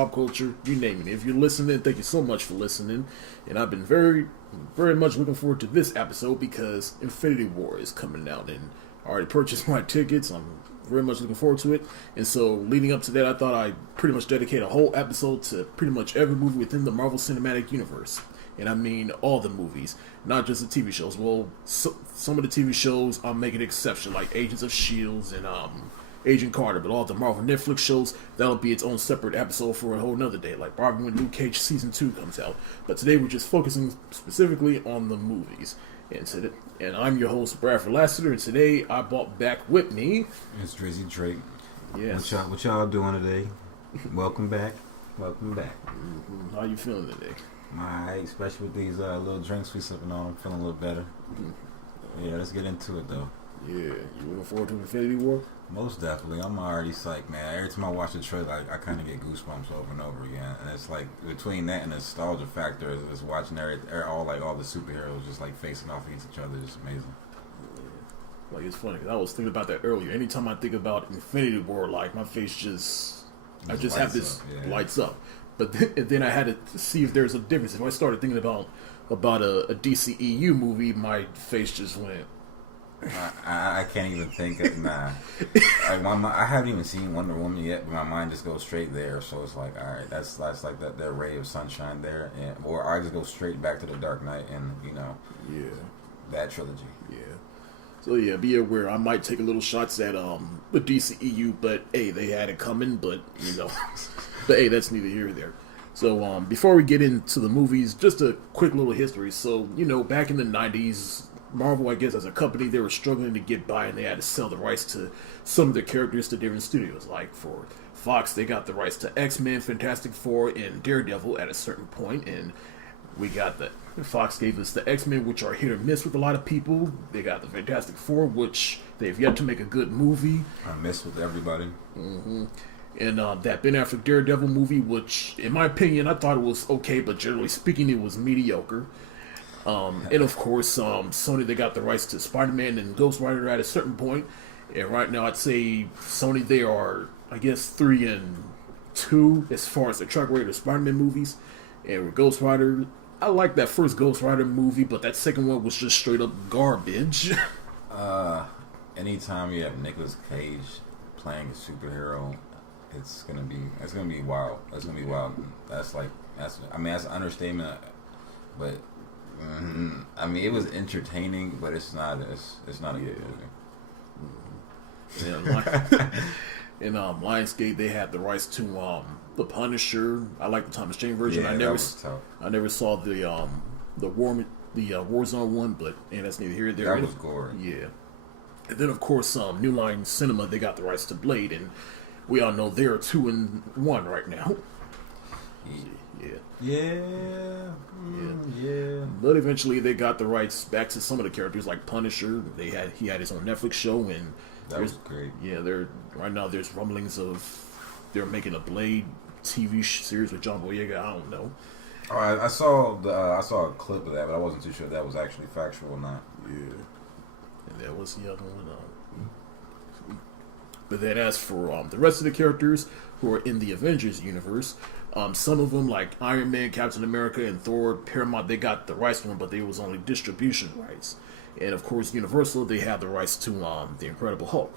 pop culture, you name it. If you're listening, thank you so much for listening. And I've been very, very much looking forward to this episode because Infinity War is coming out, and I already purchased my tickets. I'm very much looking forward to it. And so leading up to that, I thought I'd pretty much dedicate a whole episode to pretty much every movie within the Marvel Cinematic Universe. And I mean all the movies, not just the TV shows. Well, some of the TV shows I'll make an exception, like Agents of S.H.I.E.L.D. and Agent Carter, but all the Marvel Netflix shows, that'll be its own separate episode for a whole nother day, like probably when Luke Cage Season 2 comes out. But today we're just focusing specifically on the movies. And I'm your host, Bradford Lassiter, and today I brought back with me... It's Drizzy Drake. Yes. What y'all doing today? Welcome back. Welcome back. Mm-hmm. How you feeling today? Alright, especially with these little drinks we sipping on, I'm feeling a little better. Mm-hmm. Yeah, let's get into it though. Yeah, you looking forward to Infinity War? Most definitely. I'm already psyched, man. Every time I watch the trailer, I kind of get goosebumps over and over again. And it's like, between that and the nostalgia factor, is watching all the superheroes just like facing off against each other is amazing. Yeah. Like, it's funny, because I was thinking about that earlier. Anytime I think about Infinity War, like, my face just have this lights up. But then I had to see if there's a difference. If I started thinking about a DCEU movie, my face just went... I can't even think of I haven't even seen Wonder Woman yet, but my mind just goes straight there. So it's like, all right, that's like that ray of sunshine there, or I just go straight back to the Dark Knight and that trilogy. Yeah. So yeah, be aware. I might take a little shots at the DCEU, but hey, they had it coming. But but hey, that's neither here nor there. So before we get into the movies, just a quick little history. So back in the '90s. Marvel, I guess, as a company, they were struggling to get by, and they had to sell the rights to some of their characters to different studios. Like for Fox, they got the rights to X-Men, Fantastic Four, and Daredevil at a certain point, and Fox gave us the X-Men, which are hit or miss with a lot of people. They got the Fantastic Four, which they've yet to make a good movie. I miss with everybody. Mm-hmm. And that Ben Affleck Daredevil movie, which, in my opinion, I thought it was okay, but generally speaking, it was mediocre. And of course, Sony, they got the rights to Spider-Man and Ghost Rider at a certain point. And right now, I'd say Sony, they are, I guess, 3-2 as far as the track record of Spider-Man movies. And with Ghost Rider, I like that first Ghost Rider movie, but that second one was just straight up garbage. Anytime you have Nicolas Cage playing a superhero, it's gonna be wild. It's gonna be wild. That's an understatement, but. Mm-hmm. I mean, it was entertaining, but it's not a good movie. Mm-hmm. Yeah, in Lionsgate, they had the rights to the Punisher. I like the Thomas Jane version. Yeah, I never saw the Warzone one, but that's neither here nor there. That was gory. Yeah, and then of course, New Line Cinema, they got the rights to Blade, and we all know they're 2-1 right now. Yeah. But eventually they got the rights back to some of the characters like Punisher. He had his own Netflix show, and that was great. Yeah, right now there's rumblings of they're making a Blade TV series with John Boyega. I don't know. All right, I saw a clip of that, but I wasn't too sure if that was actually factual or not. Yeah, and that was the other one. But then as for the rest of the characters who are in the Avengers universe, some of them like Iron Man, Captain America, and Thor, Paramount, they got the rights to them, but they was only distribution rights. And of course, Universal, they had the rights to the Incredible Hulk.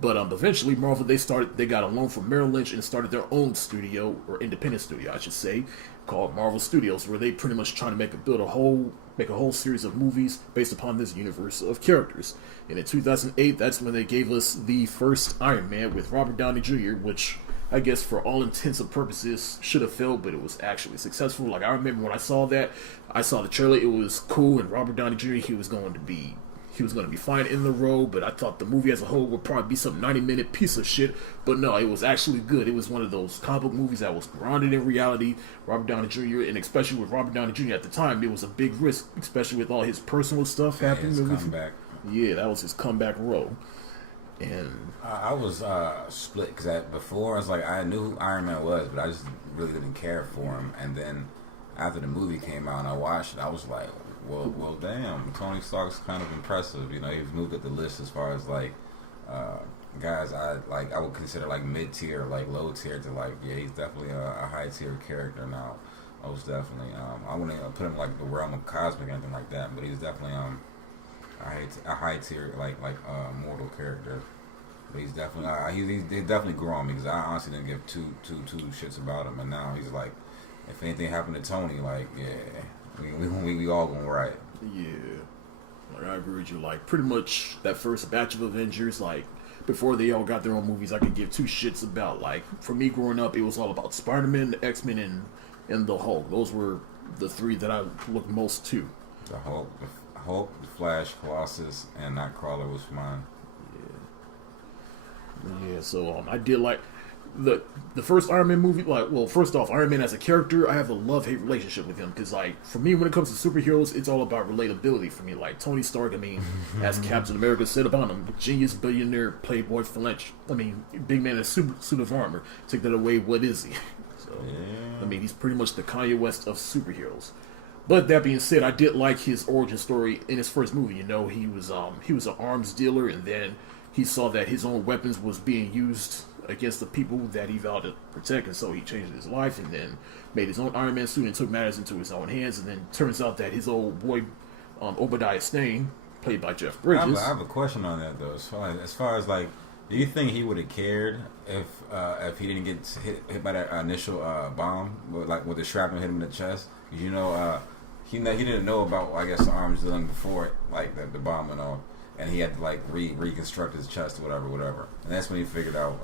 But eventually, Marvel, they got a loan from Merrill Lynch and started their own studio, or independent studio, I should say, called Marvel Studios, where they pretty much trying to make a whole series of movies based upon this universe of characters. And in 2008, that's when they gave us the first Iron Man with Robert Downey Jr., which I guess for all intents and purposes should have failed, but it was actually successful. Like, I remember when I saw the trailer, it was cool, and Robert Downey Jr., he was going to be fine in the role, but I thought the movie as a whole would probably be some 90-minute piece of shit. But no, it was actually good. It was one of those comic book movies that was grounded in reality. Robert Downey Jr., and especially with Robert Downey Jr. at the time, it was a big risk, especially with all his personal stuff happening. His comeback. Yeah, that was his comeback role. And I was split because before I was like, I knew who Iron Man was, but I just really didn't care for him. And then after the movie came out and I watched it, I was like, well, damn, Tony Stark's kind of impressive. You know, he's moved up the list as far as like guys I would consider like mid tier, like low tier to like he's definitely a high tier character now. Most definitely. I wouldn't put him like the realm of cosmic or anything like that, but he's definitely a high tier like mortal character. But he's definitely he definitely grew on me because I honestly didn't give two shits about him, and now he's like, if anything happened to Tony, like we all gonna right. Yeah, like I agree with you. Like pretty much that first batch of Avengers, like before they all got their own movies, I could give two shits about. Like for me growing up, it was all about Spider-Man, the X-Men, and the Hulk. Those were the three that I looked most to. The Hulk, the Flash, Colossus, and Nightcrawler was mine. Yeah, so I did like the first Iron Man movie. Like, well, first off, Iron Man as a character, I have a love-hate relationship with him because, like, for me, when it comes to superheroes, it's all about relatability for me. Like Tony Stark, I mean, as Captain America said about him, genius, billionaire, playboy, big man in a suit of armor. Take that away, what is he? So, I mean, he's pretty much the Kanye West of superheroes. But that being said, I did like his origin story in his first movie. You know, he was an arms dealer, and then he saw that his own weapons was being used against the people that he vowed to protect, and so he changed his life and then made his own Iron Man suit and took matters into his own hands. And then turns out that his old boy Obadiah Stane, played by Jeff Bridges. I have a question on that though. As far as like, do you think he would have cared if he didn't get hit by that initial bomb, with the shrapnel hit him in the chest? You know, he didn't know about, I guess, the arms dealing before it, like the bomb and all. And he had to like reconstruct his chest or whatever. And that's when he figured out,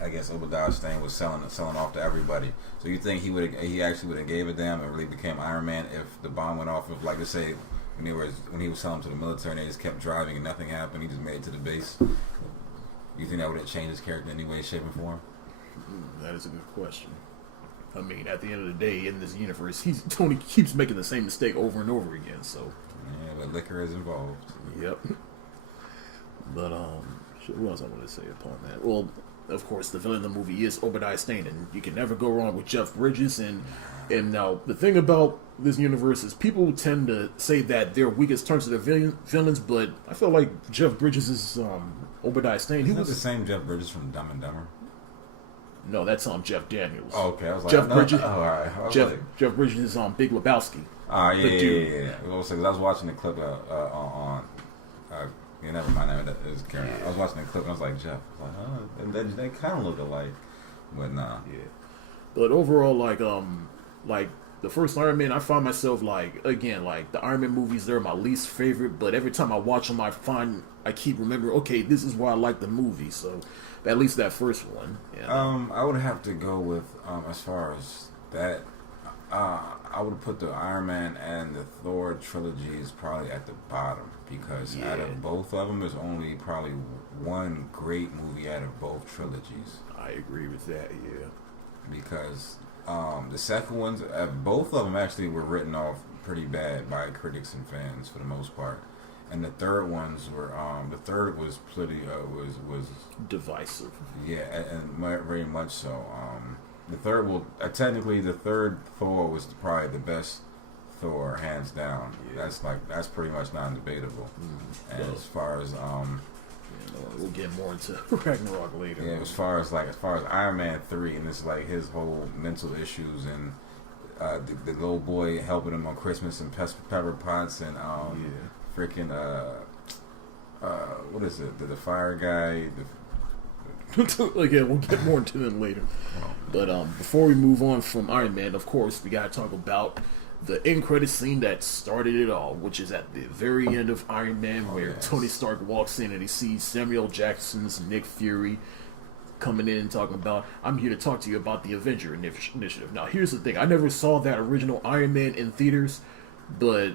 I guess Obadiah Stane was selling off to everybody. So you think he actually would have gave a damn and really became Iron Man if the bomb went off? If, like, let's say when he was selling to the military and they just kept driving and nothing happened, he just made it to the base. You think that would have changed his character in any way, shape, or form? That is a good question. I mean, at the end of the day, in this universe, Tony keeps making the same mistake over and over again. So. Yeah, but liquor is involved. Yep. But what else I want to say upon that? Well, of course, the villain of the movie is Obadiah Stane, and you can never go wrong with Jeff Bridges. And now the thing about this universe is people tend to say that their weakest turns to the villains, but I feel like Jeff Bridges is Obadiah Stane. He was the same Jeff Bridges from Dumb and Dumber. No, that's Jeff Daniels. Oh, okay. I was like, Jeff Bridges. Oh, all right. Jeff Bridges is on Big Lebowski. Oh, yeah. I was watching the clip on. Never mind. That is Karen. I was watching the clip and I was like, Jeff. I was like, they kind of look alike, but nah. Yeah. But overall, like the first Iron Man, I find myself like the Iron Man movies. They're my least favorite, but every time I watch them, I keep remembering. Okay, this is why I like the movie. So at least that first one. Yeah. I would have to go with as far as that. I would put the Iron Man and the Thor trilogies probably at the bottom because out of both of them, there's only probably one great movie out of both trilogies. I agree with that. Yeah. Because the second ones, both of them actually were written off pretty bad by critics and fans for the most part. And the third ones were the third was pretty was divisive. Yeah, and very much so. The third technically the third Thor was probably the best Thor, hands down. Yeah. That's pretty much non-debatable. Mm-hmm. And as far as we'll get more into Ragnarok later. Yeah, as far as Iron Man 3 and it's like his whole mental issues and the little boy helping him on Christmas and pepper pots and freaking what is it? The fire guy. Again, we'll get more into them later. But before we move on from Iron Man, of course, we gotta talk about the end credit scene that started it all, which is at the very end of Iron Man, where Tony Stark walks in and he sees Samuel Jackson's Nick Fury coming in and talking about, "I'm here to talk to you about the Avenger Initiative." Now, here's the thing: I never saw that original Iron Man in theaters, but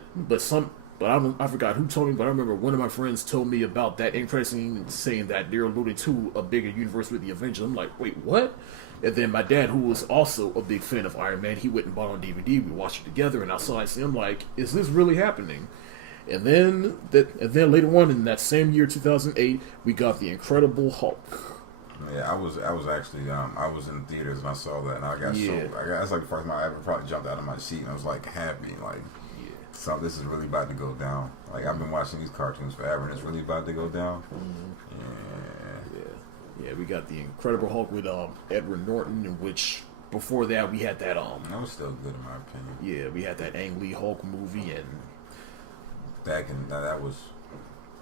I forgot who told me, but I remember one of my friends told me about that end credit scene, saying that they're alluding to a bigger universe with the Avengers. I'm like, wait, what? And then my dad, who was also a big fan of Iron Man, he went and bought it on DVD. We watched it together, and I saw it. I'm like, is this really happening? And then later on in that same year, 2008, we got the Incredible Hulk. Yeah, I was actually I was in theaters and I saw that, and I got that's like the first time I ever probably jumped out of my seat and I was like happy, like. this is really about to go down. Like, I've been watching these cartoons forever, and it's really about to go down. Yeah, we got the Incredible Hulk with Edward Norton, in which before that we had that that was still good in my opinion. Yeah, we had that Ang Lee Hulk movie, and that was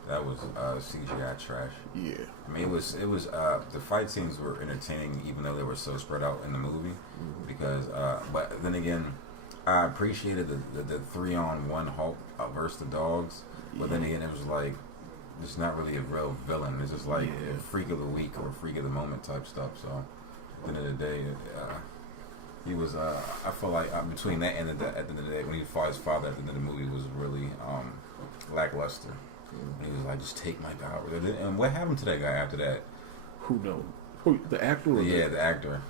CGI trash. Yeah, I mean, it was the fight scenes were entertaining, even though they were so spread out in the movie. Because but then again, I appreciated the 3-on-1 Hulk versus the dogs. But then again, it was like, it's not really a real villain. It's just like a freak of the week or freak of the moment type stuff. So at the end of the day, he was. I feel like between that and at the end of the day, when he fought his father at the end of the movie, was really lackluster. And he was like, "Just take my power." And what happened to that guy after that? Who knows? Who, the actor? Or the actor.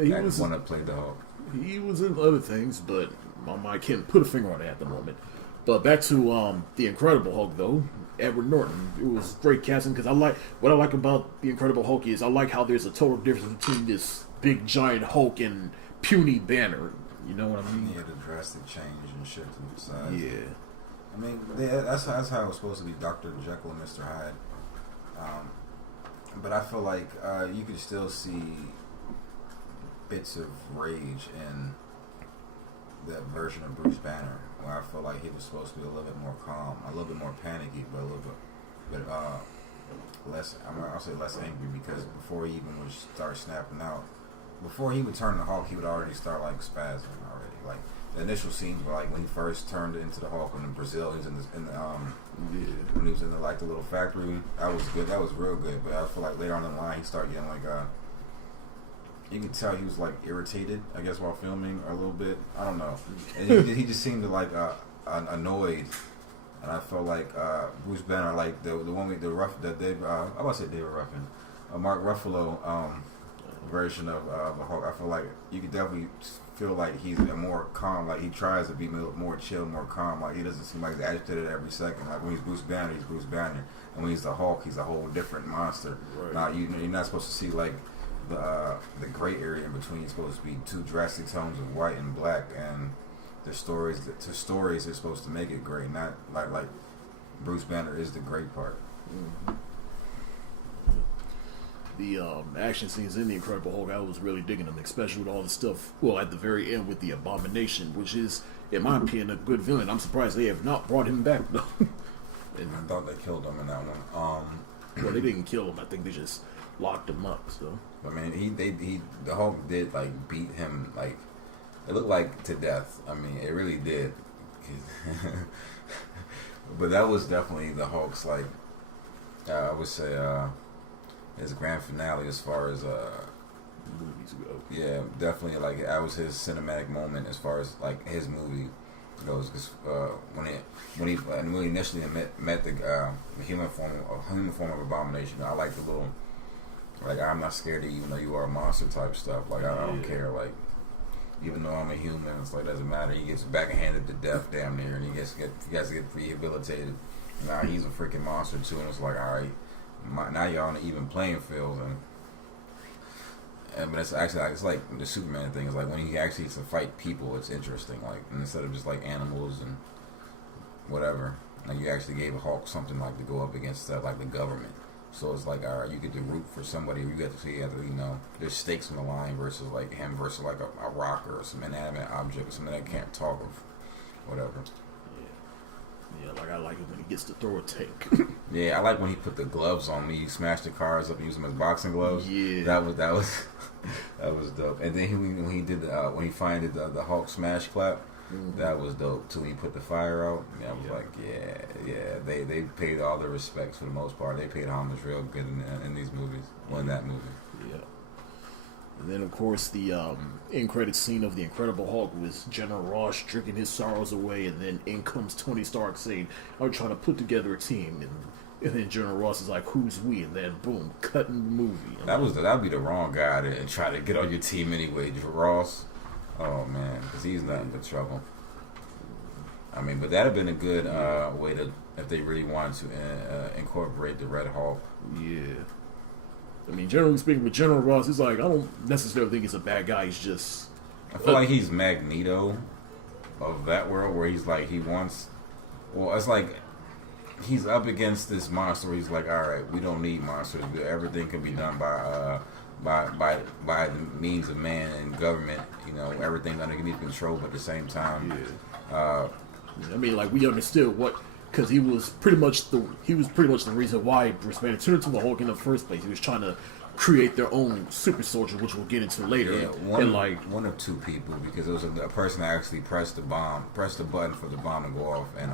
He was one that played the Hulk. He was in other things, but I can't put a finger on it at the moment. But back to the Incredible Hulk, though. Edward Norton. It was great casting because what I like about the Incredible Hulk is I like how there's a total difference between this big giant Hulk and puny Banner. You know what I mean? Yeah, the drastic change and shift in size. Yeah. I mean, that's how it was supposed to be, Dr. Jekyll and Mr. Hyde. But I feel like you could still see bits of rage in that version of Bruce Banner, where I feel like he was supposed to be a little bit more calm, a little bit more panicky, but a little bit less. I'll say less angry, because before he even would start snapping out, before he would turn the Hulk, he would already start like spazzing already. Like the initial scenes were like when he first turned into the Hulk in Brazil, he was when he was in the little factory. That was good. That was real good. But I feel like later on in the line, he started getting like you could tell he was like irritated, I guess, while filming a little bit. I don't know. And he just seemed to like annoyed, and I felt like Bruce Banner, like the one with David Ruffin, Mark Ruffalo version of the Hulk. I feel like you could definitely feel like he's more calm. Like he tries to be more chill, more calm. Like he doesn't seem like he's agitated every second. Like when he's Bruce Banner, he's Bruce Banner, and when he's the Hulk, he's a whole different monster. Right. Now you're not supposed to see like the gray area in between. It's supposed to be two drastic tones of white and black, and the stories are supposed to make it gray, not like Bruce Banner is the gray part. Mm-hmm. The action scenes in The Incredible Hulk, I was really digging them, especially with all the stuff, well, at the very end with the Abomination, which is, in my opinion, a good villain. I'm surprised they have not brought him back, though. And I thought they killed him in that one. Well, they didn't kill him. I think they just locked him up, so. I mean, the Hulk did, like, beat him, like, it looked like to death. I mean, it really did. But that was definitely the Hulk's, like, I would say, his grand finale as far as movies go. Yeah, definitely. Like that was his cinematic moment as far as like his movie goes. Because when he initially met the human form of Abomination, I like the little like I'm not scared of you, even though you are a monster type stuff. Like I don't care. Like even though I'm a human, it's like doesn't matter. He gets backhanded to death damn near, and he gets get rehabilitated. Now he's a freaking monster too, and it's like all right. Now you're on an even playing field, but it's actually it's like the Superman thing. It's like when he actually gets to fight people, it's interesting. Like instead of just like animals and whatever, like you actually gave Hulk something like to go up against like the government. So it's like all right, you get to root for somebody. You get to see there's stakes on the line versus like him versus like a rock or some inanimate object or something that can't talk or whatever. Yeah, like I like it when he gets to throw a tank. Yeah, I like when he put the gloves on me. He smashed the cars up and used them as boxing gloves. Yeah, that was dope. And then when he did when he finally did the Hulk smash clap, that was dope too. He put the fire out. Yeah, I was like, yeah. They paid all the respects for the most part. They paid homage real good in these movies. Well, in that movie. Yeah. And then, of course, the end-credit scene of The Incredible Hulk was General Ross drinking his sorrows away, and then in comes Tony Stark saying, I'm trying to put together a team. And then General Ross is like, who's we? And then, boom, cutting the movie. That'd be the wrong guy to try to get on your team anyway, Ross. Oh, man, because he's nothing but trouble. I mean, but that'd have been a good way to, if they really wanted to incorporate the Red Hulk. Yeah. I mean, generally speaking, with General Ross, it's like, I don't necessarily think he's a bad guy. He's just... I feel like he's Magneto of that world where he's like he wants. Well, it's like he's up against this monster. Where he's like, all right, we don't need monsters. Everything can be done by the means of man and government. You know, everything underneath control, but at the same time, I mean, like we understood what. Because he was pretty much the reason why Bruce Banner turned into the Hulk in the first place. He was trying to create their own super soldier, which we'll get into later. Yeah, one of two people, because it was a person that actually pressed the button for the bomb to go off and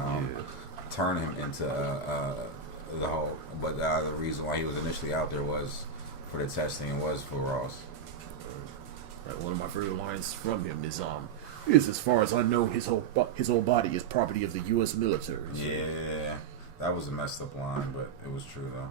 turn him into the Hulk. But the reason why he was initially out there was for the testing and was for Ross. One of my favorite lines from him is as far as I know, his whole body is property of the U.S. military. So. Yeah, that was a messed up line, but it was true though.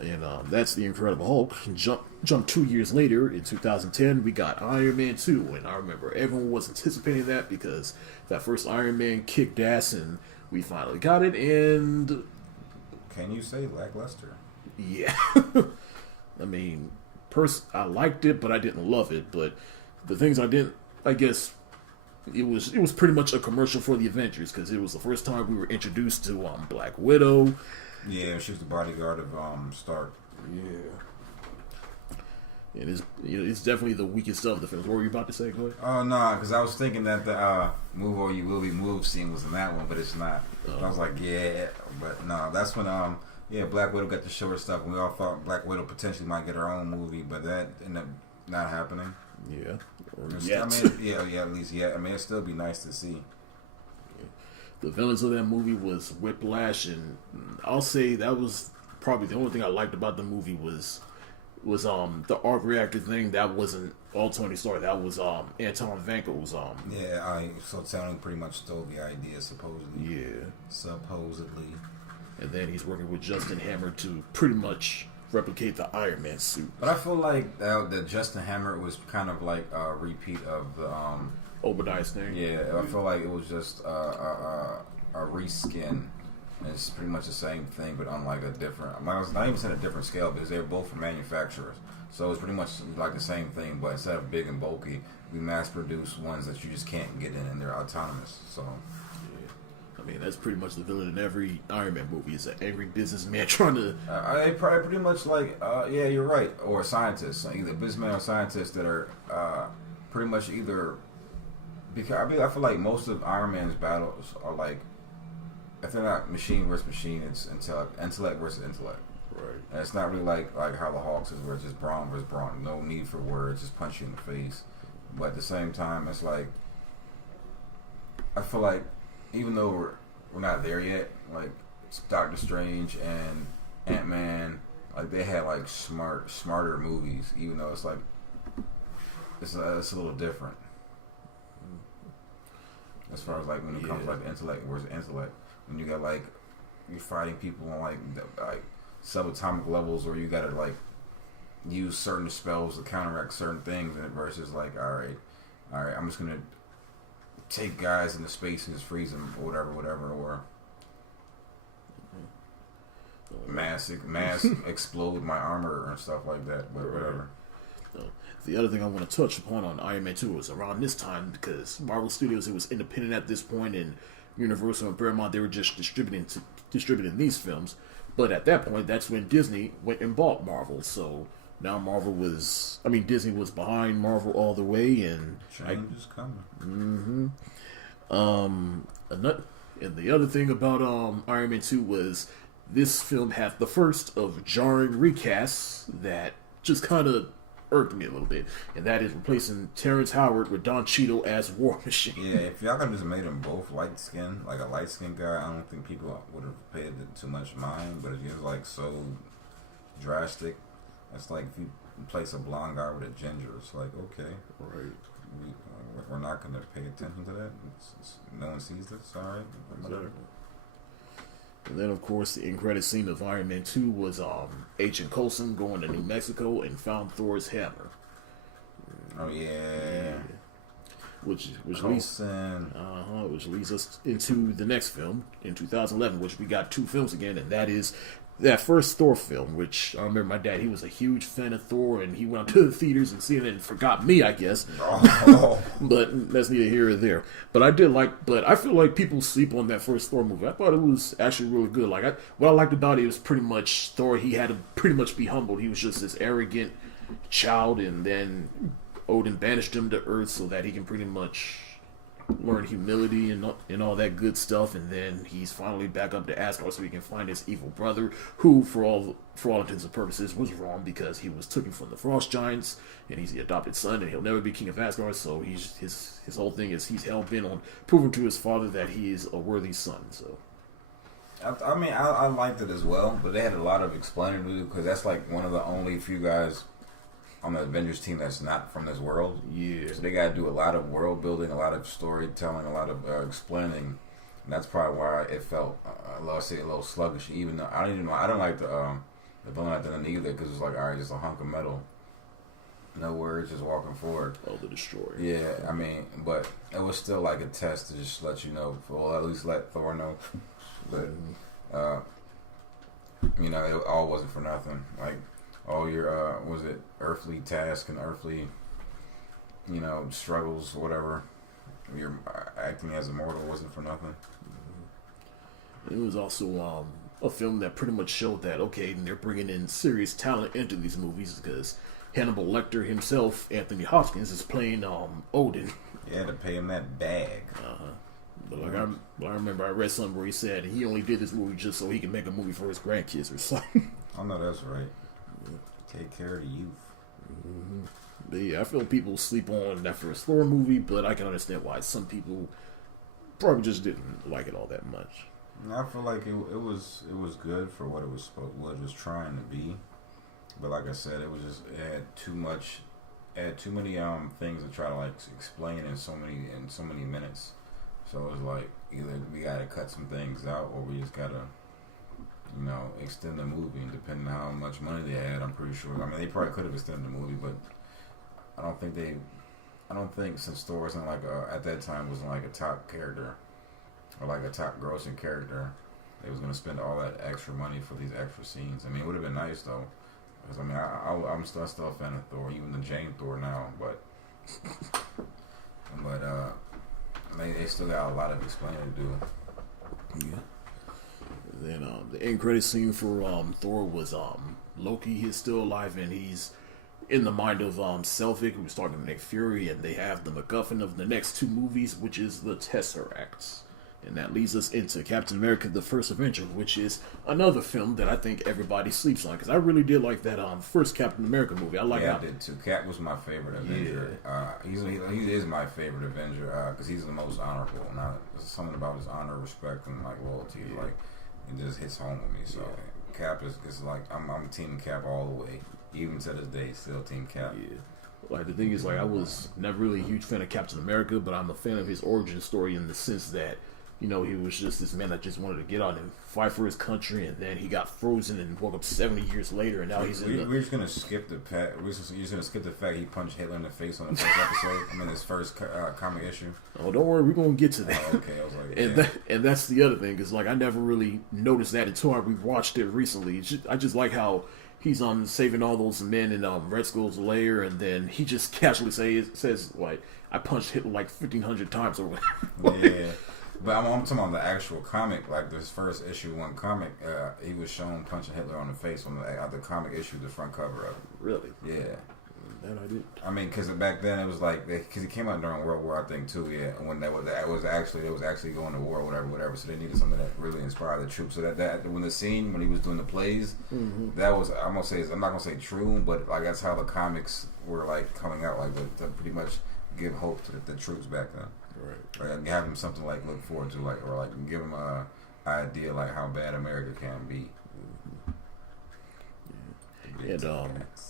Yeah, and that's the Incredible Hulk. Jump 2 years later in 2010, we got Iron Man 2, and I remember everyone was anticipating that because that first Iron Man kicked ass, and we finally got it. And can you say lackluster? Yeah, I mean, I liked it, but I didn't love it. But the things I didn't. I guess it was pretty much a commercial for the Avengers because it was the first time we were introduced to Black Widow. Yeah, she was the bodyguard of Stark. Yeah, and it's definitely the weakest of the films. What were you about to say? Go ahead. Oh no, because I was thinking that the "Move or You Will Be Moved" scene was in that one, but it's not. I was like, yeah, but no, that's when Black Widow got the short stuff, and we all thought Black Widow potentially might get her own movie, but that ended up not happening. Yeah. I mean, at least, yeah. I mean, it'd still be nice to see. The villains of that movie was Whiplash, and I'll say that was probably the only thing I liked about the movie was the arc reactor thing. That wasn't all Tony Stark. That was Anton Vanko's. So Tony pretty much stole the idea, supposedly. Yeah. Supposedly. And then he's working with Justin Hammer to pretty much replicate the Iron Man suit. But I feel like the Justin Hammer was kind of like a repeat of the Obadiah's thing. Yeah, I feel like it was just a reskin. It's pretty much the same thing, but on like a different. I was not even saying a different scale because they're both from manufacturers, so it's pretty much like the same thing. But instead of big and bulky, we mass produce ones that you just can't get in, and they're autonomous. So. I mean, that's pretty much the villain in every Iron Man movie. Is an angry businessman trying to... I probably pretty much like, yeah, you're right. Or scientists. Either businessmen or scientists that are pretty much either... Because I feel like most of Iron Man's battles are like... If they're not machine versus machine, it's intellect versus intellect. Right. And it's not really like how the Hawks is, where it's just brawn versus brawn. No need for words, just punch you in the face. But at the same time, it's like... I feel like... Even though we're not there yet, like Doctor Strange and Ant-Man, like they had like smarter movies. Even though it's like it's a little different as far as like when it comes to like intellect versus intellect. When you got like you're fighting people on like subatomic levels, or you gotta like use certain spells to counteract certain things, and versus like all right, I'm just gonna take guys into space and just freeze them or whatever, or mass explode my armor and stuff like that, but whatever. The other thing I want to touch upon on Iron Man 2 was around this time, because Marvel Studios, it was independent at this point, and Universal and Paramount, they were just distributing these films. But at that point, that's when Disney went and bought Marvel, so now Disney was behind Marvel all the way, and change is coming. Mm-hmm. And the other thing about Iron Man 2 was this film had the first of jarring recasts that just kind of irked me a little bit, and that is replacing Terrence Howard with Don Cheadle as War Machine. Yeah, if y'all could have just made them both light skinned, like a light skinned guy, I don't think people would have paid too much mind. But if you're like so drastic, it's like if you place a blonde guy with a ginger, it's like okay, right. We're not going to pay attention to that. No one sees this. All right. Exactly. And then, of course, the end credit scene of Iron Man 2 was Agent Coulson going to New Mexico and found Thor's hammer. Oh yeah. Which Coulson. which leads us into the next film in 2011, which we got two films again, and that is that first Thor film, which I remember my dad, he was a huge fan of Thor, and he went out to the theaters and seen it and forgot me, I guess. Oh. But that's neither here or there. But I feel like people sleep on that first Thor movie. I thought it was actually really good. What I liked about it was pretty much Thor, he had to pretty much be humbled. He was just this arrogant child, and then Odin banished him to Earth so that he can pretty much learn humility and all that good stuff, and then he's finally back up to Asgard so he can find his evil brother, who for all intents and purposes was wrong because he was taken from the Frost Giants and he's the adopted son and he'll never be king of Asgard. So his whole thing is he's hell bent on proving to his father that he is a worthy son. So I mean, I liked it as well, but they had a lot of explaining to do because that's like one of the only few guys on the Avengers team that's not from this world. Yeah. So they got to do a lot of world building, a lot of storytelling, a lot of explaining. And that's probably why it felt, a little sluggish. Even though I don't like the villain at the end either, because it's like, all right, just a hunk of metal, no words, just walking forward. Oh, the Destroyer. Yeah, I mean, but it was still like a test to just let you know, well, at least let Thor know that, it all wasn't for nothing. Like, all your was it earthly task and earthly struggles, whatever, you're acting as immortal wasn't for nothing. It was also a film that pretty much showed that they're bringing in serious talent into these movies because Hannibal Lecter himself, Anthony Hopkins, is playing Odin. Yeah, to pay him that bag. But I remember I read something where he said he only did this movie just so he can make a movie for his grandkids or something. I know that's right. Take care of the youth. Mm-hmm. But yeah, I feel people sleep on that first Thor movie, but I can understand why some people probably just didn't like it all that much. I feel like it was good for what it was trying to be, but like I said, it had too many things to try to like explain in so many minutes. So it was like either we gotta cut some things out or we just gotta extend the movie, and depending on how much money they had, I'm pretty sure. I mean, they probably could have extended the movie, but I don't think since Thor wasn't like at that time wasn't like a top character or like a top grossing character, they was gonna spend all that extra money for these extra scenes. I mean, it would have been nice though, because I mean, I'm still a fan of Thor, even the Jane Thor now, but they still got a lot of explaining to do. Yeah. Then the end credit scene for Thor was Loki. He's still alive and he's in the mind of Selvig, who's talking to Nick Fury, and they have the MacGuffin of the next two movies, which is the Tesseract. And that leads us into Captain America: The First Avenger, which is another film that I think everybody sleeps on, because I really did like that first Captain America movie. I did too. Cap was my favorite Avenger. Yeah. He is my favorite Avenger because he's the most honorable. Now, there's something about his honor, respect, and like loyalty. Yeah. Like it just hits home with me. So Cap is like I'm Team Cap all the way. Even to this day, still Team Cap. Yeah. Like the thing is, like I was never really a huge fan of Captain America, but I'm a fan of his origin story in the sense that, he was just this man that just wanted to get out and fight for his country, and then he got frozen and woke up 70 years later, and now we're just gonna skip the fact. We're just gonna skip the fact he punched Hitler in the face on the first episode. I mean, his first comic issue. Oh, don't worry, we're gonna get to that. Oh, okay, I was like, and that's the other thing, is like I never really noticed that until I rewatched it recently. I just like how he's saving all those men in Red Skull's lair, and then he just casually says like, I punched Hitler like 1,500 times or whatever. Yeah. But I'm talking about the actual comic, like this first issue one comic. He was shown punching Hitler on the face on the comic issue, the front cover of it. Really? Yeah. That I did. I mean, because back then it was like, because it came out during World War, I think too. Yeah, when they was actually going to war, whatever. So they needed something that really inspired the troops. So that when he was doing the plays, that was I'm not gonna say true, but like that's how the comics were like coming out, like to pretty much give hope to the troops back then. Right. Like have them something like look forward to, like, or like give them a idea like how bad America can be.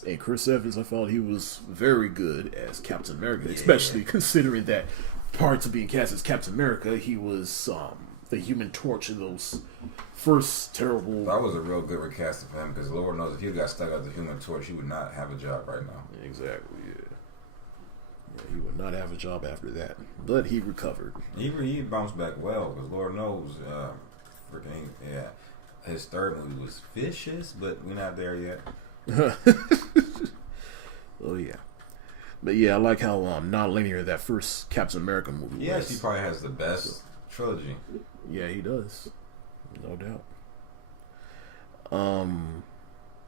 And Chris Evans, I thought he was very good as Captain America, especially considering that prior to being cast as Captain America, he was the Human Torch in those first terrible. That was a real good recasting for him, because Lord knows if he got stuck as the Human Torch, he would not have a job right now. Exactly. Yeah, he would not have a job after that, but he recovered. He bounced back well, because Lord knows, his third movie was vicious, but we're not there yet. Oh yeah, but yeah, I like how non-linear that first Captain America movie was. Yes, he probably has the best trilogy. Yeah, he does, no doubt.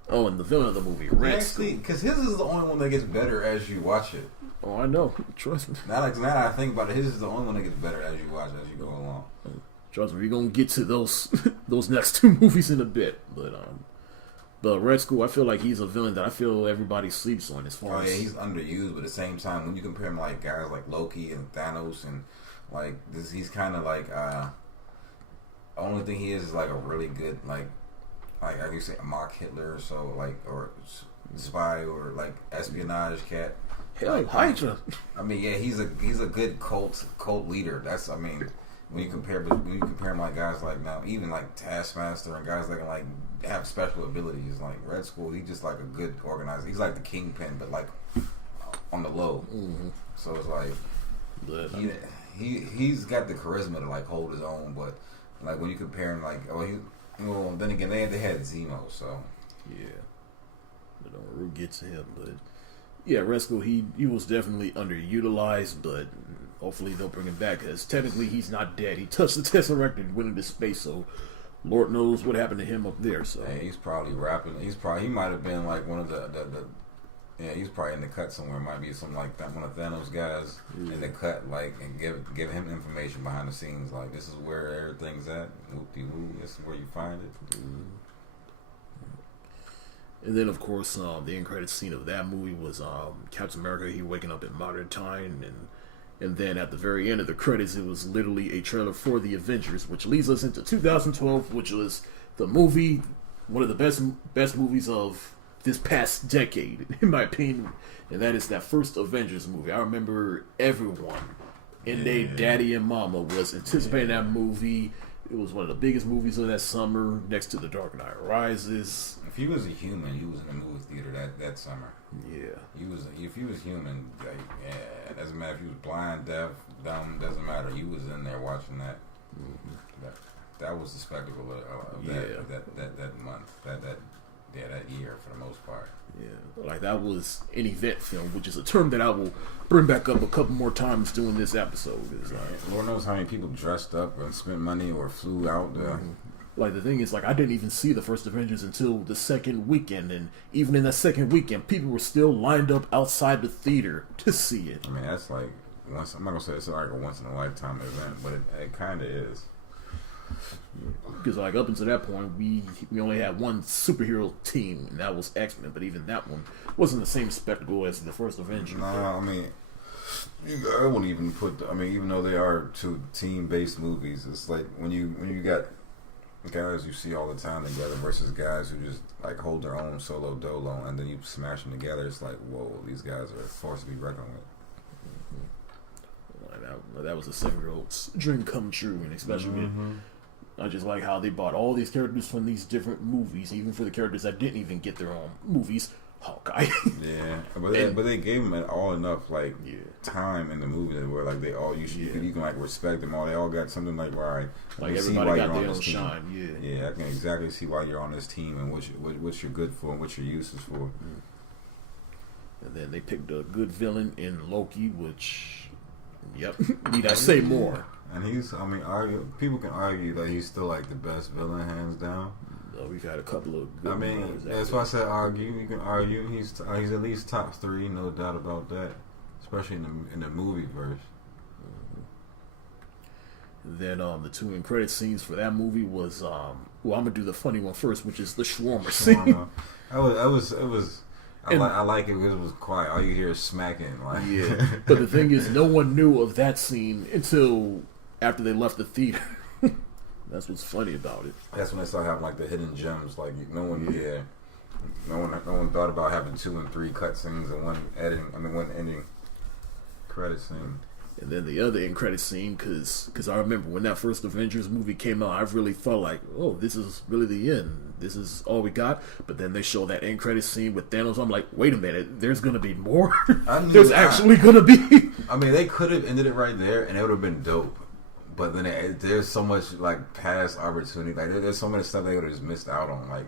Oh, and the villain of the movie, Red Skull. Because his is the only one that gets better as you watch it. Oh, I know. Trust me. Now that I think about it, his is the only one that gets better as you watch, as you go along. Trust me, we're gonna get to those next two movies in a bit. But Red Skull, I feel like he's a villain that I feel everybody sleeps on as far as. Oh yeah, he's underused, but at the same time, when you compare him to like guys like Loki and Thanos and like this, he's kind of like the only thing he is like a really good like I can say a mock Hitler or so, like, or spy or like espionage cat. Hell, Hydra. I mean, yeah, he's a good cult leader. That's, I mean, when you compare him like guys like now, even like Taskmaster and guys that can like have special abilities, like Red Skull, he's just like a good organizer. He's like the kingpin, but like on the low. Mm-hmm. So it's like he's got the charisma to like hold his own, but like when you compare him, like well, then again, they had Zemo, so yeah, we'll get to him, but yeah, Red Skull, he was definitely underutilized, but hopefully they'll bring him back because technically he's not dead. He touched the Tesseract and went into space, so Lord knows what happened to him up there. So hey, he's probably rapping. He might have been like one of the yeah, he's probably in the cut somewhere. Might be something like that, one of Thanos guys in the cut, like, and give him information behind the scenes. Like, this is where everything's at. Whoop-de-woo. This is where you find it. And then, of course, the end credits scene of that movie was Captain America. He waking up in modern time, and then at the very end of the credits, it was literally a trailer for the Avengers, which leads us into 2012, which was the movie, one of the best movies of this past decade, in my opinion, and that is that first Avengers movie. I remember everyone and their daddy and mama was anticipating that movie. It was one of the biggest movies of that summer, next to The Dark Knight Rises. If he was a human, he was in a movie theater that summer. Yeah, if he was human, like, yeah, it doesn't matter if he was blind, deaf, dumb, doesn't matter. He was in there watching that. Mm-hmm. That was the spectacle of that month, that year for the most part. Yeah, like that was an event film, which is a term that I will bring back up a couple more times during this episode. Lord knows how many people dressed up and spent money or flew out there. Mm-hmm. Like the thing is, like I didn't even see the first Avengers until the second weekend, and even in that second weekend, people were still lined up outside the theater to see it. I mean, that's like once. I'm not gonna say it's like a once in a lifetime event, but it kind of is. Because like up until that point, we only had one superhero team, and that was X-Men. But even that one wasn't the same spectacle as the first Avengers. Nah, I mean, I wouldn't even put. Even though they are two team-based movies, it's like when you got guys you see all the time together versus guys who just like hold their own solo dolo, and then you smash them together. It's like, whoa, these guys are a force to be reckoned with. That was a 7-year-old's dream come true, and especially. I just like how they bought all these characters from these different movies, even for the characters that didn't even get their own movies. Hawkeye. Yeah, but they gave them all enough time in the movie where like they all you can like respect them all. They all got something like right. Like everybody got their own shine. Yeah, I can exactly see why you're on this team and what you're good for and what your use is for. And then they picked a good villain in Loki, which need I say more? And people can argue that he's still like the best villain, hands down. We've had a couple of good that's why I said argue. You can argue he's at least top 3, no doubt about that. Especially in the movie verse. Then the two end credit scenes for that movie was I'm gonna do the funny one first, which is the shawarma scene. I like it because it was quiet. All you hear is smacking. Like. Yeah, but the thing is, no one knew of that scene until after they left the theater. That's what's funny about it. That's when they start having like the hidden gems. Like no one thought about having 2 and 3 cut scenes and one ending credit scene. And then the other end credit scene, because I remember when that first Avengers movie came out, I really felt like, oh, this is really the end. This is all we got. But then they show that end credit scene with Thanos. I'm like, wait a minute, there's going to be more? There's actually going to be. I mean, they could have ended it right there, and it would have been dope. but then there's so much like past opportunity. Like there's so much stuff they would have just missed out on. Like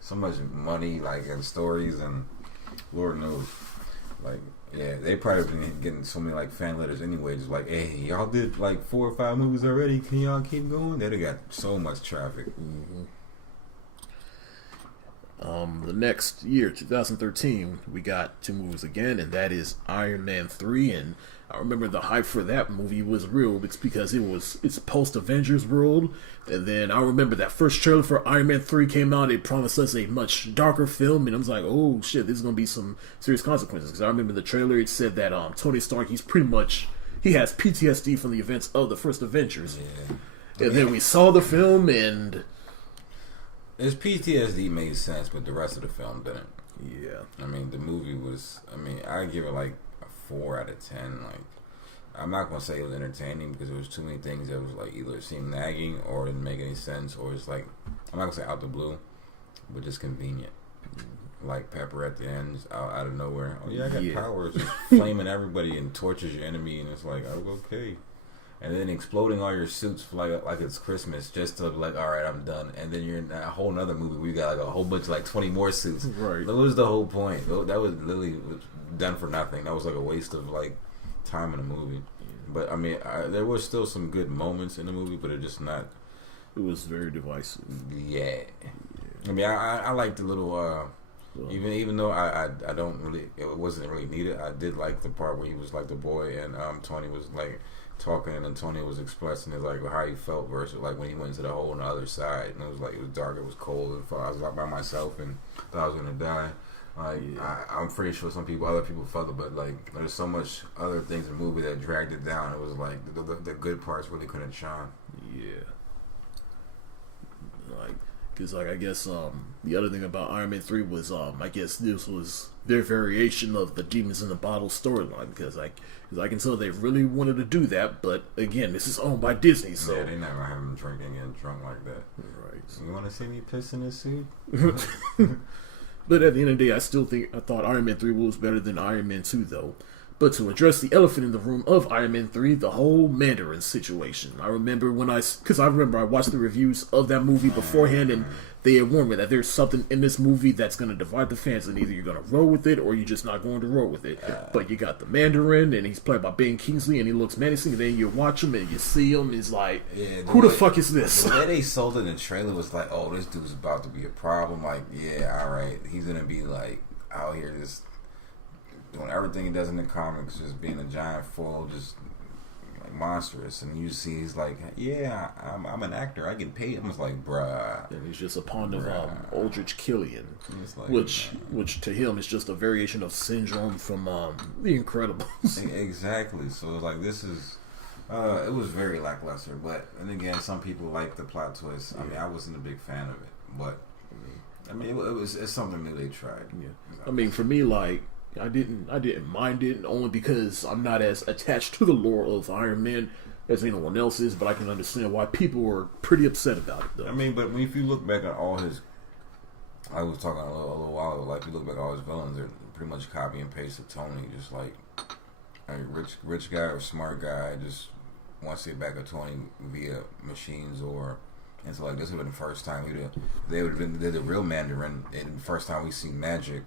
so much money, like and stories, and Lord knows, like yeah, they probably been getting so many like fan letters anyway. Just like, hey, y'all did like 4 or 5 movies already. Can y'all keep going? They got so much traffic. Mm-hmm. The next year, 2013, we got 2 movies again, and that is Iron Man 3. And I remember the hype for that movie was real. It's because it's post Avengers world. And then I remember that first trailer for Iron Man 3 came out. It promised us a much darker film, and I was like, oh shit, this is gonna be some serious consequences. Because I remember the trailer, it said that Tony Stark, he has PTSD from the events of the first Avengers. Yeah. And then we saw the film, and his PTSD made sense, but the rest of the film didn't. Yeah. I mean, the movie was, I give it like a 4 out of 10. Like, I'm not going to say it was entertaining because there was too many things that was like either seemed nagging or didn't make any sense, or it's like, I'm not going to say out the blue, but just convenient. Like Pepper at the end, out of nowhere. Oh yeah, I got powers. Just flaming everybody and tortures your enemy, and it's like, oh, okay. And then exploding all your suits for like it's Christmas, just to like, all right, I'm done. And then you're in a whole nother movie where you got like a whole bunch of like 20 more suits. Right. That was the whole point. That was literally done for nothing. That was like a waste of like time in the movie. Yeah. But I mean, there was still some good moments in the movie, but it just not. It was very divisive. Yeah. I mean, I like the little. Even though I don't really, it wasn't really needed. I did like the part where he was like the boy and Tony was like talking, and then Tony was expressing it like how he felt versus like when he went to the hole on the other side, and it was like it was dark, it was cold, and I was out by myself and thought I was gonna die. Like I'm pretty sure other people felt it, but like there's so much other things in the movie that dragged it down. It was like the good parts really couldn't shine. Yeah. Like. Because, like, I guess the other thing about Iron Man 3 was, I guess this was their variation of the Demons in the Bottle storyline. Because I can tell they really wanted to do that, but again, this is owned by Disney, so yeah, they never have him drinking and drunk like that. Right. So you want to see me piss in this suit? But at the end of the day, I thought Iron Man 3 was better than Iron Man 2, though. But to address the elephant in the room of Iron Man 3, the whole Mandarin situation. I remember I watched the reviews of that movie beforehand, and they had warned me that there's something in this movie that's going to divide the fans, and either you're going to roll with it or you're just not going to roll with it. But you got the Mandarin, and he's played by Ben Kingsley, and he looks menacing, and then you watch him and you see him, and it's like, who the fuck is this? The way they sold it in the trailer was like, oh, this dude's about to be a problem. Like, yeah, alright, he's going to be like out here just doing everything he does in the comics, just being a giant fool, just like monstrous. And you see, he's like, "Yeah, I'm an actor. I get paid." I was like, "Bruh." And he's just a pawn of Aldrich Killian, like, which to him is just a variation of Syndrome from The Incredibles. Exactly. So it's like this is. It was very lackluster, but and again, some people like the plot twist. I mean, I wasn't a big fan of it, but I mean, it's something new they tried. Yeah. I mean, for me, like. I didn't mind it only because I'm not as attached to the lore of Iron Man as anyone else is, but I can understand why people were pretty upset about it, though. I mean, but if you look back at all his, I was talking a little while ago, like you look back at all his villains, they're pretty much copy and paste of Tony, just like a rich guy or smart guy just wants to get back at Tony via machines or. And so like this would have been the first time they would have been the real Mandarin, and the first time we see magic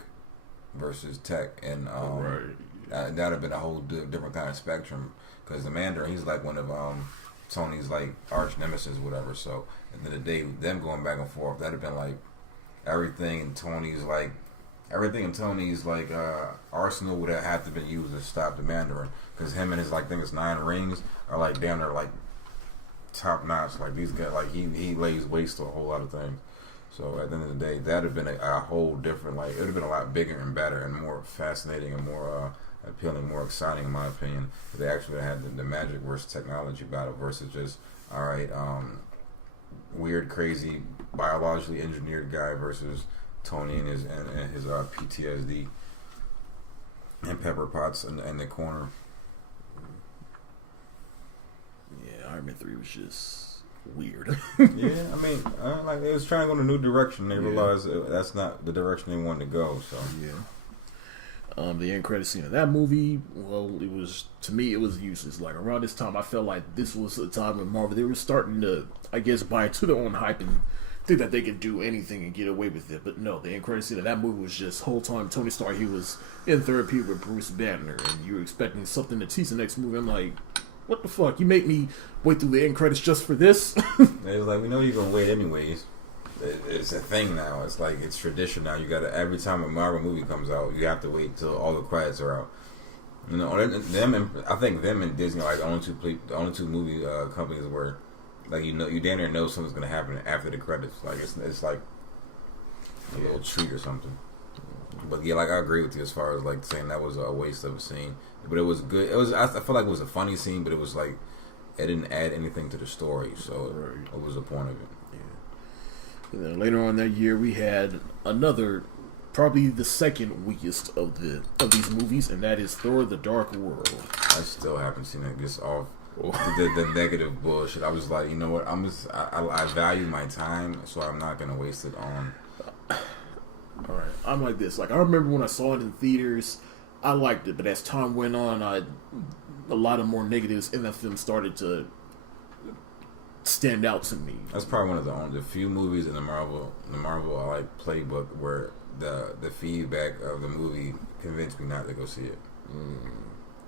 versus tech, and that would have been a whole different kind of spectrum, because the Mandarin, he's like one of Tony's like arch nemesis, whatever. So at the end of the day, them going back and forth, that'd have been like everything in Tony's arsenal would have had to been used to stop the Mandarin, because him and his like I think it's 9 rings are like damn near like top notch. Like these guys, like he lays waste to a whole lot of things. So at the end of the day, that would have been a whole different, like, it would have been a lot bigger and better and more fascinating and more appealing, more exciting, in my opinion, if they actually had the magic versus technology battle versus just, all right, weird, crazy, biologically engineered guy versus Tony and his PTSD and Pepper Potts in the corner. Yeah, Iron Man 3 was just weird. Yeah, I mean, like they was trying to go in a new direction. They realized that's not the direction they wanted to go. So The end credit scene of that movie, well, it was, to me, it was useless. Like, around this time, I felt like this was a time when Marvel, they were starting to, I guess, buy into their own hype and think that they could do anything and get away with it. But no, the end credit scene of that movie was just, whole time, Tony Stark, he was in therapy with Bruce Banner, and you were expecting something to tease the next movie. I'm like, what the fuck? You make me wait through the end credits just for this? They was like, we know you're going to wait anyways. It's a thing now. It's like, it's tradition now. You gotta, every time a Marvel movie comes out, you have to wait till all the credits are out. You know, I think them and Disney are like the only two movie companies where, like, you damn near know something's gonna happen after the credits. Like, it's like a little treat or something. But yeah, like, I agree with you as far as like saying that was a waste of a scene. But it was good. It was, I feel like it was a funny scene, but it was like, it didn't add anything to the story, so it was the point of it. And then later on that year, we had another, probably the second weakest of these movies, and that is Thor: The Dark World. I still haven't seen it. Just off the negative bullshit. I was like, you know what? I value my time, so I'm not gonna waste it on. All right, I'm like this. Like, I remember when I saw it in theaters, I liked it, but as time went on, a lot of more negatives in that film started to stand out to me. That's probably one of the few movies in the Marvel I like playbook where the feedback of the movie convinced me not to go see it.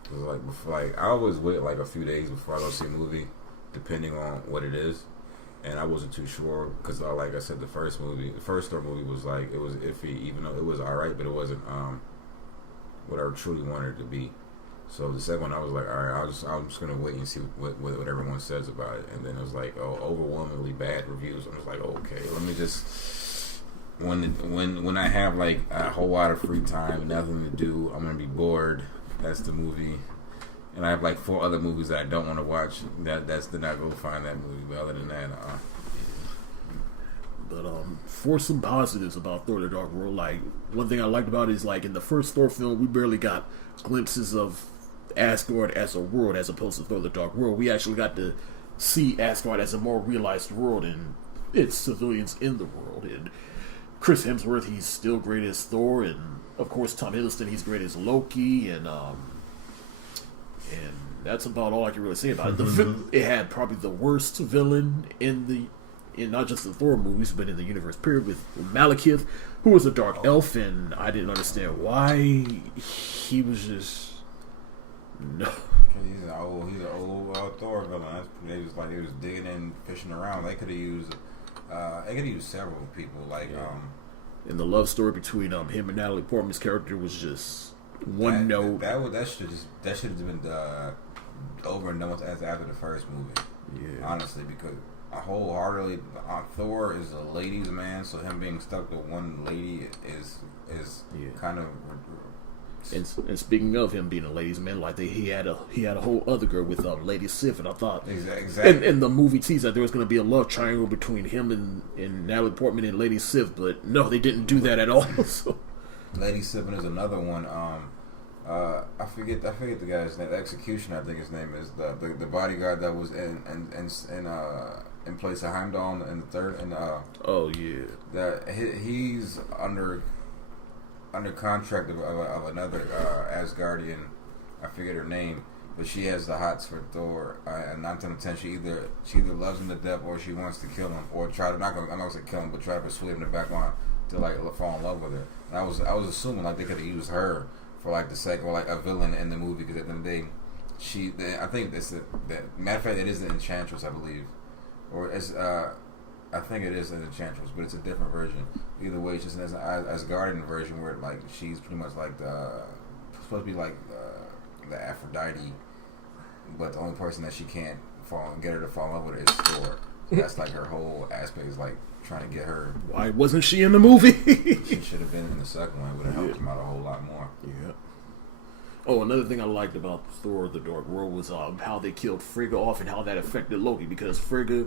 Cause like I always wait like a few days before I go see a movie, depending on what it is, and I wasn't too sure because like I said, the first Thor movie was like, it was iffy, even though it was alright, but it wasn't what I truly wanted it to be. So the second one, I was like, all right, I'm just gonna wait and see what everyone says about it. And then it was like, oh, overwhelmingly bad reviews. I was like, okay, let me just when I have like a whole lot of free time, nothing to do, I'm gonna be bored. That's the movie. And I have like 4 other movies that I don't want to watch. That's then I go find that movie. But other than that, But for some positives about Thor: The Dark World, like, one thing I liked about it is, like, in the first Thor film, we barely got glimpses of Asgard as a world as opposed to Thor: The Dark World. We actually got to see Asgard as a more realized world and its civilians in the world. And Chris Hemsworth, he's still great as Thor, and of course Tom Hiddleston, he's great as Loki, and that's about all I can really say about it. It had probably the worst villain in not just the Thor movies, but in the universe period, with Malekith, who was a dark elf, and I didn't understand why he was just no. he's an old Thor villain. They was digging in, fishing around. They could have used several people. Like and the love story between him and Natalie Portman's character was just one note. That should have been over and done with after the first movie. Yeah, honestly, because wholeheartedly, Thor is a ladies' man, so him being stuck with one lady is kind of. And speaking of him being a ladies' man, like he had a whole other girl with Lady Sif, and I thought exactly in the movie teaser that there was going to be a love triangle between him and Natalie Portman and Lady Sif, but no, they didn't do that at all. So. Lady Sif is another one. I forget the guy's name. Executioner, I think his name is the bodyguard that was in place of Heimdall in the third. And oh yeah, that he's under contract of another Asgardian. I forget her name, but she has the hots for Thor. And 9 out of 10, she either loves him to death or she wants to kill him, or try to I'm not gonna say kill him, but try to persuade him to back on to like fall in love with her. And I was assuming like they could have used her for like the sake of like a villain in the movie, because at the end of the day, I think that's matter of fact, it is the Enchantress, I believe, or it's I think it is an Enchantress, but it's a different version. Either way, it's just an Asgardian version where like she's pretty much like supposed to be like the Aphrodite, but the only person that she can't get her to fall in love with is Thor. So that's like her whole aspect is like trying to get her. Why wasn't she in the movie? She should have been in the second one. It would have helped him out a whole lot more. Yeah. Oh, another thing I liked about Thor: The Dark World was how they killed Frigga off and how that affected Loki, because Frigga,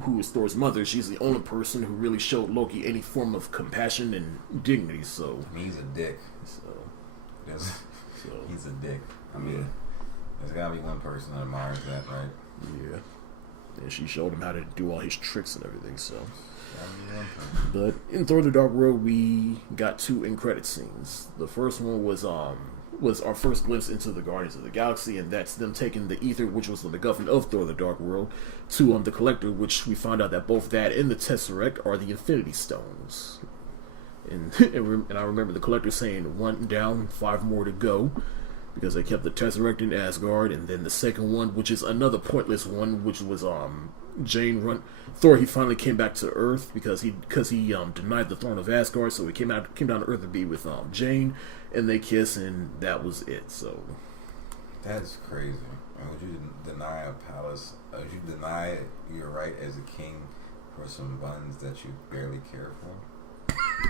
who is Thor's mother, she's the only person who really showed Loki any form of compassion and dignity. So he's a dick. He's a dick. I mean, there's gotta be one person that admires that, right? Yeah. and she showed him how to do all his tricks and everything. So, but in Thor: The Dark World, we got 2 end credit scenes. The first one was our first glimpse into the Guardians of the Galaxy, and that's them taking the Ether, which was the MacGuffin of Thor: The Dark World, to the Collector, which we found out that both that and the Tesseract are the Infinity Stones. And I remember the Collector saying 1 down, 5 more to go, because they kept the Tesseract in Asgard. And then the second one, which is another pointless one, which was Thor. He finally came back to Earth because he denied the throne of Asgard, so he came down to Earth to be with Jane, and they kiss, and that was it. So that's crazy. Would you deny a palace? Would you deny your right as a king for some buns that you barely care for?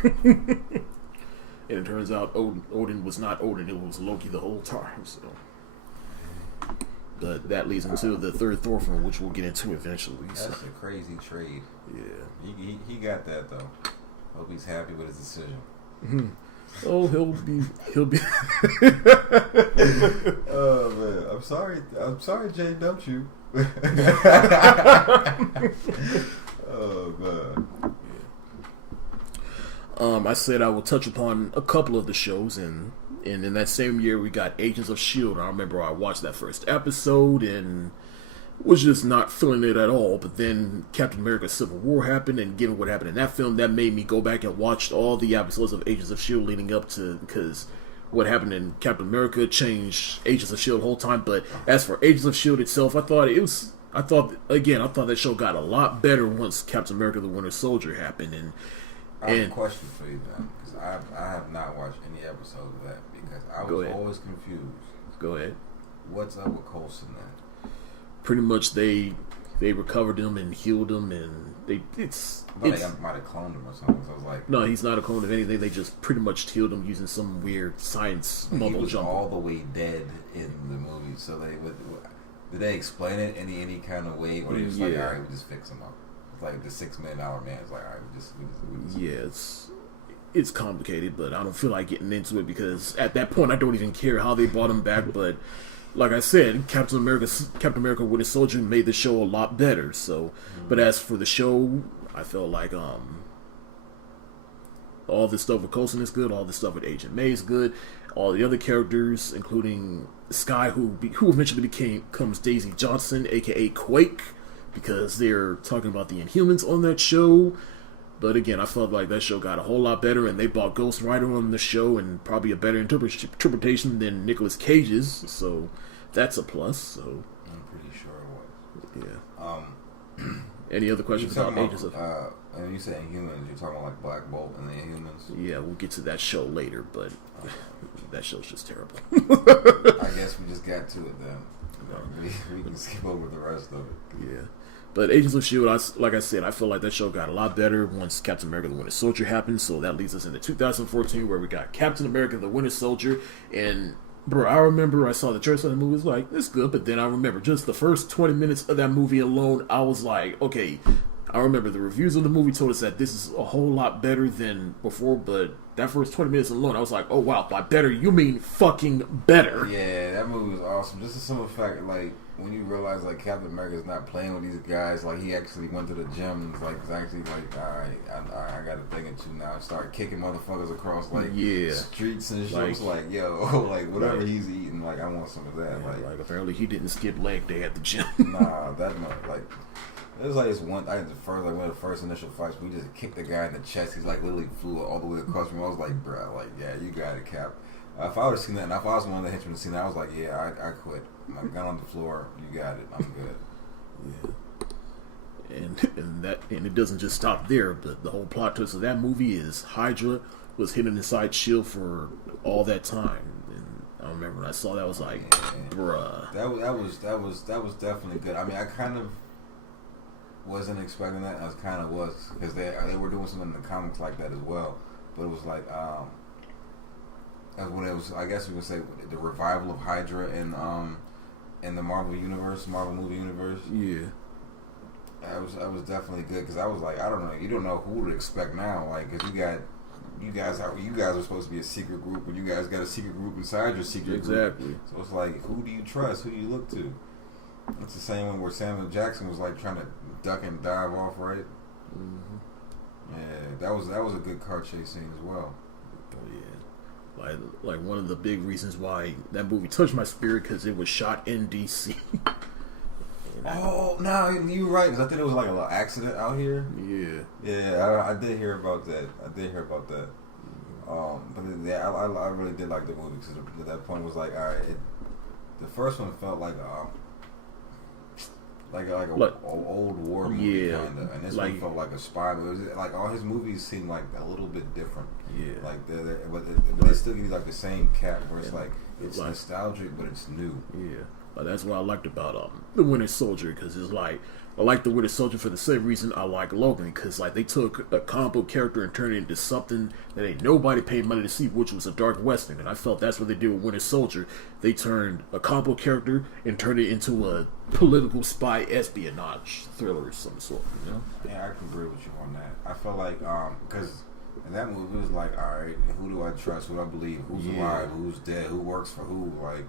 And it turns out Odin was not Odin; it was Loki the whole time. So, but that leads into the third Thor film, which we'll get into eventually. That's a crazy trade. Yeah, he got that though. Hope he's happy with his decision. Mm-hmm. Oh, he'll be. Oh man, I'm sorry, Jane, don't you? Oh man. I said I will touch upon a couple of the shows, and in that same year we got Agents of S.H.I.E.L.D. I remember I watched that first episode and was just not feeling it at all, but then Captain America Civil War happened, and given what happened in that film, that made me go back and watch all the episodes of Agents of S.H.I.E.L.D. leading up to, because what happened in Captain America changed Agents of S.H.I.E.L.D. the whole time. But as for Agents of S.H.I.E.L.D. itself, I thought that show got a lot better once Captain America the Winter Soldier happened. And I have a question for you, then, because I have not watched any episodes of that, because I was always confused. Go ahead. What's up with Coulson then? Pretty much they recovered him and healed him, and they might have cloned him or something. So I was like, no, he's not a clone of anything. They just pretty much healed him using some weird science mumbo jumbo. He was all the way dead in the movie. So did they explain it any kind of way, or they just like, all right, we just fix him up? Like the $6 million man is like, all right, we just yeah, it's complicated, but I don't feel like getting into it because at that point I don't even care how they brought him back. But like I said, Captain America Winter Soldier made the show a lot better. So, but as for the show, I felt like all this stuff with Coulson is good, all this stuff with Agent May is good, all the other characters, including Sky, who eventually becomes Daisy Johnson, aka Quake, because they're talking about the Inhumans on that show. But again, I felt like that show got a whole lot better, and they brought Ghost Rider on the show, and probably a better interpretation than Nicolas Cage's, so that's a plus. So I'm pretty sure it was. Yeah. Any other questions about Agents of? And you said Inhumans, you're talking about like Black Bolt and the Inhumans? Yeah, we'll get to that show later, but that show's just terrible. I guess we just got to it then. We can skip over the rest of it. Yeah. But Agents of S.H.I.E.L.D., like I said, I feel like that show got a lot better once Captain America the Winter Soldier happened. So that leads us into 2014, where we got Captain America the Winter Soldier. And, bro, I remember I saw the trailer for the movie, was like, it's good. But then I remember just the first 20 minutes of that movie alone, I was like, okay. I remember the reviews of the movie told us that this is a whole lot better than before, but that first 20 minutes alone, I was like, oh, wow, by better, you mean fucking better. Yeah, that movie was awesome. Just the simple fact, like, when you realize, like, Captain America's not playing with these guys, like, he actually went to the gym and was, like, actually, like, all right, I got a thing or two now. Start kicking motherfuckers across, like, streets and shit. Like, it's like, yo, like, whatever he's eating, like, I want some of that. Yeah, like, apparently he didn't skip leg day at the gym. Nah, like... It was like this one. One of the first initial fights, we just kicked the guy in the chest. He's like literally flew all the way across me. I was like, bro, like, yeah, you got it, Cap. If I would have seen that, and if I was one of the henchmen to see that, I was like, yeah, I quit. My gun on the floor. You got it. I'm good. Yeah. And it doesn't just stop there. But the whole plot twist of that movie is Hydra was hidden inside S.H.I.E.L.D. for all that time. And I remember when I saw that, I was like, bruh. That was definitely good. I mean, I kind of wasn't expecting that. I kind of was, because they were doing something in the comics like that as well. But it was like that's what it was. I guess we would say the revival of Hydra in the Marvel movie universe. Yeah, that was definitely good, because I was like, I don't know, you don't know who to expect now, like, because you guys are supposed to be a secret group, and you guys got a secret group inside your secret group. Exactly. So it's like, who do you trust? Who do you look to? It's the same one where Samuel Jackson was like trying to duck and dive off, right? Mm-hmm. Yeah, that was a good car chase scene as well. Oh yeah, like one of the big reasons why that movie touched my spirit because it was shot in D.C. Oh no, you're right. Cause I think it was like a little accident out here. Yeah, I did hear about that. But yeah, I really did like the movie because at that point was like, all right, the first one felt like a old war movie kind of, and this one felt like a spy movie. It was, like all his movies seemed like a little bit different. Yeah, like but they still give you like the same Cap, where it's like it's nostalgic but it's new. Yeah. That's what I liked about the Winter Soldier, because it's like I like the Winter Soldier for the same reason I like Logan, because like they took a comic book character and turned it into something that ain't nobody paid money to see, which was a dark western, and I felt that's what they did with Winter Soldier. They turned a comic book character and turned it into a political spy espionage thriller of some sort. You know? Yeah, I can agree with you on that. I felt like because in that movie it was like, all right, who do I trust? Who do I believe? Who's alive? Who's dead? Who works for who? Like.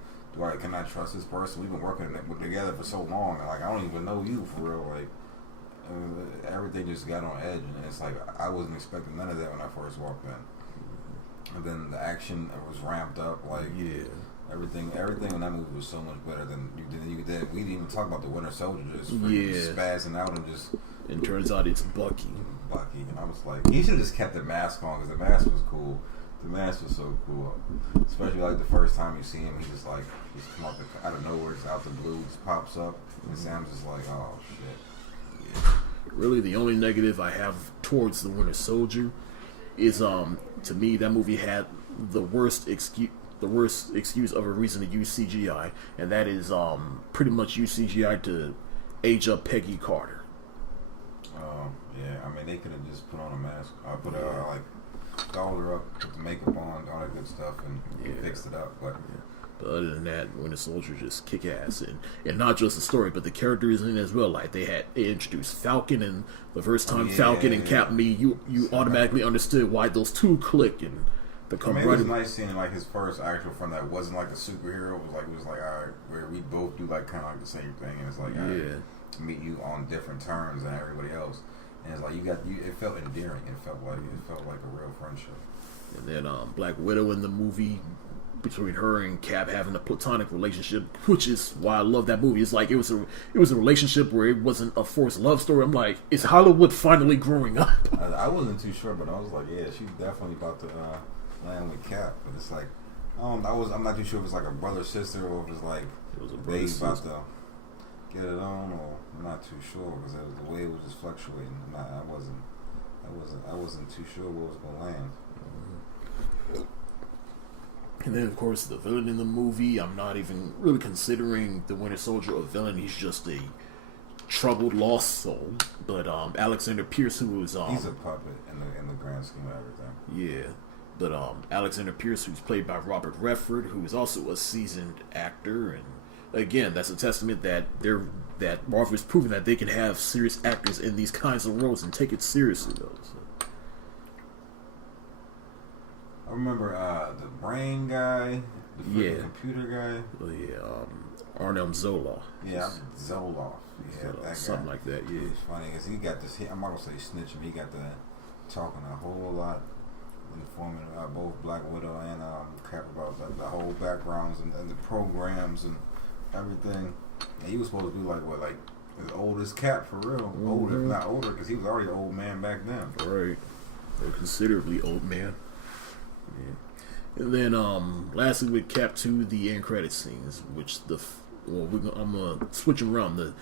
Can I trust this person? We've been working together for so long. Like, I don't even know you for real. Like, everything just got on edge, and it's like I wasn't expecting none of that when I first walked in. And then the action was ramped up. Like, everything in that movie was so much better than you did. We didn't even talk about the Winter Soldier just spazzing out and just. And turns out it's Bucky. And I was like, he should have just kept the mask on because the mask was cool. The mask was so cool, especially like the first time you see him, he just come out of nowhere, just out the blue, just pops up, and Sam's just like, oh shit. Yeah. Really, the only negative I have towards the Winter Soldier is, to me, that movie had the worst excuse of a reason to use CGI, and that is pretty much use CGI to age up Peggy Carter. Yeah, I mean they could have just put on a mask, dolled her up, put the makeup on, all that good stuff, and fixed it up. But other than that, Winter Soldier just kick ass, and not just the story, but the characters in it as well. Like they introduced Falcon, and the first time Falcon and Cap meet, you automatically understood why those two click and become. It was nice seeing like his first actual friend that wasn't like a superhero. It was like all right, where we both do like kind of like the same thing, and it's like meet you on different terms than everybody else. And it's like it felt endearing. It felt like a real friendship. And then Black Widow in the movie, between her and Cap having a platonic relationship, which is why I love that movie. It's like it was a relationship where it wasn't a forced love story. I'm like, it's Hollywood finally growing up. I wasn't too sure, but I was like, yeah, she's definitely about to land with Cap. But it's like, I'm not too sure if it's like a brother sister or if it's like they about to get it on, or I'm not too sure because the way it was just fluctuating. I wasn't too sure what was gonna land. And then of course the villain in the movie, I'm not even really considering the Winter Soldier a villain. He's just a troubled, lost soul. But Alexander Pierce, who is he's a puppet in the grand scheme of everything. Yeah. But Alexander Pierce, who's played by Robert Redford, who is also a seasoned actor, and again, that's a testament that Marvel is proving that they can have serious actors in these kinds of roles and take it seriously, though. So. I remember the brain guy, the computer guy. Oh, yeah, Arnhem Zoloff. Yeah, Zoloff. Yeah, that something guy. Like that. Yeah, it's funny because he got this. I'm not gonna say snitching. He got the talking a whole lot, informing about both Black Widow and Cap about the whole backgrounds and the programs and everything. And he was supposed to be like as old as Cap for real, older if not older, because he was already an old man back then. Right, a considerably old man. Yeah. And then lastly with Cap 2, the end credit scenes, which I'm gonna switch around. The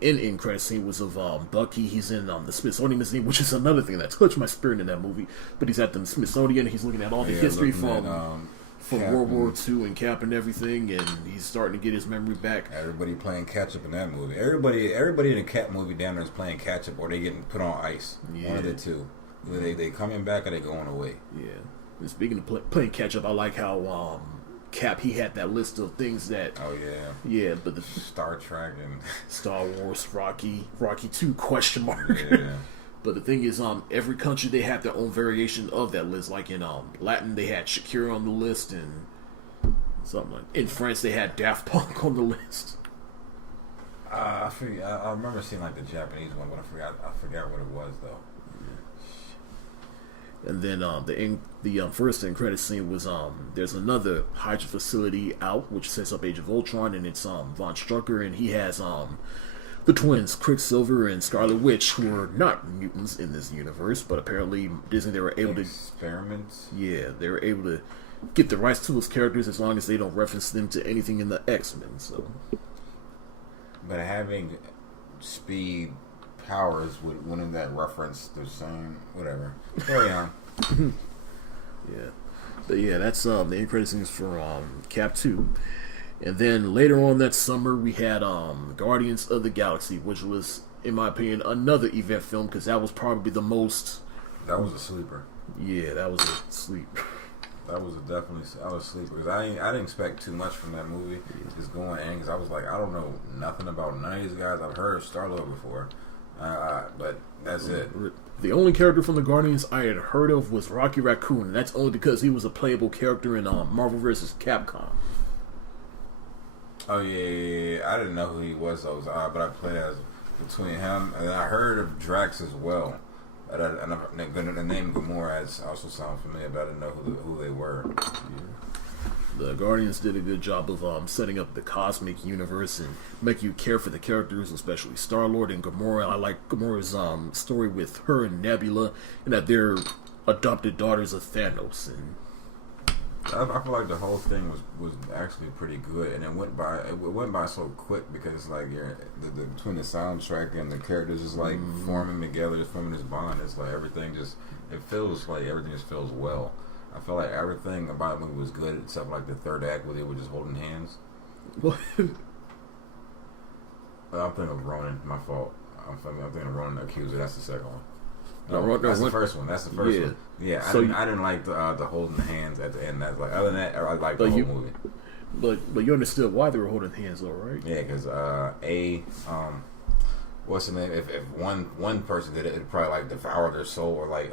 end credit scene was of Bucky. He's in the Smithsonian Museum, which is another thing that touched my spirit in that movie. But he's at the Smithsonian. He's looking at all the history from World War II and Cap and everything, and he's starting to get his memory back. Everybody playing catch up in that movie. Everybody in a Cap movie down there is playing catch up, or they getting put on ice. Yeah. One of the two. Either they coming back or they going away. Yeah. And speaking of playing catch up, I like how Cap, he had that list of things that. Oh yeah. Yeah, but the Star Trek and Star Wars, Rocky 2 question mark. Yeah. But the thing is, every country they have their own variation of that list. Like in Latin, they had Shakira on the list, and Something like in France they had Daft Punk on the list. I forget. I remember seeing like the Japanese one, but I forgot what it was though. And then the first end credit scene was there's another Hydra facility out which sets up Age of Ultron, and it's Von Strucker, and he has the twins Quicksilver and Scarlet Witch, who are not mutants in this universe, but apparently Disney they were able to experiments. Yeah, they were able to get the rights to those characters as long as they don't reference them to anything in the X-Men. So, but having speed powers wouldn't that reference the same whatever? Carry on. Yeah, but yeah, that's the end credit scenes for Cap 2. And then later on that summer we had Guardians of the Galaxy, which was, in my opinion, another event film, because that was probably the most. That was a sleeper. Yeah, that was a sleep. That was I was asleep because I didn't expect too much from that movie. Just going in because I was like, I don't know nothing about none of these guys. I've heard of Star-Lord before, but that's it. The only character from the Guardians I had heard of was Rocky Raccoon, and that's only because he was a playable character in Marvel vs. Capcom. Oh yeah. I didn't know who he was though, but I played as between him and I heard of Drax as well. And the name Gamora also sounds familiar, but I didn't know who they were. Yeah. The Guardians did a good job of setting up the cosmic universe and make you care for the characters, especially Star-Lord and Gamora. I like Gamora's story with her and Nebula, and that they're adopted daughters of Thanos. And I feel like the whole thing was actually pretty good, and it went by so quick because it's like between the soundtrack and the characters is like forming together, just forming this bond. It's like everything just feels well. I feel like everything about the movie was good except like the third act where they were just holding hands. What? I'm thinking of Ronan. My fault. I'm thinking of Ronan the Accuser. That's the second one. That's the first one. That's the first one. Yeah, I didn't like the holding hands at the end. That's like, other than that, I liked the whole movie. But you understood why they were holding hands, though, right? Yeah, because what's the name? If one person did it, it'd probably like devour their soul or like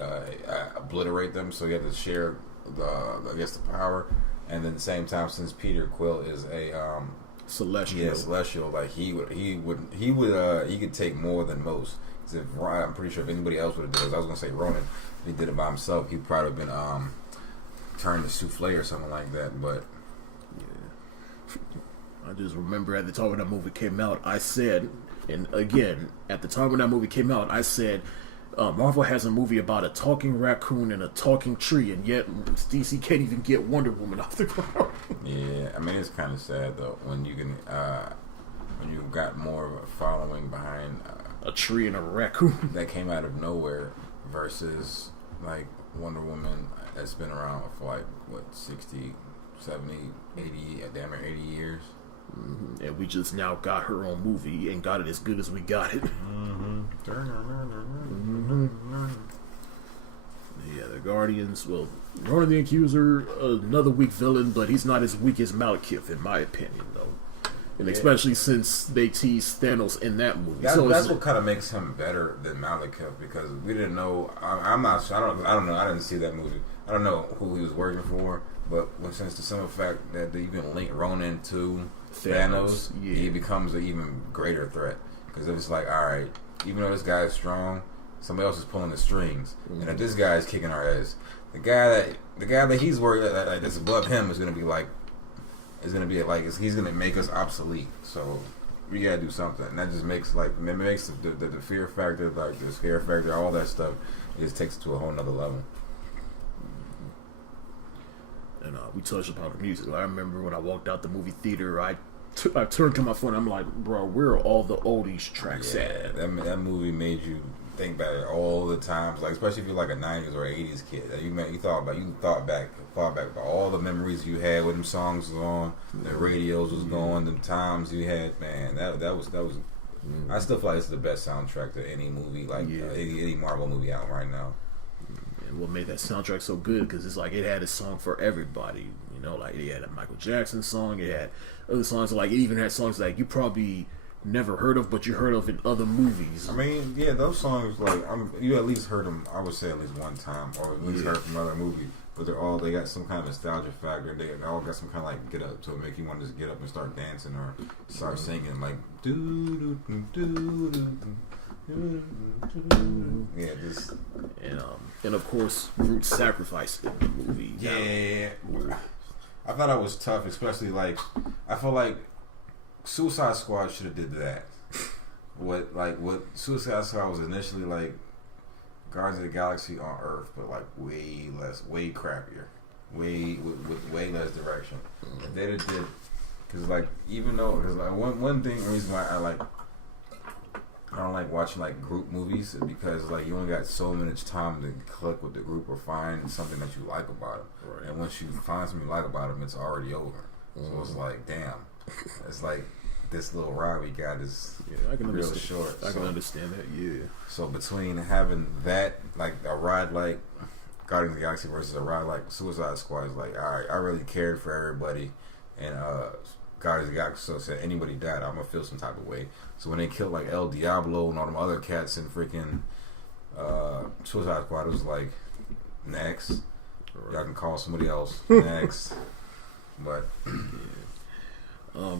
obliterate them. So you have to share the power. And then at the same time, since Peter Quill is a celestial, yeah, celestial, like he could take more than most. I'm pretty sure if anybody else would have done it, I was gonna say Ronan, if he did it by himself, he'd probably have been turned to souffle or something like that. But yeah, I just remember at the time when that movie came out, I said, and again at the time when that movie came out, I said, Marvel has a movie about a talking raccoon and a talking tree, and yet DC can't even get Wonder Woman off the ground. Yeah, I mean it's kind of sad though when you can when you've got more of a following behind a tree and a raccoon that came out of nowhere versus like Wonder Woman that's been around for like what 60, 70, 80, damn near 80 years. Mm-hmm. And we just now got her own movie and got it as good as we got it. Yeah, the Guardians. Well, Ronan the Accuser, another weak villain, but he's not as weak as Malekith in my opinion, though. And especially since they teased Thanos in that movie. That's what kind of makes him better than Malekith, because we didn't know. I'm not sure. I don't know. I didn't see that movie. I don't know who he was working for, but since the simple fact that they even link Ronan to Thanos, yeah, he becomes an even greater threat. Because it's like, all right, even though this guy is strong, somebody else is pulling the strings, and if this guy is kicking our ass, the guy that he's worried that's above him is going to be like. He's gonna make us obsolete. So we gotta do something. And that just makes the fear factor, like the scare factor, all that stuff. It just takes it to a whole nother level. And we touched upon the music. I remember when I walked out the movie theater, I turned to my phone. I'm like, bro, where are all the oldies tracks at? That movie made you think about it all the times, like especially if you're like a 90s or 80s kid. You thought back about all the memories you had when them songs was on, the radios was going, them times you had. Man, that was. I still feel like it's the best soundtrack to any movie, like any Marvel movie out right now. And what made that soundtrack so good, because it's like it had a song for everybody. You know, like it had a Michael Jackson song, it had other songs, like it even had songs like you probably never heard of, but you heard of in other movies. I mean, yeah, those songs, like, you at least heard them, I would say, at least one time, or at least heard from another movie. But they got some kind of nostalgia factor. They all got some kind of, like, get up to make you want to just get up and start dancing or start singing, like, yeah, just... And of course, Groot's sacrifice in the movie. Yeah. I thought that was tough, especially, like, I feel like Suicide Squad should have did that. What Suicide Squad was initially like Guardians of the Galaxy on Earth, but like way less, way crappier, with way less direction. If they did, because like even though because like reason why I don't like watching like group movies is because like you only got so much time to click with the group or find something that you like about them, right. And once you find something you like about them, it's already over. So it's like damn, it's like. This little ride we got is real short. I can understand that, yeah. So between having that, like a ride like Guardians of the Galaxy versus a ride like Suicide Squad, is like, all right, I really cared for everybody, and Guardians of the Galaxy, so if anybody died, I'm gonna feel some type of way. So when they killed like El Diablo and all them other cats in freaking Suicide Squad, it was like, next, y'all can call somebody else, next, but.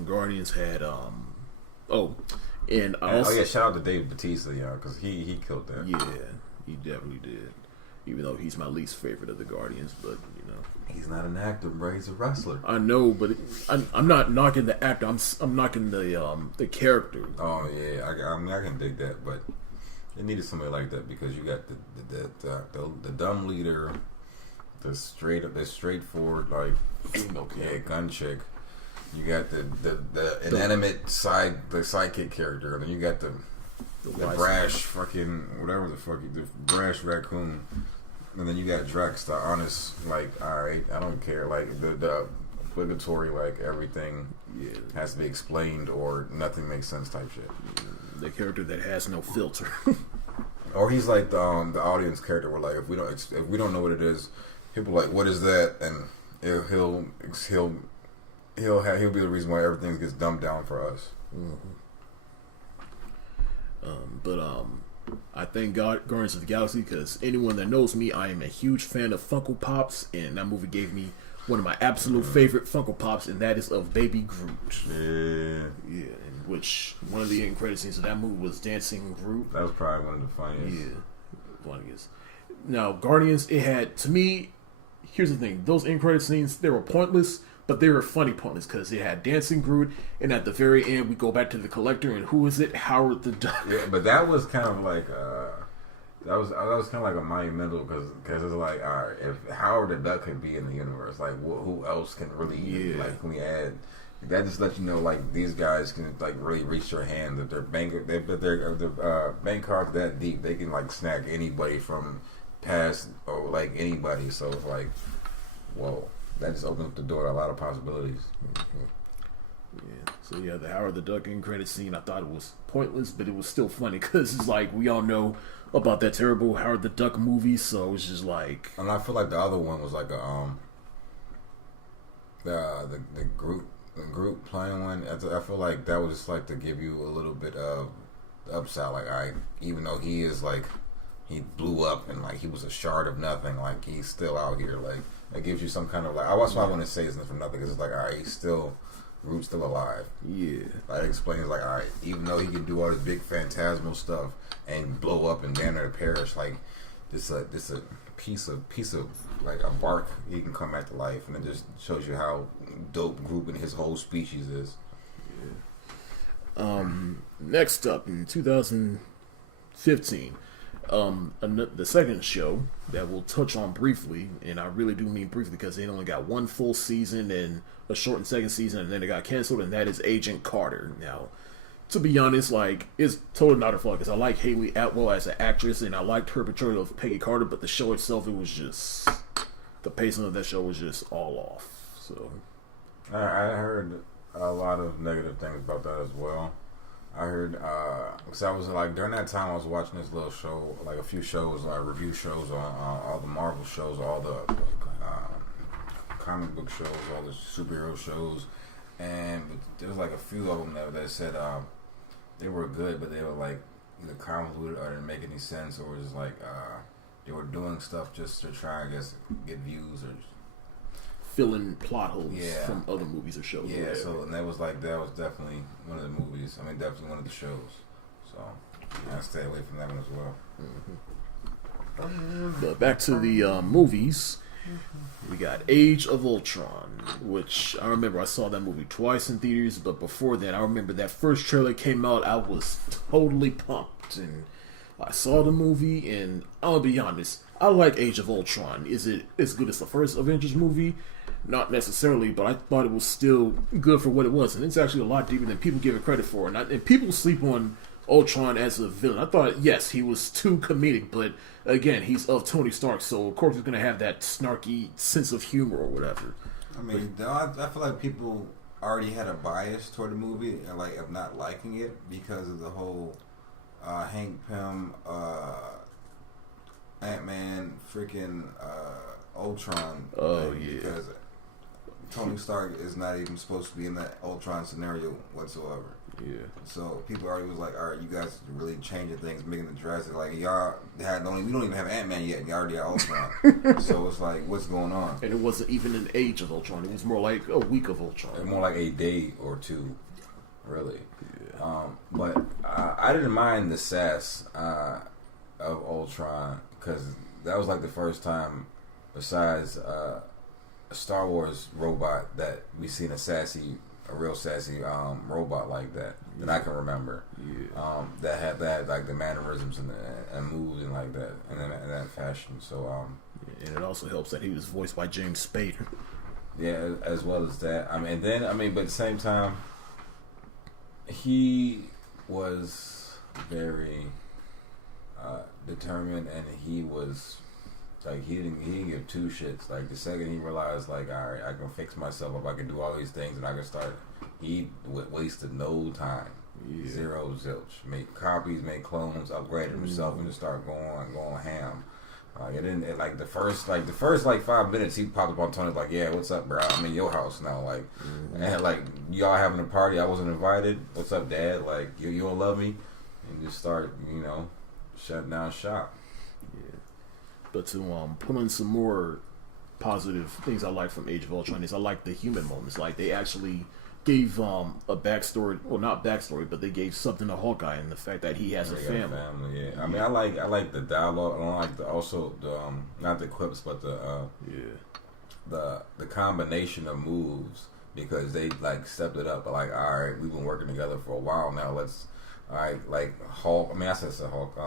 Guardians had shout out to Dave Bautista, because he killed that. Yeah, he definitely did. Even though he's my least favorite of the Guardians, but he's not an actor, bro. He's a wrestler. I know, but I'm not knocking the actor. I'm knocking the character. Oh yeah, I can dig that, but it needed somebody like that because you got the dumb leader, the straightforward like gun chick. You got the inanimate sidekick character, and then you got the brash fucking whatever the fuck the brash raccoon, and then you got Drax, the honest like alright, I don't care, like the obligatory like everything has to be explained or nothing makes sense type shit. The character that has no filter. Or he's like the audience character where like if we don't know what it is, people are like what is that, and he'll be the reason why everything gets dumbed down for us. But I thank God Guardians of the Galaxy because anyone that knows me, I am a huge fan of Funko Pops, and that movie gave me one of my absolute favorite Funko Pops, and that is of Baby Groot. Yeah. In which one of the end credit scenes of that movie was Dancing Groot. That was probably one of the funniest. Yeah, funniest. Now Guardians, it had to me. Here's the thing: those end credit scenes, they were pointless. But they were funny pointless because it had Dancing Groot, and at the very end we go back to the Collector, and who is it? Howard the Duck. Yeah, but that was kind of like that was kind of like a monumental because it's like, all right, if Howard the Duck could be in the universe, like who else can really like can we add? That just lets you know like these guys can like really reach their hand. That their bank cards that deep, they can like snag anybody from past or like anybody. So it's like, whoa. That just opened up the door to a lot of possibilities. Yeah. So yeah, the Howard the Duck end credit scene, I thought it was pointless, but it was still funny because it's like we all know about that terrible Howard the Duck movie, so it's just like. And I feel like the other one was like a the group playing one. I feel like that was just like to give you a little bit of upside. Like even though he is like he blew up and like he was a shard of nothing, like he's still out here like. It gives you some kind of like. That's why I want to say it's not for nothing because it's like, all right, Groot's still alive. Yeah. Like it explains like, all right, even though he can do all this big phantasmal stuff and blow up and damn near perish, like this a piece of like a bark, he can come back to life, and it just shows you how dope Groot and his whole species is. Yeah. Next up in 2015. The second show that we'll touch on briefly, and I really do mean briefly because they only got one full season and a shortened second season, and then it got canceled, and that is Agent Carter. Now, to be honest, like, it's totally not her fault because I like Haley Atwell as an actress, and I liked her portrayal of Peggy Carter, but the show itself, it was just the pacing of that show was just all off. So, I heard a lot of negative things about that as well. I heard, because I was like, during that time I was watching this little show, like a few shows, like review shows on all the Marvel shows, all the comic book shows, all the superhero shows, and there was like a few of them that said They were good, but they were like either convoluted or didn't make any sense, or just like they were doing stuff just to try, I guess, get views or filling plot holes from other movies or shows. Yeah, so and that was definitely one of the movies. I mean, definitely one of the shows. So I stay away from that one as well. But back to the movies. We got Age of Ultron, which I remember I saw that movie twice in theaters, but before that, I remember that first trailer came out, I was totally pumped, and I saw the movie, and I'll be honest, I like Age of Ultron. Is it as good as the first Avengers movie? Not necessarily, but I thought it was still good for what it was, and it's actually a lot deeper than people give it credit for, and people sleep on Ultron as a villain. I thought, yes, he was too comedic, but again, he's of Tony Stark, so of course he's going to have that snarky sense of humor or whatever. I mean, I feel like people already had a bias toward the movie, and like of not liking it because of the whole Hank Pym, Ant-Man, freaking Ultron thing, because Tony Stark is not even supposed to be in that Ultron scenario whatsoever. Yeah. So people already was like, all right, you guys really changing things, making it drastic. Like y'all we don't even have Ant-Man yet, and y'all already have Ultron. So it's like, what's going on? And it wasn't even an Age of Ultron. It was more like a week of Ultron. More like a day or two, really. Yeah. But I didn't mind the sass of Ultron, because that was like the first time, besides a Star Wars robot, that we seen a real sassy robot like that I can remember. Yeah. That had like the mannerisms and moves and like that, and in that fashion. So and it also helps that he was voiced by James Spader. Yeah, as well as that. But at the same time, he was very determined, and he was like, he didn't give two shits. Like, the second he realized, like, all right, I can fix myself up, I can do all these things, and I can start. He wasted no time. Yeah. Zero zilch. Make copies, make clones, upgraded himself, and just start going ham. The first 5 minutes, he popped up on Tony like, yeah, what's up, bro? I'm in your house now. Like, and like, y'all having a party, I wasn't invited. What's up, Dad? Like, you don't love me? And just start, shutting down shop. Yeah. But to put on some more positive things I like from Age of Ultron is I like the human moments. Like, they actually gave a backstory, well, not backstory, but they gave something to Hawkeye and the fact that he has a family. Yeah. I like the dialogue. I don't like the not the quips, but the combination of moves, because they like stepped it up. But like, all right, we've been working together for a while now. Like Hulk. I said Hulk.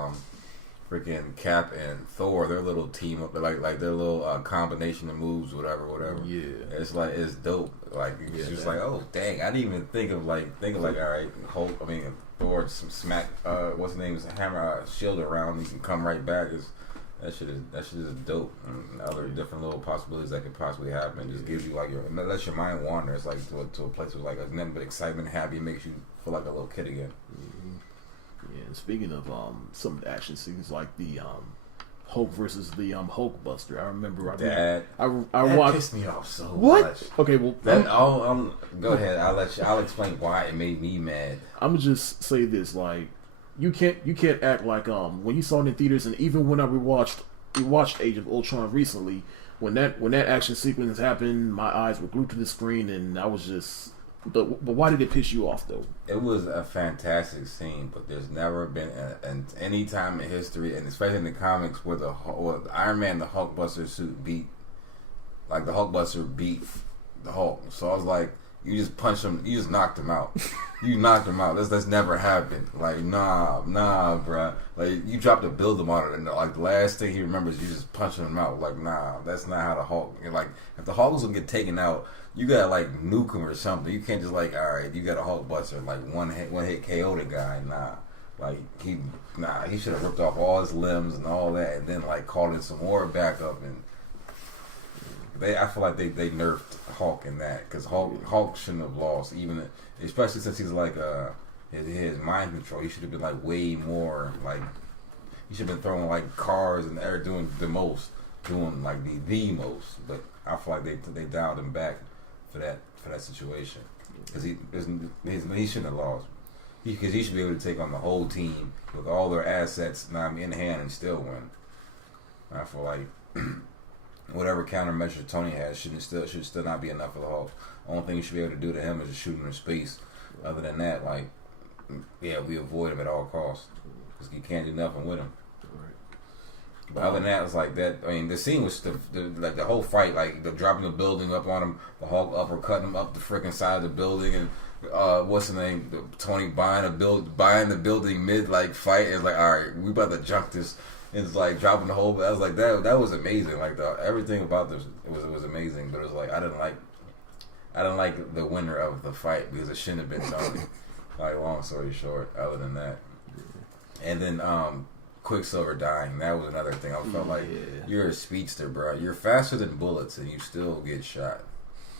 Freaking Cap and Thor, their little team up, like their little combination of moves, whatever. Yeah, it's like, it's dope. Like, it's just like, oh dang, I didn't even think of all right, Hulk. Thor smack what's his name, is hammer shield around, he can come right back. That shit is dope. And other different little possibilities that could possibly happen. Just gives you like lets your mind wander. It's like to a place with like nothing but excitement, happy, makes you feel like a little kid again. Mm-hmm. Yeah, and speaking of some of the action scenes, like the Hulk versus the Hulk Buster, I remember that watched. Pissed me off so what? much. Okay, well, go ahead. I'll explain why it made me mad. I'm gonna just say this: like, you can't act like when you saw it in theaters, and even when we watched Age of Ultron recently, when that action sequence happened, my eyes were glued to the screen, and I was just. But why did it piss you off, though? It was a fantastic scene, but there's never been any time in history, and especially in the comics, where the Iron Man, the Hulkbuster suit beat the Hulk. So I was like, you just punched him, you just knocked him out. You knocked him out. That's never happened. Like, nah, bruh. Like, you dropped a build him on it, and like the last thing he remembers, you just punching him out. Like, nah, that's not how the Hulk. Like, if the Hulk was gonna get taken out, you gotta like nuke him or something. You can't just like, all right, you got a Hulk Buster, like one hit KO the guy. Nah, like he should have ripped off all his limbs and all that, and then like called in some more backup. And I feel like they nerfed Hulk in that, because Hulk shouldn't have lost, even especially since he's like his mind control. He should have been like way more like, he should have been throwing like cars in the air, doing the most, doing like the most. But I feel like they dialed him back for that situation, because he shouldn't have lost. Because he should be able to take on the whole team with all their assets in hand and still win. I feel like whatever countermeasure Tony has should still not be enough for the Hulk. The only thing you should be able to do to him is just shoot him in space. Other than that, like, yeah, we avoid him at all costs because you can't do nothing with him. But other than that, it's like that. I mean, the scene was like the whole fight, like the dropping the building up on him, the Hulk uppercutting him up the freaking side of the building, and what's the name? Tony buying the building mid like fight. It's like, all right, we about to jump this. It's like dropping the whole. I was like, that was amazing. Like everything about this was amazing. But it was like I didn't like the winner of the fight because it shouldn't have been Tony. Like, long story short, other than that, and then Quicksilver dying. That was another thing. I felt like you're a speedster, bro. You're faster than bullets, and you still get shot.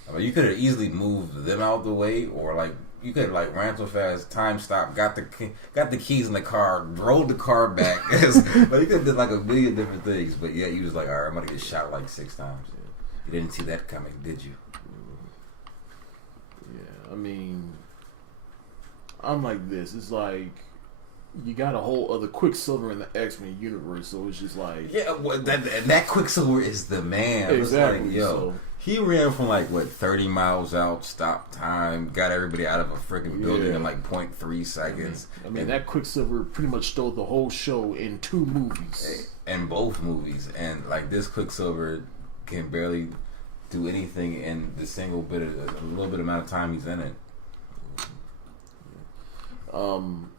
I mean, you could have easily moved them out the way, or like you could have like ran so fast, time stopped, got the keys in the car, drove the car back. But you could have done like a million different things. But yeah, you was like, all right, I'm gonna get shot like 6 times. You didn't see that coming, did you? Yeah, I mean, I'm like this. It's like you got a whole other Quicksilver in the X-Men universe, so it's just like that Quicksilver is the man. Exactly. Like, yo, he ran from like 30 miles out, stopped time, got everybody out of a freaking building in like 0.3 seconds. I mean that Quicksilver pretty much stole the whole show in 2 movies. In both movies, and like this Quicksilver can barely do anything in the little bit amount of time he's in it.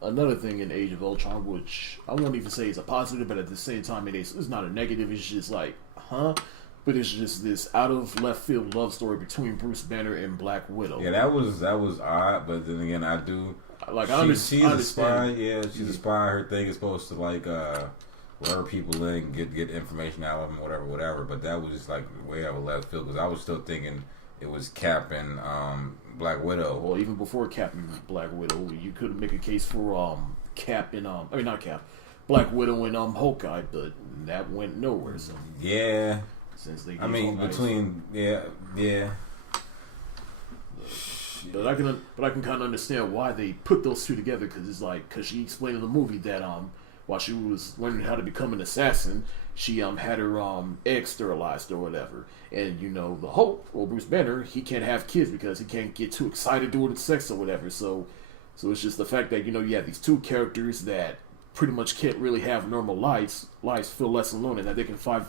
Another thing in Age of Ultron, which I won't even say is a positive, but at the same time it's not a negative. It's just like, but it's just this out of left field love story between Bruce Banner and Black Widow. Yeah, that was odd, but then again, I do like. She's a spy. Yeah, she's a spy. Her thing is supposed to like lure people in, get information out of them, whatever. But that was just like way out of left field because I was still thinking it was Cap and Black Widow. Well, even before Cap and Black Widow, you could make a case for Cap and not Cap, Black Widow and Hawkeye, but that went nowhere. So yeah, since they, between yeah. But I can kind of understand why they put those two together because she explained in the movie that while she was learning how to become an assassin, she had her egg sterilized or whatever. And the Hulk or Bruce Banner, he can't have kids because he can't get too excited during sex or whatever. So it's just the fact that you have these 2 characters that pretty much can't really have normal lives feel less alone, and that they can find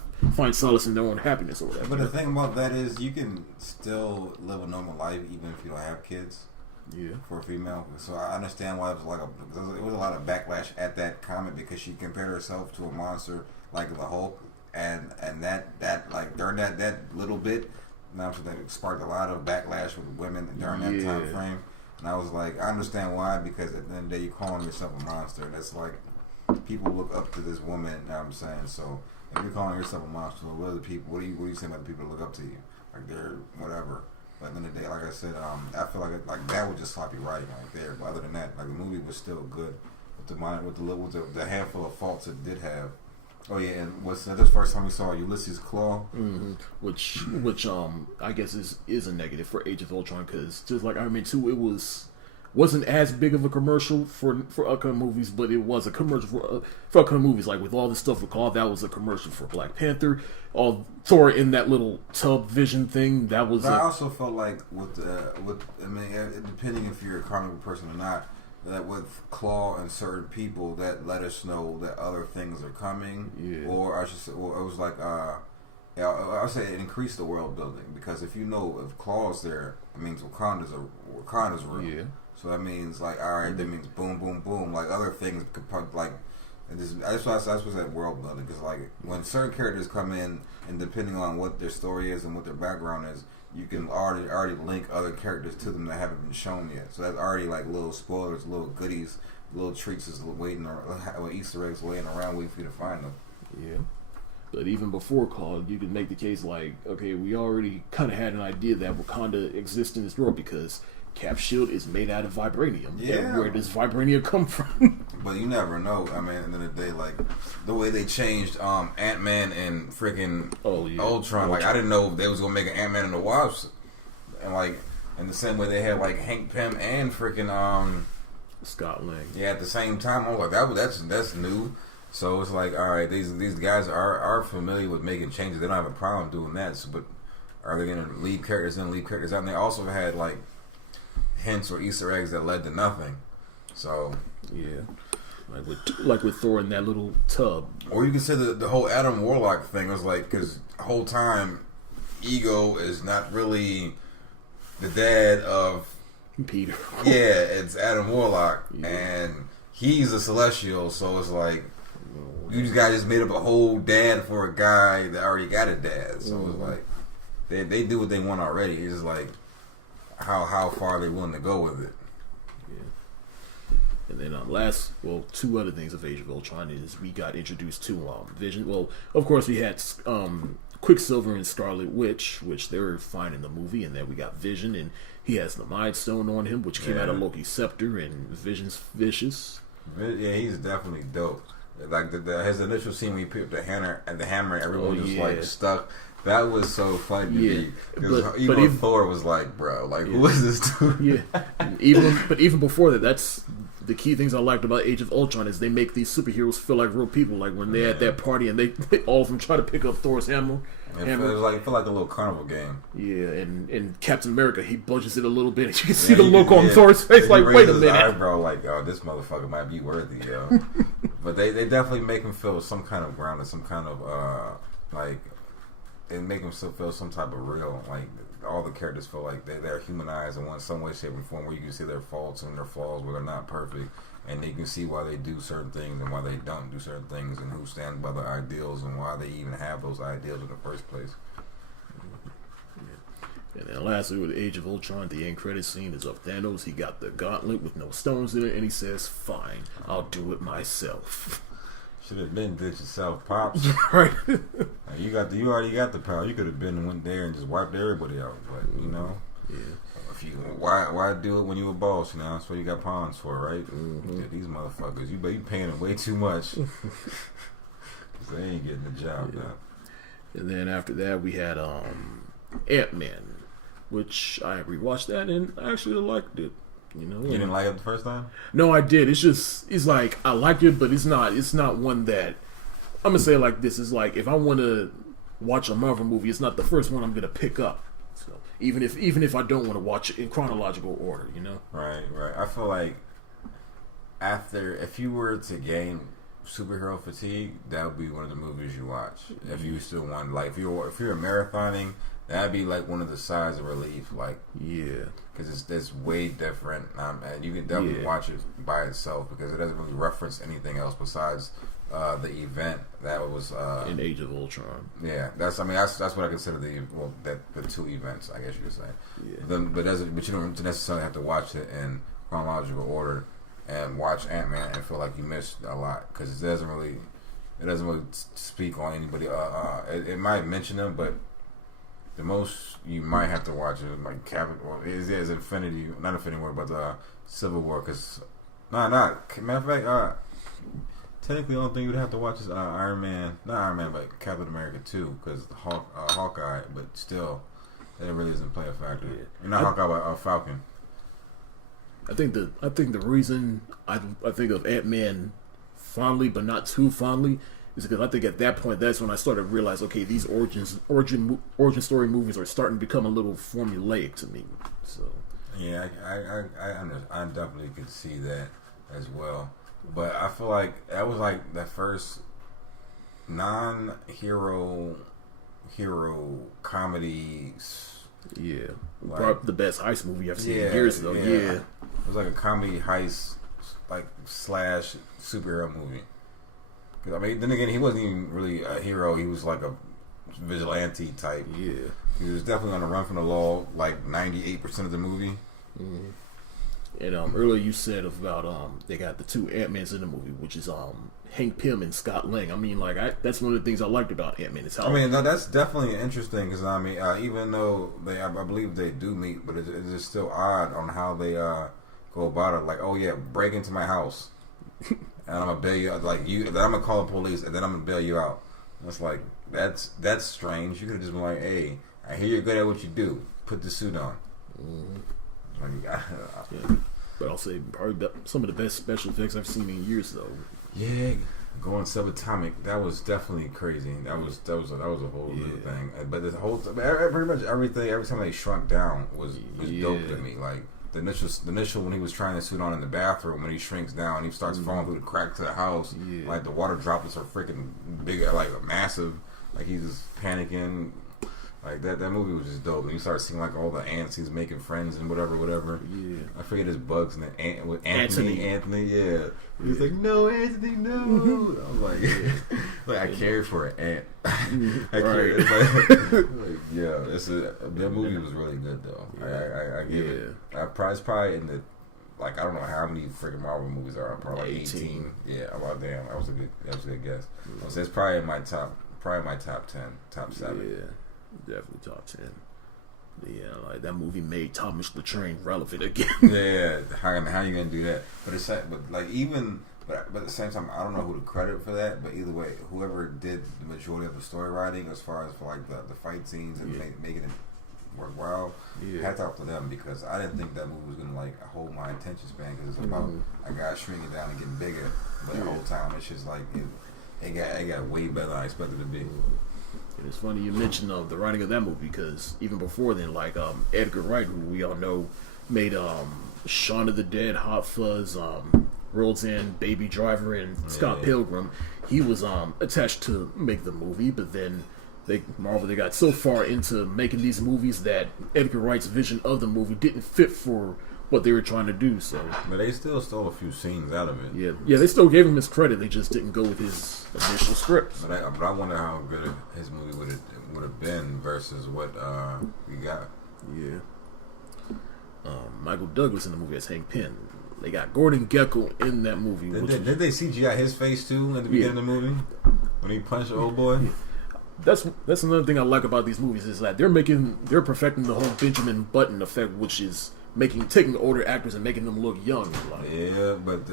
solace in their own happiness or whatever. But the thing about that is you can still live a normal life even if you don't have kids. Yeah, for a female. So I understand why it was a lot of backlash at that comment because she compared herself to a monster like the Hulk, and that like during that little bit, that sparked a lot of backlash with women during that time frame. And I was like, I understand why, because at the end of the day, you're calling yourself a monster. That's like people look up to this woman. You know what I'm saying? So if you're calling yourself a monster, what are the people? What are you saying about the people that look up to you? Like they're whatever. But at the end of the day, like I said, I feel like that was just sloppy writing right there. But other than that, like the movie was still good with the handful of faults it did have. Oh yeah, and this first time we saw Ulysses Claw, which I guess is a negative for Age of Ultron because just like Iron Man 2, it wasn't as big of a commercial for upcoming movies, but it was a commercial for upcoming movies. Like with all the stuff with Claw, that was a commercial for Black Panther. All Thor in that little tub vision thing, that was. But I also felt like depending if you're a comic book person or not, that with Claw and certain people that let us know that other things are coming. Yeah. Or I should say, or it was like I say it increased the world building because if Claw's there, it means Wakanda's real. Yeah. So that means like all right, that means boom, boom, boom. Like other things could like. That's why that world building because like when certain characters come in and depending on what their story is and what their background is, you can already link other characters to them that haven't been shown yet. So that's already like little spoilers, little goodies, little treats is waiting or Easter eggs waiting around waiting for you to find them. Yeah. But even before Claw, you could make the case like, okay, we already kind of had an idea that Wakanda exists in this world because Cap's shield is made out of vibranium. Yeah. And where does vibranium come from? But you never know. I mean, at the end of the day, like the way they changed Ant-Man and freaking Ultron. Like I didn't know they was gonna make an Ant-Man and the Wasp, and like in the same way they had like Hank Pym and freaking Scott Lang. Yeah, at the same time, I was like, that's new. So it's like, all right, these guys are familiar with making changes. They don't have a problem doing that. So, but are they going to leave characters in, leave characters out? And they also had like hints or Easter eggs that led to nothing. So yeah, like with Thor in that little tub. Or you can say the whole Adam Warlock thing was like, because the whole time Ego is not really the dad of Peter. Yeah, it's Adam Warlock, and he's a Celestial. So it's like, you guys just made up a whole dad for a guy that already got a dad. So it's like they do what they want already. It's just like how far they're willing to go with it. Yeah. And then two other things of Age of Ultron is we got introduced to Vision. Well, of course we had Quicksilver and Scarlet Witch, which they were fine in the movie, and then we got Vision, and he has the Mind Stone on him, which came out of Loki's scepter, and Vision's vicious. Yeah, he's definitely dope. Like his initial scene when he picked up the hammer and everyone was like stuck. That was so funny to me. Even Thor was like, "Bro, like who is this dude?" Yeah, even before that, that's the key things I liked about Age of Ultron is they make these superheroes feel like real people. Like when they're at that party and they all of them try to pick up Thor's hammer. It felt like a little carnival game. Yeah, and Captain America, he budges it a little bit, and you can see the look on Thor's face. Like, wait a minute, eyebrow, like, oh, this motherfucker might be worthy, yo. But they definitely make him feel some kind of grounded, some kind of like they make him still feel some type of real. Like all the characters feel like they're humanized in some way, shape, or form, where you can see their faults and their flaws, where they're not perfect, and you can see why they do certain things and why they don't do certain things, and who stands by their ideals and why they even have those ideals in the first place. And then lastly, with Age of Ultron, the end credit scene is of Thanos. He got the gauntlet with no stones in it, and he says, "Fine, I'll do it myself." Should have been did yourself, pops. Right. You already got the power. You could have been and went there and just wiped everybody out. But you know, why do it when you a boss? You know, that's what you got pawns for, right? Yeah, these motherfuckers, you paying them way too much. Cause they ain't getting the job done. And then after that, we had Ant-Man, which I rewatched that and I actually liked it. You know, you didn't like it the first time? No, I did. It's like I liked it, but it's not one that I'm gonna say it like this. It's like if I want to watch a Marvel movie, it's not the first one I'm gonna pick up. So even if I don't want to watch it in chronological order, you know. Right. I feel like if you were to gain superhero fatigue, that would be one of the movies you watch. If you still want, like, if you're marathoning, that'd be like one of the sighs of relief, like, because it's way different, and you can definitely watch it by itself because it doesn't really reference anything else besides the event that was in Age of Ultron. Yeah, that's what I consider the two events, I guess you could say. Yeah. But you don't necessarily have to watch it in chronological order and watch Ant-Man and feel like you missed a lot because it doesn't really speak on anybody. It might mention them, but the most you might have to watch is like is Infinity, not Infinity War, but Civil War. Cause matter of fact, technically the only thing you'd have to watch is not Iron Man, but Captain America 2, because Hawkeye. But still, that really doesn't play a factor. Yeah. You're not Hawkeye, but Falcon. I think the reason I think of Ant-Man fondly, but not too fondly, is because I think at that point that's when I started to realize, okay, these origin story movies are starting to become a little formulaic to me. So yeah, I definitely could see that as well. But I feel like that was like the first non-hero comedy. Yeah, like, the best heist movie I've seen in years though. Yeah, it was like a comedy heist, like slash superhero movie. Cause, I mean, then again, he wasn't even really a hero. He was like a vigilante type. Yeah, he was definitely on the run from the law, like 98% of the movie. Mm-hmm. And earlier you said about they got the two Ant-Mans in the movie, which is Hank Pym and Scott Lang. I mean, like that's one of the things I liked about Ant-Man. Is how that's definitely interesting because I mean, even though I believe they do meet, but it's still odd on how they go about it. Like, oh yeah, break into my house, and I'm gonna bail you out. Like then I'm gonna call the police, and then I'm gonna bail you out. It's like that's strange. You could have just been like, hey, I hear you're good at what you do. Put the suit on. Mm-hmm. But I'll say probably some of the best special effects I've seen in years, though. Yeah, going subatomic, that was definitely crazy. That was a whole new thing. But the whole pretty much everything, every time they shrunk down was dope to me. Like the initial when he was trying to suit on in the bathroom, when he shrinks down, he starts falling through the crack to the house. Yeah. Like the water droplets are freaking big, like massive. Like he's just panicking. Like that movie was just dope. And you start seeing like all the ants he's making friends and whatever. Yeah. I forget his bugs and with Anthony. Yeah. He's like, no, Anthony, no. I was like, like I cared for an ant. I cared. That movie was really good though. I give it. Probably in the I don't know how many freaking Marvel movies are. Probably like 18. Yeah. Well, damn, that was a good guess. So it's probably in my top 10, top 7. Yeah. Definitely top 10. Yeah, like that movie made Thomas the Train relevant again. Yeah, how you gonna do that? But at the same time, I don't know who to credit for that. But either way, whoever did the majority of the story writing, as far as for like the fight scenes and making it work well, hats off to them, because I didn't think that movie was gonna like hold my attention span, because it's about a guy shrinking down and getting bigger. But the whole time it's just like it got way better than I expected it to be. And it's funny you mentioned the writing of that movie, because even before then, like Edgar Wright, who we all know made Shaun of the Dead, Hot Fuzz, World's End, Baby Driver, and Scott Pilgrim, he was attached to make the movie, but then they got so far into making these movies that Edgar Wright's vision of the movie didn't fit for what they were trying to do. So, but they still stole a few scenes out of it. Yeah, they still gave him his credit. They just didn't go with his initial script. But I wonder how good his movie would have been versus what we got. Yeah. Michael Douglas in the movie as Hank Pym. They got Gordon Gekko in that movie. Did they CGI his face too at the beginning of the movie when he punched the old boy? Yeah. That's another thing I like about these movies, is that they're perfecting the whole Benjamin Button effect, which is taking older actors and making them look young. Like. Yeah, but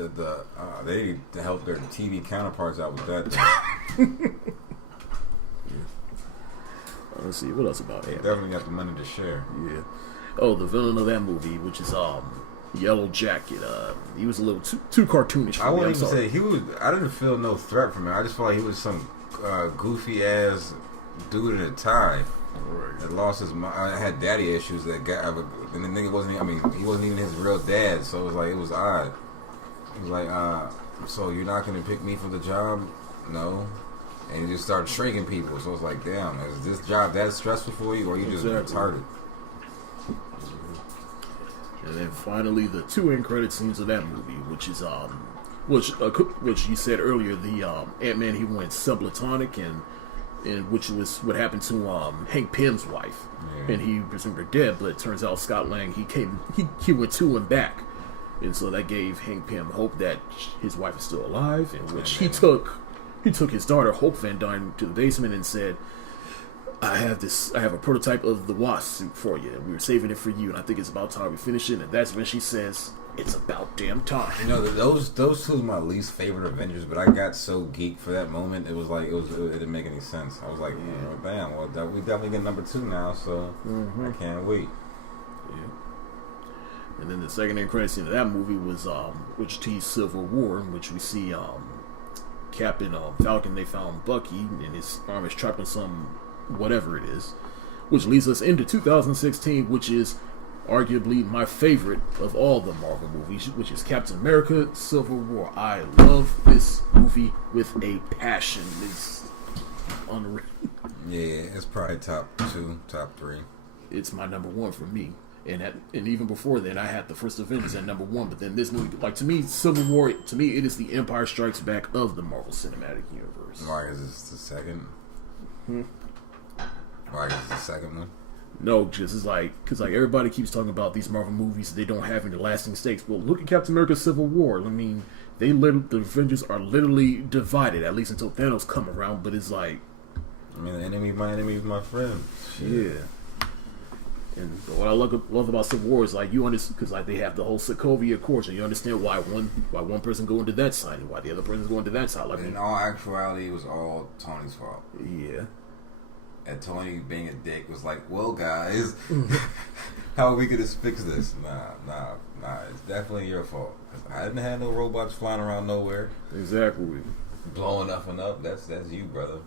they need to help their TV counterparts out with that. Let's see what else about it. Definitely got the money to share. Yeah. Oh, the villain of that movie, which is Yellow Jacket. He was a little too cartoonish. I wouldn't even say he was. I didn't feel no threat from him. I just felt like he was some goofy ass dude in a tie. Right. That lost his mind. I had daddy issues. That guy, and the nigga wasn't. He wasn't even his real dad. So it was odd. It was like, so you're not gonna pick me for the job? No. And he just started shrinking people. So it's like, damn, is this job that stressful for you, or are you just retarded? And then finally, the two end credit scenes of that movie, which is which you said earlier, the Ant-Man, he went sublatonic, and which was what happened to Hank Pym's wife, and he presumed her dead, but it turns out Scott Lang he went to and back, and so that gave Hank Pym hope that his wife is still alive, in which he took his daughter Hope Van Dyne to the basement and said, I have a prototype of the Wasp suit for you, and we were saving it for you, and I think it's about time we finish it. And that's when she says, it's about damn time. You know, those two are my least favorite Avengers, but I got so geeked for that moment. It was like it didn't make any sense. I was like, damn, well, we definitely get number 2 now, so I can't wait. Yeah. And then the second end credit scene of that movie was which teased Civil War, in which we see Cap and Falcon. They found Bucky, and his arm is trapped in some whatever it is, which leads us into 2016, which is arguably my favorite of all the Marvel movies, which is Captain America: Civil War. I love this movie with a passion. It's unreal. Yeah, it's probably top 2, top 3. It's my number 1 for me. And even before then, I had the first Avengers at number 1. But then this movie, like, to me, Civil War, to me, it is the Empire Strikes Back of the Marvel Cinematic Universe. Why is this the second? Why is this the second one? No, because everybody keeps talking about these Marvel movies, they don't have any lasting stakes. Well, look at Captain America: Civil War. I mean, the Avengers are literally divided, at least until Thanos come around. But it's like, the enemy is my friend. Shit. Yeah. And what I love about Civil War is, like, you understand, because like they have the whole Sokovia Accords, and you understand why one person go into that side and why the other person go into that side. Like, in all actuality, it was all Tony's fault. Yeah. and Tony being a dick was like, well, guys, how are we gonna fix this? Nah. It's definitely your fault. I didn't have no robots flying around nowhere. Exactly. Blowing up and up. That's you, brother.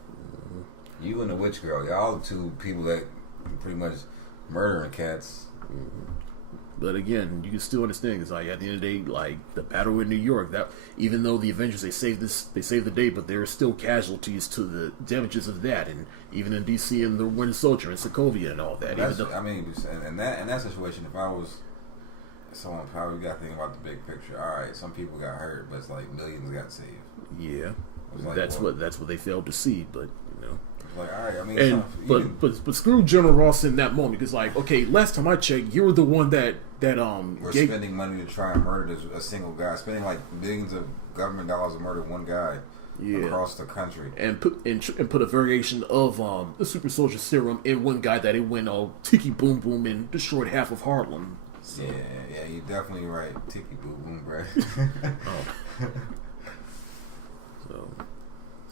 You and the witch girl. Y'all the two people that pretty much murdering cats. But again, you can still understand because, like, at the end of the day, like the battle in New York, that even though the Avengers they saved the day, but there are still casualties to the damages of that, and even in DC and the Winter Soldier and Sokovia and all that. I mean, in that situation, if I was someone, probably got to think about the big picture. All right, some people got hurt, but it's like millions got saved. Yeah, like, that's what they failed to see, but you know. Like, all right, I mean, but screw General Ross in that moment because, like, okay, last time I checked, you were the one that we're spending money to try and murder a single guy, spending like millions of government dollars to murder one guy across the country, and put a variation of the super soldier serum in one guy that it went all tiki boom boom and destroyed half of Harlem. So. Yeah, you're definitely right, tiki boom boom, bro.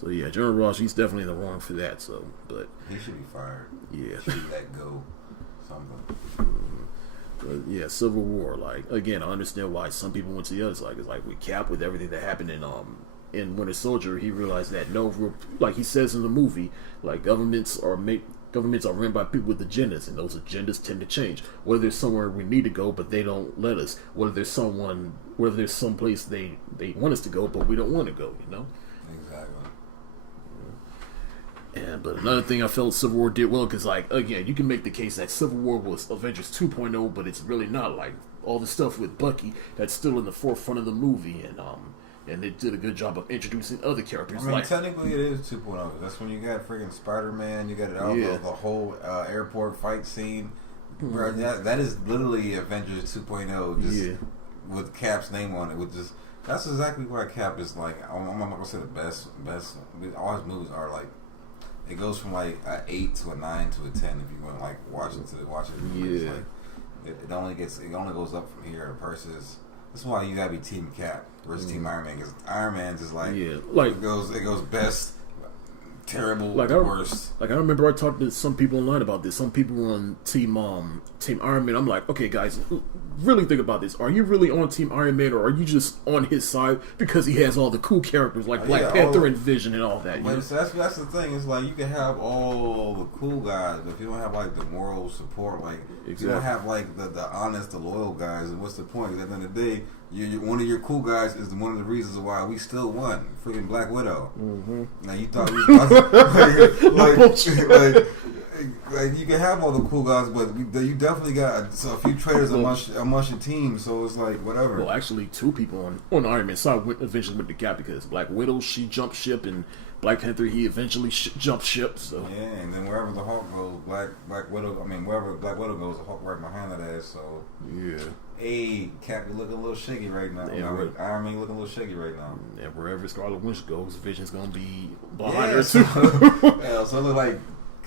So yeah, General Ross, he's definitely in the wrong for that. So, but he should be fired. Yeah, he should let go. Something. But yeah, Civil War. Like again, I understand why some people went to the other side. It's like with Cap, with everything that happened in Winter Soldier, he realized that like he says in the movie, like governments are run by people with agendas, and those agendas tend to change. Whether there's somewhere we need to go, but they don't let us. Whether there's someplace they want us to go, but we don't want to go. You know. Exactly. But another thing I felt Civil War did well, because, like, again, you can make the case that Civil War was Avengers 2.0, but it's really not. Like, all the stuff with Bucky, that's still in the forefront of the movie, and they did a good job of introducing other characters. I mean, technically it is 2.0. That's when you got freaking Spider-Man, you got the whole airport fight scene. Mm-hmm. Bro, that is literally Avengers 2.0, just with Cap's name on it. That's exactly why Cap is, like, I'm not going to say the best. All his movies are, like, it goes from like an 8 to a 9 to a 10 if you want to like watch it. Yeah. Like, it only goes up from here versus. That's why you gotta be Team Cap versus Team Iron Man, because Iron Man's is like it goes best, terrible, like worst. Like I remember I talked to some people online about this. Some people on Team Iron Man. I'm like, okay, guys, really think about this. Are you really on Team Iron Man, or are you just on his side because he has all the cool characters like Black Panther and Vision and all that? But that's the thing. It's like you can have all the cool guys, but if you don't have like the moral support, like if you don't have like the honest, the loyal guys, and what's the point? Because at the end of the day, one of your cool guys is one of the reasons why we still won. Freaking Black Widow. Mm-hmm. Now you thought we was like you can have all the cool guys, but you definitely got a few traitors amongst your team. So it's like whatever. Well, actually, two people on Iron Man side eventually went to Gap because Black Widow she jumped ship and Black Panther he eventually jumped ship. So yeah, and then wherever the Hulk goes, Black Widow. I mean, wherever Black Widow goes, the Hulk right behind that ass. So yeah. Hey, Cap, you looking a little shaky right now. Iron Man looking a little shaky right now. And wherever Scarlet Witch goes, Vision's gonna be behind her too. Yeah, so it look like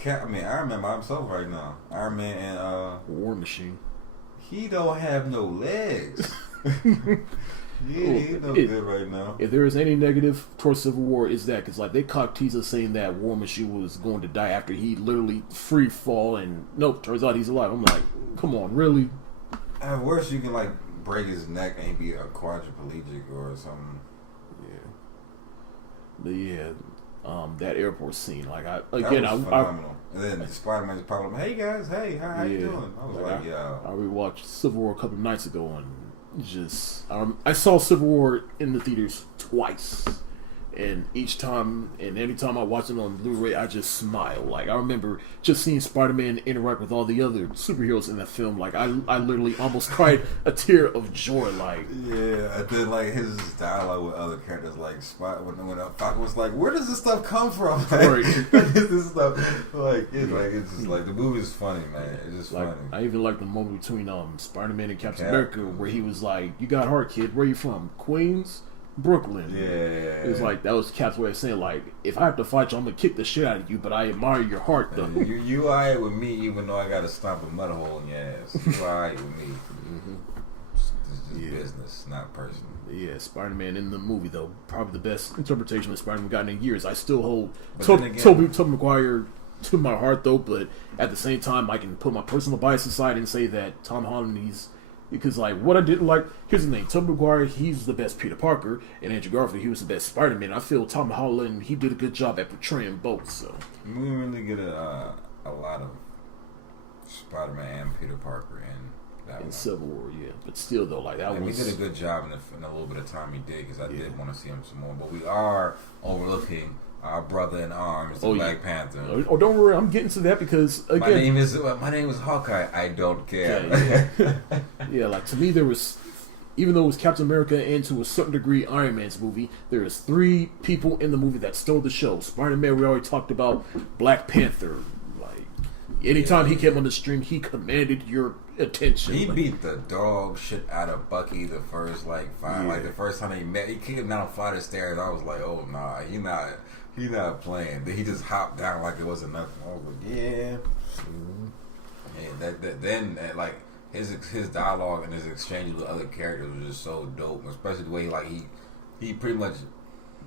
Iron Man by himself right now. Iron Man and War Machine. He don't have no legs. He's no good right now. If there is any negative towards Civil War, is that because like they cock teased us saying that War Machine was going to die after he literally free fall, and nope, turns out he's alive. I'm like, come on, really? At worst, you can like break his neck and be a quadriplegic or something. Yeah. But yeah, that airport scene, like that was phenomenal. And then Spider-Man's probably, hey guys, hey, how you doing? I was like, yeah. I rewatched Civil War a couple of nights ago, and I saw Civil War in the theaters twice. And every time I watch it on Blu-ray, I just smile. Like, I remember just seeing Spider-Man interact with all the other superheroes in that film. Like, I literally almost cried a tear of joy. Like, yeah, and then like his dialogue with other characters, like when Falcon was like, "Where does this stuff come from?" Like, this stuff, it's just like the movie is funny, man. It's just funny. I even like the moment between Spider-Man and Captain America where he was like, "You got heart, kid. Where you from? Queens." Brooklyn. Yeah. It was like that was Cap's way of saying like, if I have to fight you, I'm gonna kick the shit out of you, but I admire your heart though. You alright with me, even though I gotta stomp a mud hole in your ass. You alright with me. Mm-hmm. It's just business, not personal. Yeah, Spider-Man in the movie though, probably the best interpretation of Spider-Man gotten in years. I still hold Tobey Maguire to my heart though. But at the same time, I can put my personal bias aside and say that Tom Holland, because like what I didn't like. Here's the thing: Tobey Maguire, he's the best Peter Parker, and Andrew Garfield, he was the best Spider-Man. I feel Tom Holland, he did a good job at portraying both. So we really get a lot of Spider-Man and Peter Parker in Civil War, yeah. But still, though, like that was... He did a good job in a little bit of time he did, because I did want to see him some more. But we are overlooking our brother in arms, the Black Panther. Oh, don't worry, I'm getting to that because again, my name is Hawkeye. I don't care. Yeah, like to me, there was, even though it was Captain America and to a certain degree Iron Man's movie, there was 3 people in the movie that stole the show. Spider-Man, we already talked about. Black Panther, like anytime he came on the stream, he commanded your attention. He beat the dog shit out of Bucky the first the first time they met. He kicked him down a flight of stairs. I was like, oh nah, he not playing. Then he just hopped down like it wasn't nothing. I was like, yeah. And then his dialogue and his exchanges with other characters was just so dope, especially the way he pretty much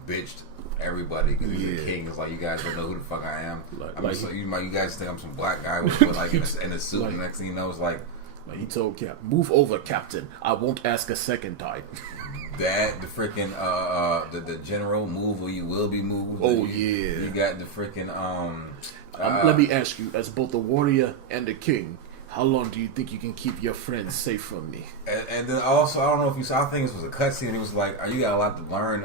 bitched everybody because he's a king. It's like, you guys don't know who the fuck I am. You guys think I'm some black guy with in a suit. And next thing you know, it's like he told Cap, "Move over, Captain. I won't ask a second time." That the freaking the general, move or you will be moved. You got the freaking let me ask you, as both a warrior and a king, how long do you think you can keep your friends safe from me? And then also, I don't know if you saw, I think this was a cutscene. It was like, you got a lot to learn.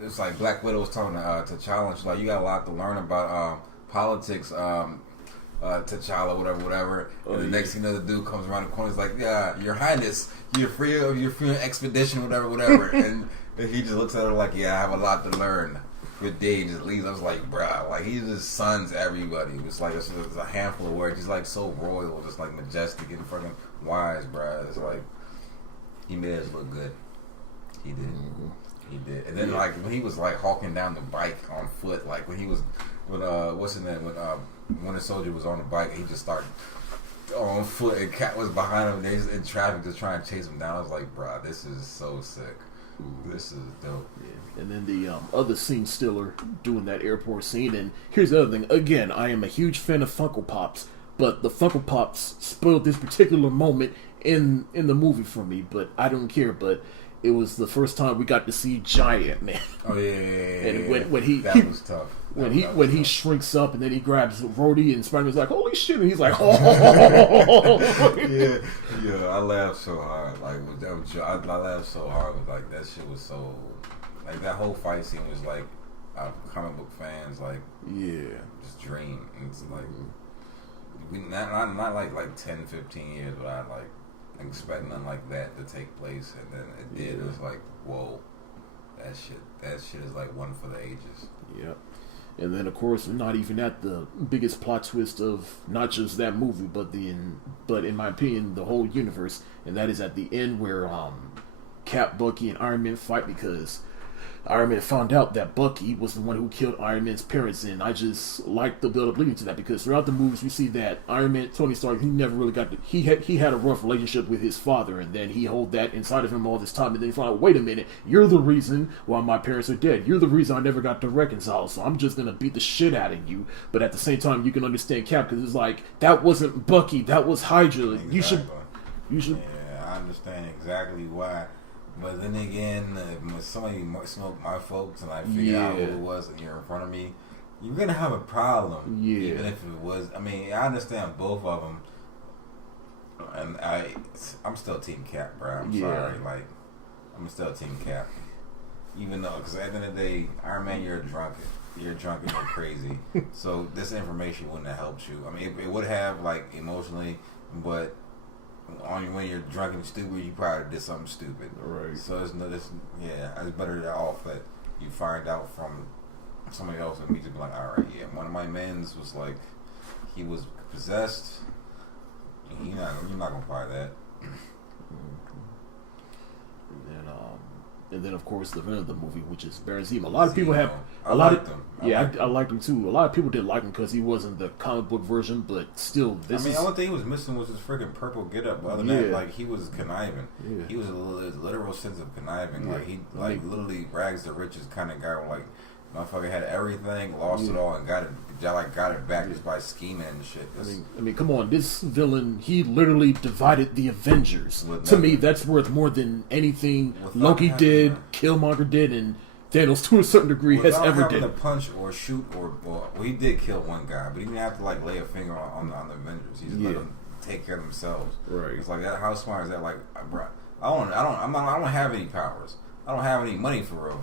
It's like Black Widow was talking to T'Challa. She's like, you got a lot to learn about politics. T'Challa, whatever. And the next thing you know, the dude comes around the corner. He's like, yeah, Your Highness, you're free of your expedition, whatever. And he just looks at her like, yeah, I have a lot to learn. Good day, and just leaves. I was like, bruh, like he just sons everybody. It's like it's a handful of words. He's like so royal, just like majestic and fucking wise, bruh. It's like he made us look good. He did. Mm-hmm. He did. And then like when he was like hawking down the bike on foot, like when he was when what's his name, when Winter Soldier was on the bike, he just started on foot and Cat was behind him. They was in traffic just trying to chase him down. I was like, bruh, this is so sick. Ooh. This is dope. Yeah. And then the other scene stiller doing that airport scene. And here's the other thing. Again, I am a huge fan of Funko Pops, but the Funko Pops spoiled this particular moment in the movie for me. But I don't care. But it was the first time we got to see Giant Man. Oh yeah. And when he was tough. When he shrinks up and then he grabs Rhodey and Spider-Man's like, holy shit, and he's like, oh. yeah, I laughed so hard. Like I laughed so hard with like that shit was so like that whole fight scene was like comic book fans like just dream. And it's like we not like 10, 15 years, but I like expect nothing like that to take place, and then it did. It was like, whoa, that shit is like one for the ages. Yep. And then, of course, not even at the biggest plot twist of not just that movie, but in my opinion, the whole universe, and that is at the end where Cap, Bucky, and Iron Man fight, because Iron Man found out that Bucky was the one who killed Iron Man's parents, and I just like the build-up leading to that, because throughout the movies we see that Iron Man, Tony Stark, he never really got to, he had a rough relationship with his father, and then he held that inside of him all this time, and then he found out, wait a minute, you're the reason why my parents are dead. You're the reason I never got to reconcile, so I'm just gonna beat the shit out of you. But at the same time, you can understand Cap, because it's like, that wasn't Bucky, that was Hydra. Exactly. You should. Yeah, I understand exactly why. But then again, when somebody smoked my folks and I figured out who it was and you're in front of me, you're going to have a problem. Yeah. Even if it was, I mean, I understand both of them. And I'm still Team Cap, bro. I'm sorry. Like, I'm still Team Cap. Even though, because at the end of the day, Iron Man, you're drunk and you're crazy. So this information wouldn't have helped you. I mean, it would have, like, emotionally, but when you're drunk and stupid, you probably did something stupid. Right. So it's better off that you find out from somebody else and me to be like, all right, yeah, one of my men's was like, he was possessed. You're not gonna buy that. And then of course the villain of the movie, which is Baron Zemo. A lot of people have I liked him too. A lot of people didn't like him because he wasn't the comic book version, but still, the only thing he was missing was his freaking purple getup. Other than that, like, he was conniving. Yeah. He was a literal sense of conniving. Like he literally rags the riches kind of guy. Like Motherfucker had everything, lost it all, and got it back just by scheming and shit. I mean, come on, this villain, he literally divided the Avengers. To me, that's worth more than anything Loki did, Killmonger did, and Thanos to a certain degree has ever did. To punch or shoot well, he did kill one guy, but he didn't have to like lay a finger on the Avengers. He just let them take care of themselves. Right. It's like that. How smart is that? Like, bro, I don't have any powers. I don't have any money for real.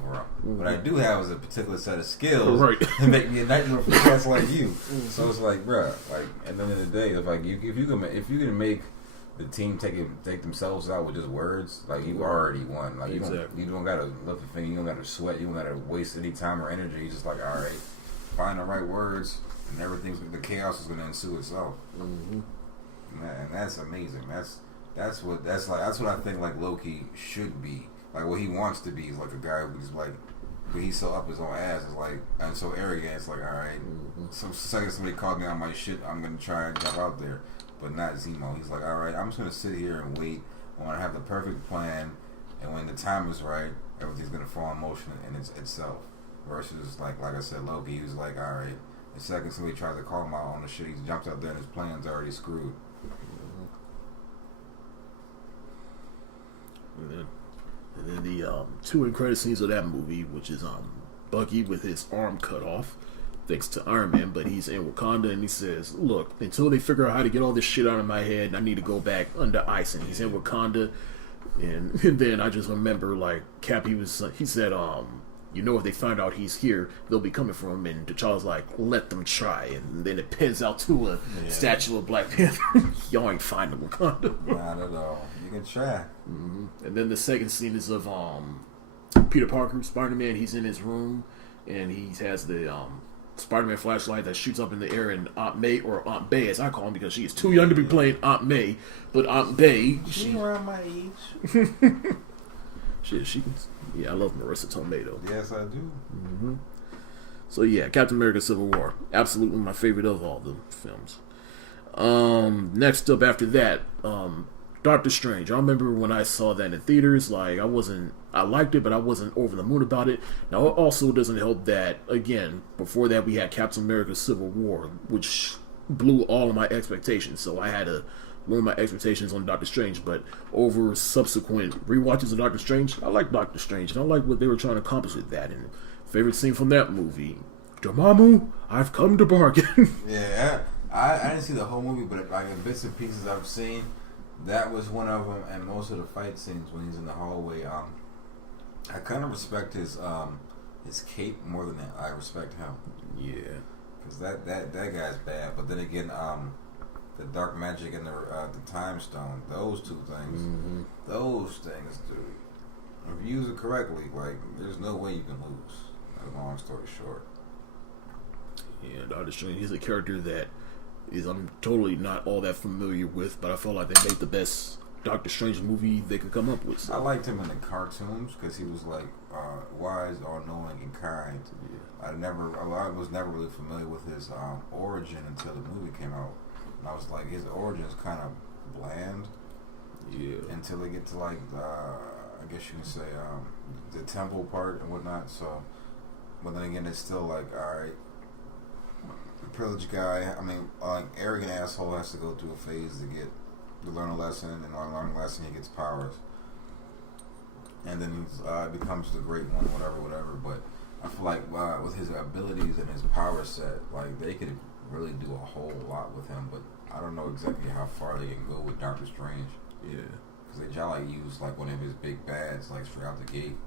What I do have is a particular set of skills to make me a nightmare for cats like you. So it's like, bro, like at the end of the day, if like if you can make the team take themselves out with just words, like you already won. Like you don't gotta lift a finger, you don't gotta sweat, you don't gotta waste any time or energy. You just like, all right, find the right words, and the chaos is gonna ensue itself. And that's amazing. That's what I think like Loki should be. Like what he wants to be is like a guy who's like, but he's so up his own ass, is like, and so arrogant. It's like, all right, some second somebody called me on my shit, I'm gonna try and jump out there, but not Zemo. He's like, all right, I'm just gonna sit here and wait. I want to have the perfect plan, and when the time is right, everything's gonna fall in motion in itself. Versus like I said, Loki, he was like, all right, the second somebody tries to call him out on the shit, he jumps out there and his plan's already screwed. And then the two end credit scenes of that movie, which is Bucky with his arm cut off, thanks to Iron Man, but he's in Wakanda and he says, "Look, until they figure out how to get all this shit out of my head, I need to go back under ice." And he's in Wakanda, and then I just remember like Cap, he said, if they find out he's here, they'll be coming for him. And T'Challa's like, "Let them try." And then it pans out to a statue of Black Panther. Y'all ain't finding Wakanda. Not at all. You can try. And then the second scene is of Peter Parker, Spider-Man. He's in his room, and he has the Spider-Man flashlight that shoots up in the air. And Aunt May, or Aunt Bay, as I call him, because she is too young to be playing Aunt May, but Aunt Bay, she's around my age. she I love Marissa Tomei. Yes, I do. So yeah, Captain America: Civil War, absolutely my favorite of all the films. Next up after that, Doctor Strange. I remember when I saw that in theaters, like I liked it, but I wasn't over the moon about it. Now it also doesn't help that, again, before that we had Captain America: Civil War, which blew all of my expectations. So I had to lower my expectations on Doctor Strange, but over subsequent rewatches of Doctor Strange, I like Doctor Strange, and I like what they were trying to accomplish with that. And favorite scene from that movie, Dormammu, I've come to bargain. Yeah, I didn't see the whole movie, but like in bits and pieces I've seen, that was one of them, and most of the fight scenes when he's in the hallway, I kind of respect his cape more than I respect him. Yeah, because that guy's bad. But then again, the dark magic and the time stone, those two things, dude. If you use it correctly, like there's no way you can lose. Long story short. Yeah, Doctor Strange, he's a character that I'm totally not all that familiar with, but I felt like they made the best Doctor Strange movie they could come up with. So. I liked him in the cartoons because he was like wise, all-knowing, and kind. Yeah. I was never really familiar with his origin until the movie came out, and I was like, his origin is kind of bland. Yeah. Until they get to like I guess you can say the temple part and whatnot. So, but then again, it's still like, all right. The privileged guy, arrogant asshole has to go through a phase to learn a lesson, and on learning a lesson he gets powers, and then he becomes the great one, whatever. But I feel like with his abilities and his power set, like they could really do a whole lot with him. But I don't know exactly how far they can go with Doctor Strange. Yeah, because they try to use like one of his big bads like straight out the gate.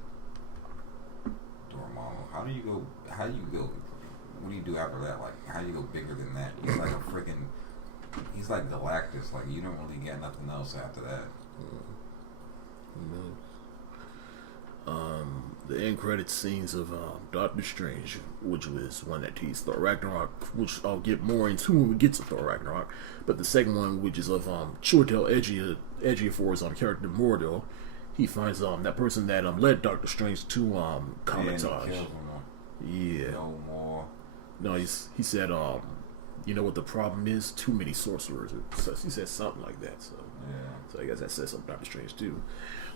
Dormammu, how do you go? What do you do after that? Like, how do you go bigger than that? He's like he's like Galactus. Like, you don't really get nothing else after that. The end credit scenes of Doctor Strange, which was one that teased Thor Ragnarok, which I'll get more into when we get to Thor Ragnarok. But the second one, which is of Chiwetel Ejiofor's character Mordo, he finds that person that led Doctor Strange to Comitage. Yeah. No more. No, he said, you know what the problem is? Too many sorcerers. He said something like that. So, so I guess that says something Doctor Strange too.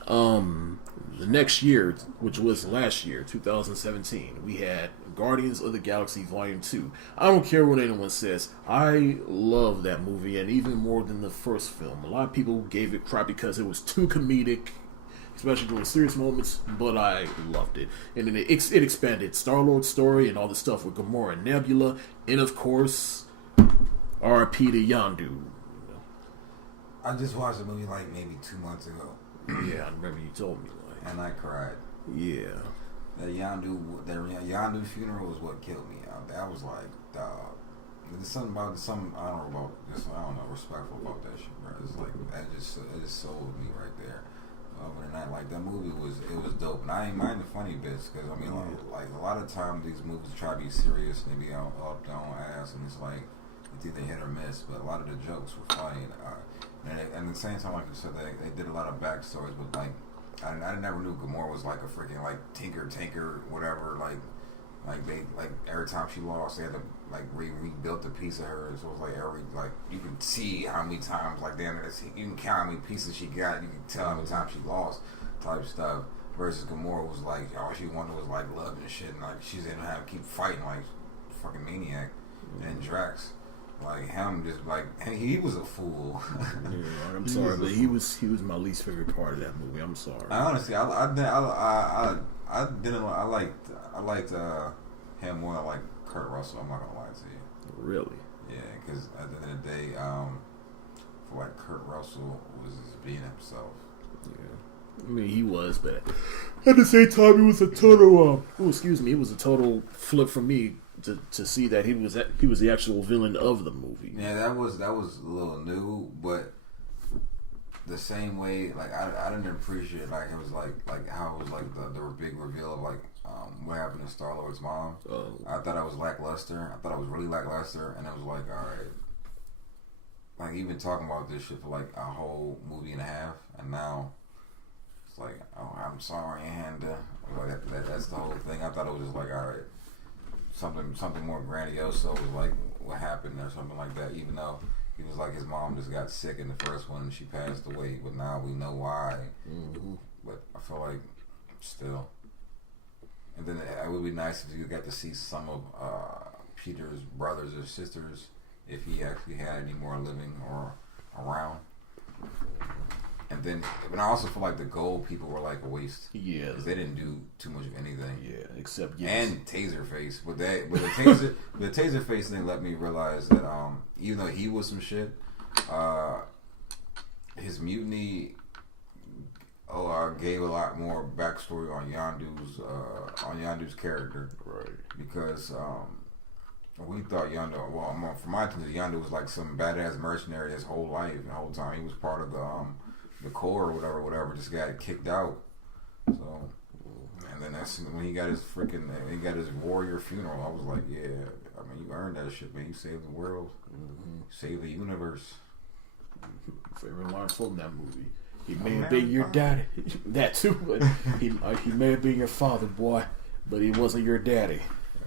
The next year, which was last year, 2017, we had Guardians of the Galaxy Volume 2. I don't care what anyone says. I love that movie, and even more than the first film. A lot of people gave it crap because it was too comedic, especially during serious moments, but I loved it. And then it expanded Star-Lord's story and all the stuff with Gamora and Nebula, and of course, R.I.P. to Yondu. I just watched the movie like maybe 2 months ago. Yeah, I remember you told me. Like, and I cried. Yeah. That Yondu funeral was what killed me. That was like, dog. There's something about I don't know, respectful about that shit, bro. It's like it just sold me right there. Other than that, like that movie was dope, and I ain't mind the funny bits because I mean, like a lot of times these movies try to be serious and they be up their own ass, and it's like it's either hit or miss. But a lot of the jokes were funny, and at the same time, like you said, they did a lot of backstories. But like I never knew Gamora was like a freaking like tinker whatever. Like they every time she lost, they had to like rebuilt a piece of her. So it was like you can see how many times like damn it, you can count how many pieces she got. You can tell how many times she lost, type stuff. Versus Gamora was like all she wanted was like love and shit, and like she's gonna have to keep fighting like fucking maniac. And Drax, like him, just like he was a fool. Yeah, I'm sorry, but he was my least favorite part of that movie. I'm sorry. Honestly, I liked him more than like Kurt Russell. I'm not gonna lie to you. Really? Yeah, because at the end of the day, I feel like Kurt Russell was just being himself. Yeah, I mean he was, but at the same time, it was a total. It was a total flip for me to see that he was the actual villain of the movie. Yeah, that was a little new, but the same way, like I didn't appreciate like it was like how it was like the big reveal of like what happened to Star-Lord's mom. I thought I was lackluster. I thought I was really lackluster, and it was like, all right, like even talking about this shit for like a whole movie and a half, and now it's like, oh, I'm sorry, and like that's the whole thing. I thought it was just like, all right, something more grandiose. So it was like what happened or something like that. Even though he was like his mom just got sick in the first one and she passed away, but now we know why. Mm-hmm. But I feel like still. And then it would be nice if you got to see some of Peter's brothers or sisters, if he actually had any more living or around. And then, but I also feel like the gold people were like a waste. Yeah, because they didn't do too much of anything. Yeah, except and Taserface. But the Taserface thing let me realize that even though he was some shit, his mutiny gave a lot more backstory on Yondu's character, right? Because we thought Yondu, well, from my opinion, Yondu was like some badass mercenary his whole life, and the whole time he was part of the Corps or whatever, just got kicked out. So, and then that's when he got his warrior funeral. I was like, yeah, I mean, you earned that shit, man. You saved the world, you saved the universe. Favorite line from that movie. He may have been your daddy, that too, but he may have been your father, boy, but he wasn't your daddy.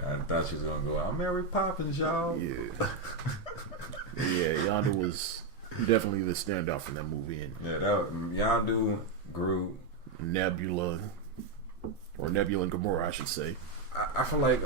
I thought she was gonna go, I'm Mary Poppins, y'all. Yeah, yeah. Yondu was definitely the standout from that movie. And Yondu, Groot, Nebula and Gamora, I should say. I feel like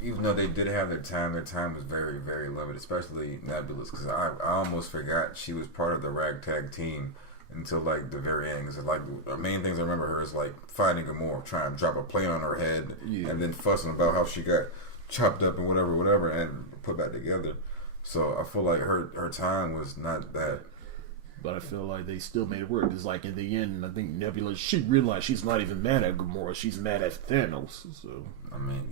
even though they did have their time was very, very limited, especially Nebula's, because I almost forgot she was part of the ragtag team until like the very end. Cause like the main things I remember her is like fighting Gamora, trying to drop a plane on her head, and then fussing about how she got chopped up and whatever, and put back together. So I feel like her time was not that. But I feel like they still made it work. It's like in the end, I think Nebula, she realized she's not even mad at Gamora, she's mad at Thanos. So I mean,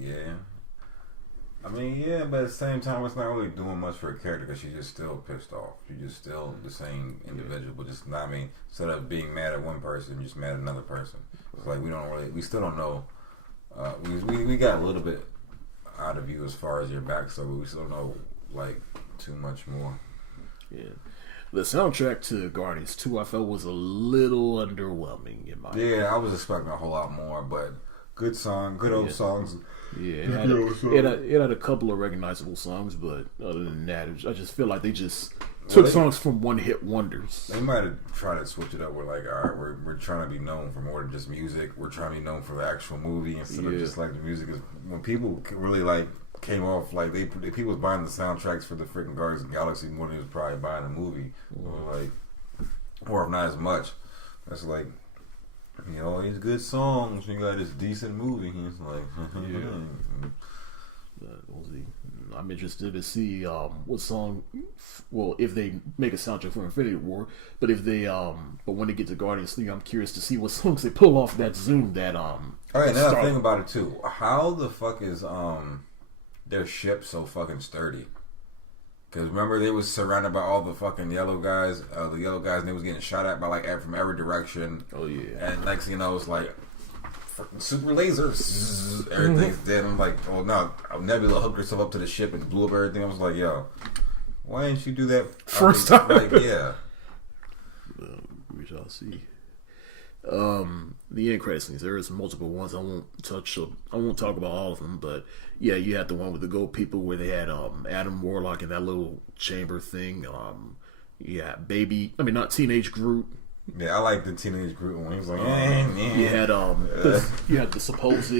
but at the same time, it's not really doing much for her character because she's just still pissed off. She's just still the same individual, but just not. I mean, instead of being mad at one person, just mad at another person. It's like we still don't know. We got a little bit out of you as far as your backstory, but we still don't know like too much more. Yeah. The soundtrack to Guardians 2, I felt was a little underwhelming in my opinion. I was expecting a whole lot more, but good song, good old songs. Yeah, it had a couple of recognizable songs, but other than that, I just feel like they just took songs from one-hit wonders. They might have tried to switch it up. We're like, all right, we're trying to be known for more than just music. We're trying to be known for the actual movie instead of just like the music. Is when people really like came off, like people was buying the soundtracks for the freaking Guardians of the Galaxy more than he was probably buying the movie, or if not as much. That's like, you know, these good songs. You got this decent movie. He's like, We'll see. I'm interested to see what song. Well, if they make a soundtrack for Infinity War, but if they but when they get to Guardians 3, I'm curious to see what songs they pull off that Zoom that All right, another thing about it too. How the fuck is their ship so fucking sturdy? Because remember, they was surrounded by all the fucking yellow guys, and they was getting shot at by like from every direction. Oh yeah. And next thing you know, it's like fucking super lasers. Everything's dead. I'm like, oh no, Nebula hooked herself up to the ship and blew up everything. I was like, yo, why didn't you do that first time? Like, yeah. We shall see. The end credit scenes. There is multiple ones. I won't talk about all of them, but yeah, you had the one with the gold people where they had Adam Warlock in that little chamber thing. Not Teenage Groot. Yeah, I like the Teenage Groot one. He was like, you had the supposed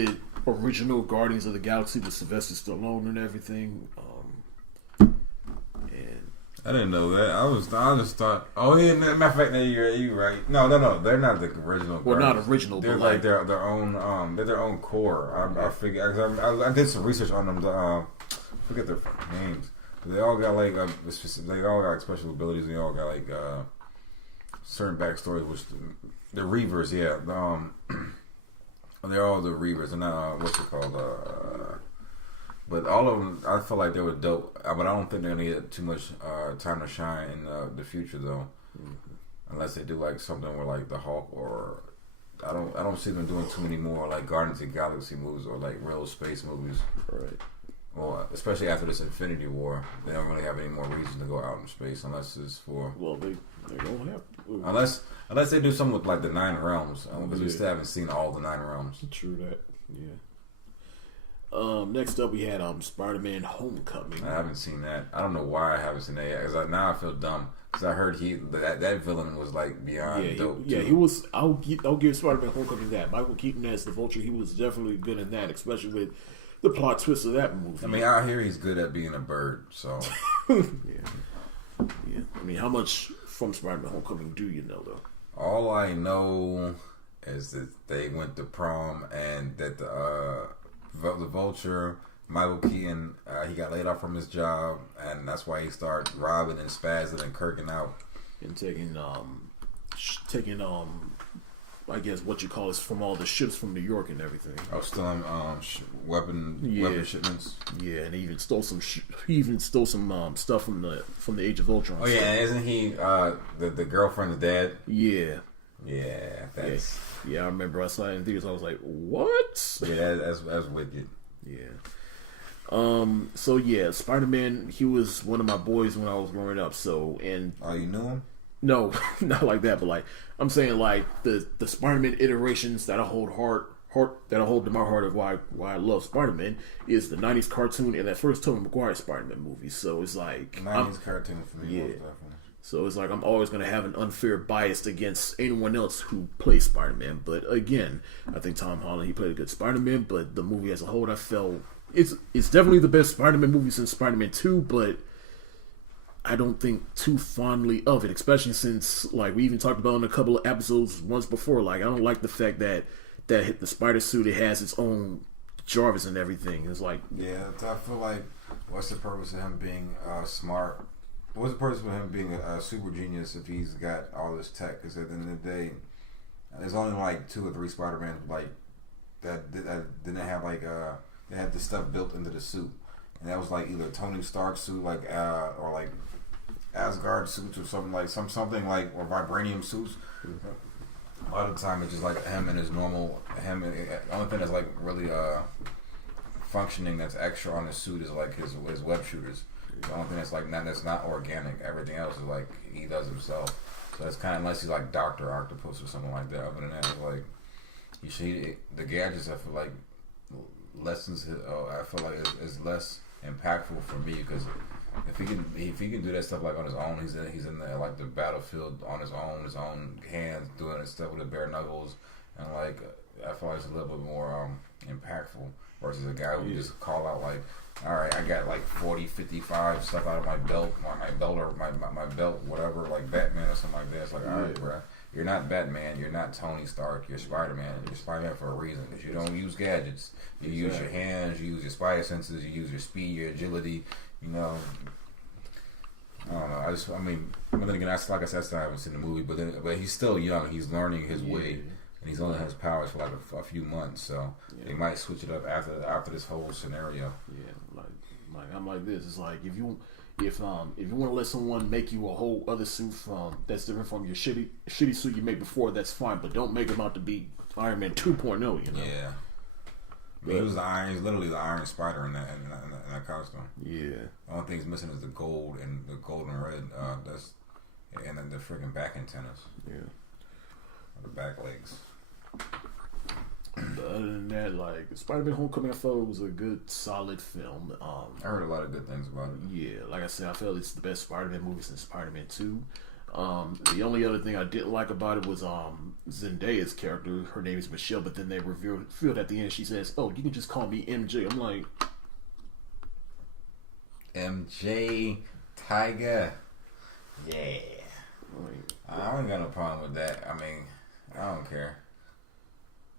original Guardians of the Galaxy with Sylvester Stallone and everything. I didn't know that. I just thought. Oh yeah, matter of fact, you're right. No, they're not the original. Well, not original. They're but like their own. They're their own core. I figured. I did some research on them. I forget their names. They all got like they all got like special abilities. They all got like certain backstories. Which the Reavers, yeah. They're all the Reavers, and what's it called? But all of them, I feel like they were dope. But I don't think they're gonna get too much time to shine in the future, though. Mm-hmm. Unless they do like something where like the Hulk, or I don't see them doing too many more like Guardians of the Galaxy movies or like real space movies. Right. Well, especially after this Infinity War, they don't really have any more reason to go out in space unless it's for. Well, they don't have. Unless they do something with like the 9 realms, because we still haven't seen all the 9 realms. True that. Yeah. Next up, we had Spider-Man: Homecoming. I haven't seen that. I don't know why I haven't seen that yet. Because now I feel dumb. Because I heard that villain was like beyond dope. He was. I'll give Spider-Man: Homecoming that. Michael Keaton as the Vulture, he was definitely good in that, especially with the plot twist of that movie. I mean, I hear he's good at being a bird. So yeah. I mean, how much from Spider-Man: Homecoming do you know though? All I know is that they went to prom and that the Vulture, Michael Keaton, he got laid off from his job, and that's why he started robbing and spazzing and kirking out and taking I guess what you call it from all the ships from New York and everything. Oh, stealing weapon shipments. Yeah, and he even stole some stuff from the Age of Ultron. Oh yeah, and isn't he the girlfriend's dad? Yeah. Yeah, that's. Yeah, I remember I saw it in theaters. I was like, "What?" Yeah, that's wicked. Yeah. So yeah, Spider-Man. He was one of my boys when I was growing up. So Oh, you knew him? No, not like that. But like I'm saying, like the Spider-Man iterations that I hold to my heart of why I love Spider-Man is the '90s cartoon and that first Tobey Maguire Spider-Man movie. So it's like '90s cartoon for me. Yeah. So it's like I'm always going to have an unfair bias against anyone else who plays Spider-Man. But again, I think Tom Holland, he played a good Spider-Man. But the movie as a whole, I felt it's definitely the best Spider-Man movie since Spider-Man 2. But I don't think too fondly of it, especially since like we even talked about in a couple of episodes once before. Like I don't like the fact that the spider suit, it has its own Jarvis and everything. It's like I feel like what's the purpose of him being smart? What's the purpose of him being a super genius if he's got all this tech? Because at the end of the day, there's only like 2 or 3 Spider-Man like that didn't have like they had this stuff built into the suit, and that was like either Tony Stark suit like or like Asgard suits or something like or vibranium suits. Mm-hmm. A lot of the time it's just like him and his normal him. The only thing that's like really functioning that's extra on his suit is like his web shooters. The only thing that's not organic. Everything else is like he does himself. So it's kind of unless he's like Dr. Octopus or something like that. Other than that, it's like you see the gadgets. I feel like lessons. I feel like is less impactful for me because If he can do that stuff like on his own, he's in the, like the battlefield on his own hands, doing his stuff with the bare knuckles, and like I feel like it's a little bit more impactful versus a guy who just call out like, all right, I got like 40, 55 stuff out of my belt, my belt or my belt, whatever, like Batman or something like that. It's like, all right, bro, you're not Batman, you're not Tony Stark, you're Spider-Man. You're Spider-Man for a reason because you don't use gadgets. You use your hands, you use your spider senses, you use your speed, your agility. You know, I don't know. I mean, but then again, like I said, I still haven't seen the movie, but he's still young. He's learning his way, and he's only has powers for like a few months. So they might switch it up after this whole scenario. Yeah, like I'm like this. It's like if you want to let someone make you a whole other suit that's different from your shitty suit you made before, that's fine. But don't make him out to be Iron Man 2.0. You know? Yeah. But he's literally the Iron Spider in that costume. Yeah. The only thing he's missing is the gold and the gold and red. And then the freaking back antennas. Yeah. Or the back legs. But other than that, like Spider-Man: Homecoming, I thought it was a good, solid film. I heard a lot of good things about it. Yeah, like I said, I felt it's the best Spider-Man movie since Spider-Man 2. The only other thing I didn't like about it was Zendaya's character. Her name is Michelle, but then they revealed at the end. She says, "Oh, you can just call me MJ." I'm like, MJ Tiger. Yeah. I ain't got no problem with that. I mean, I don't care.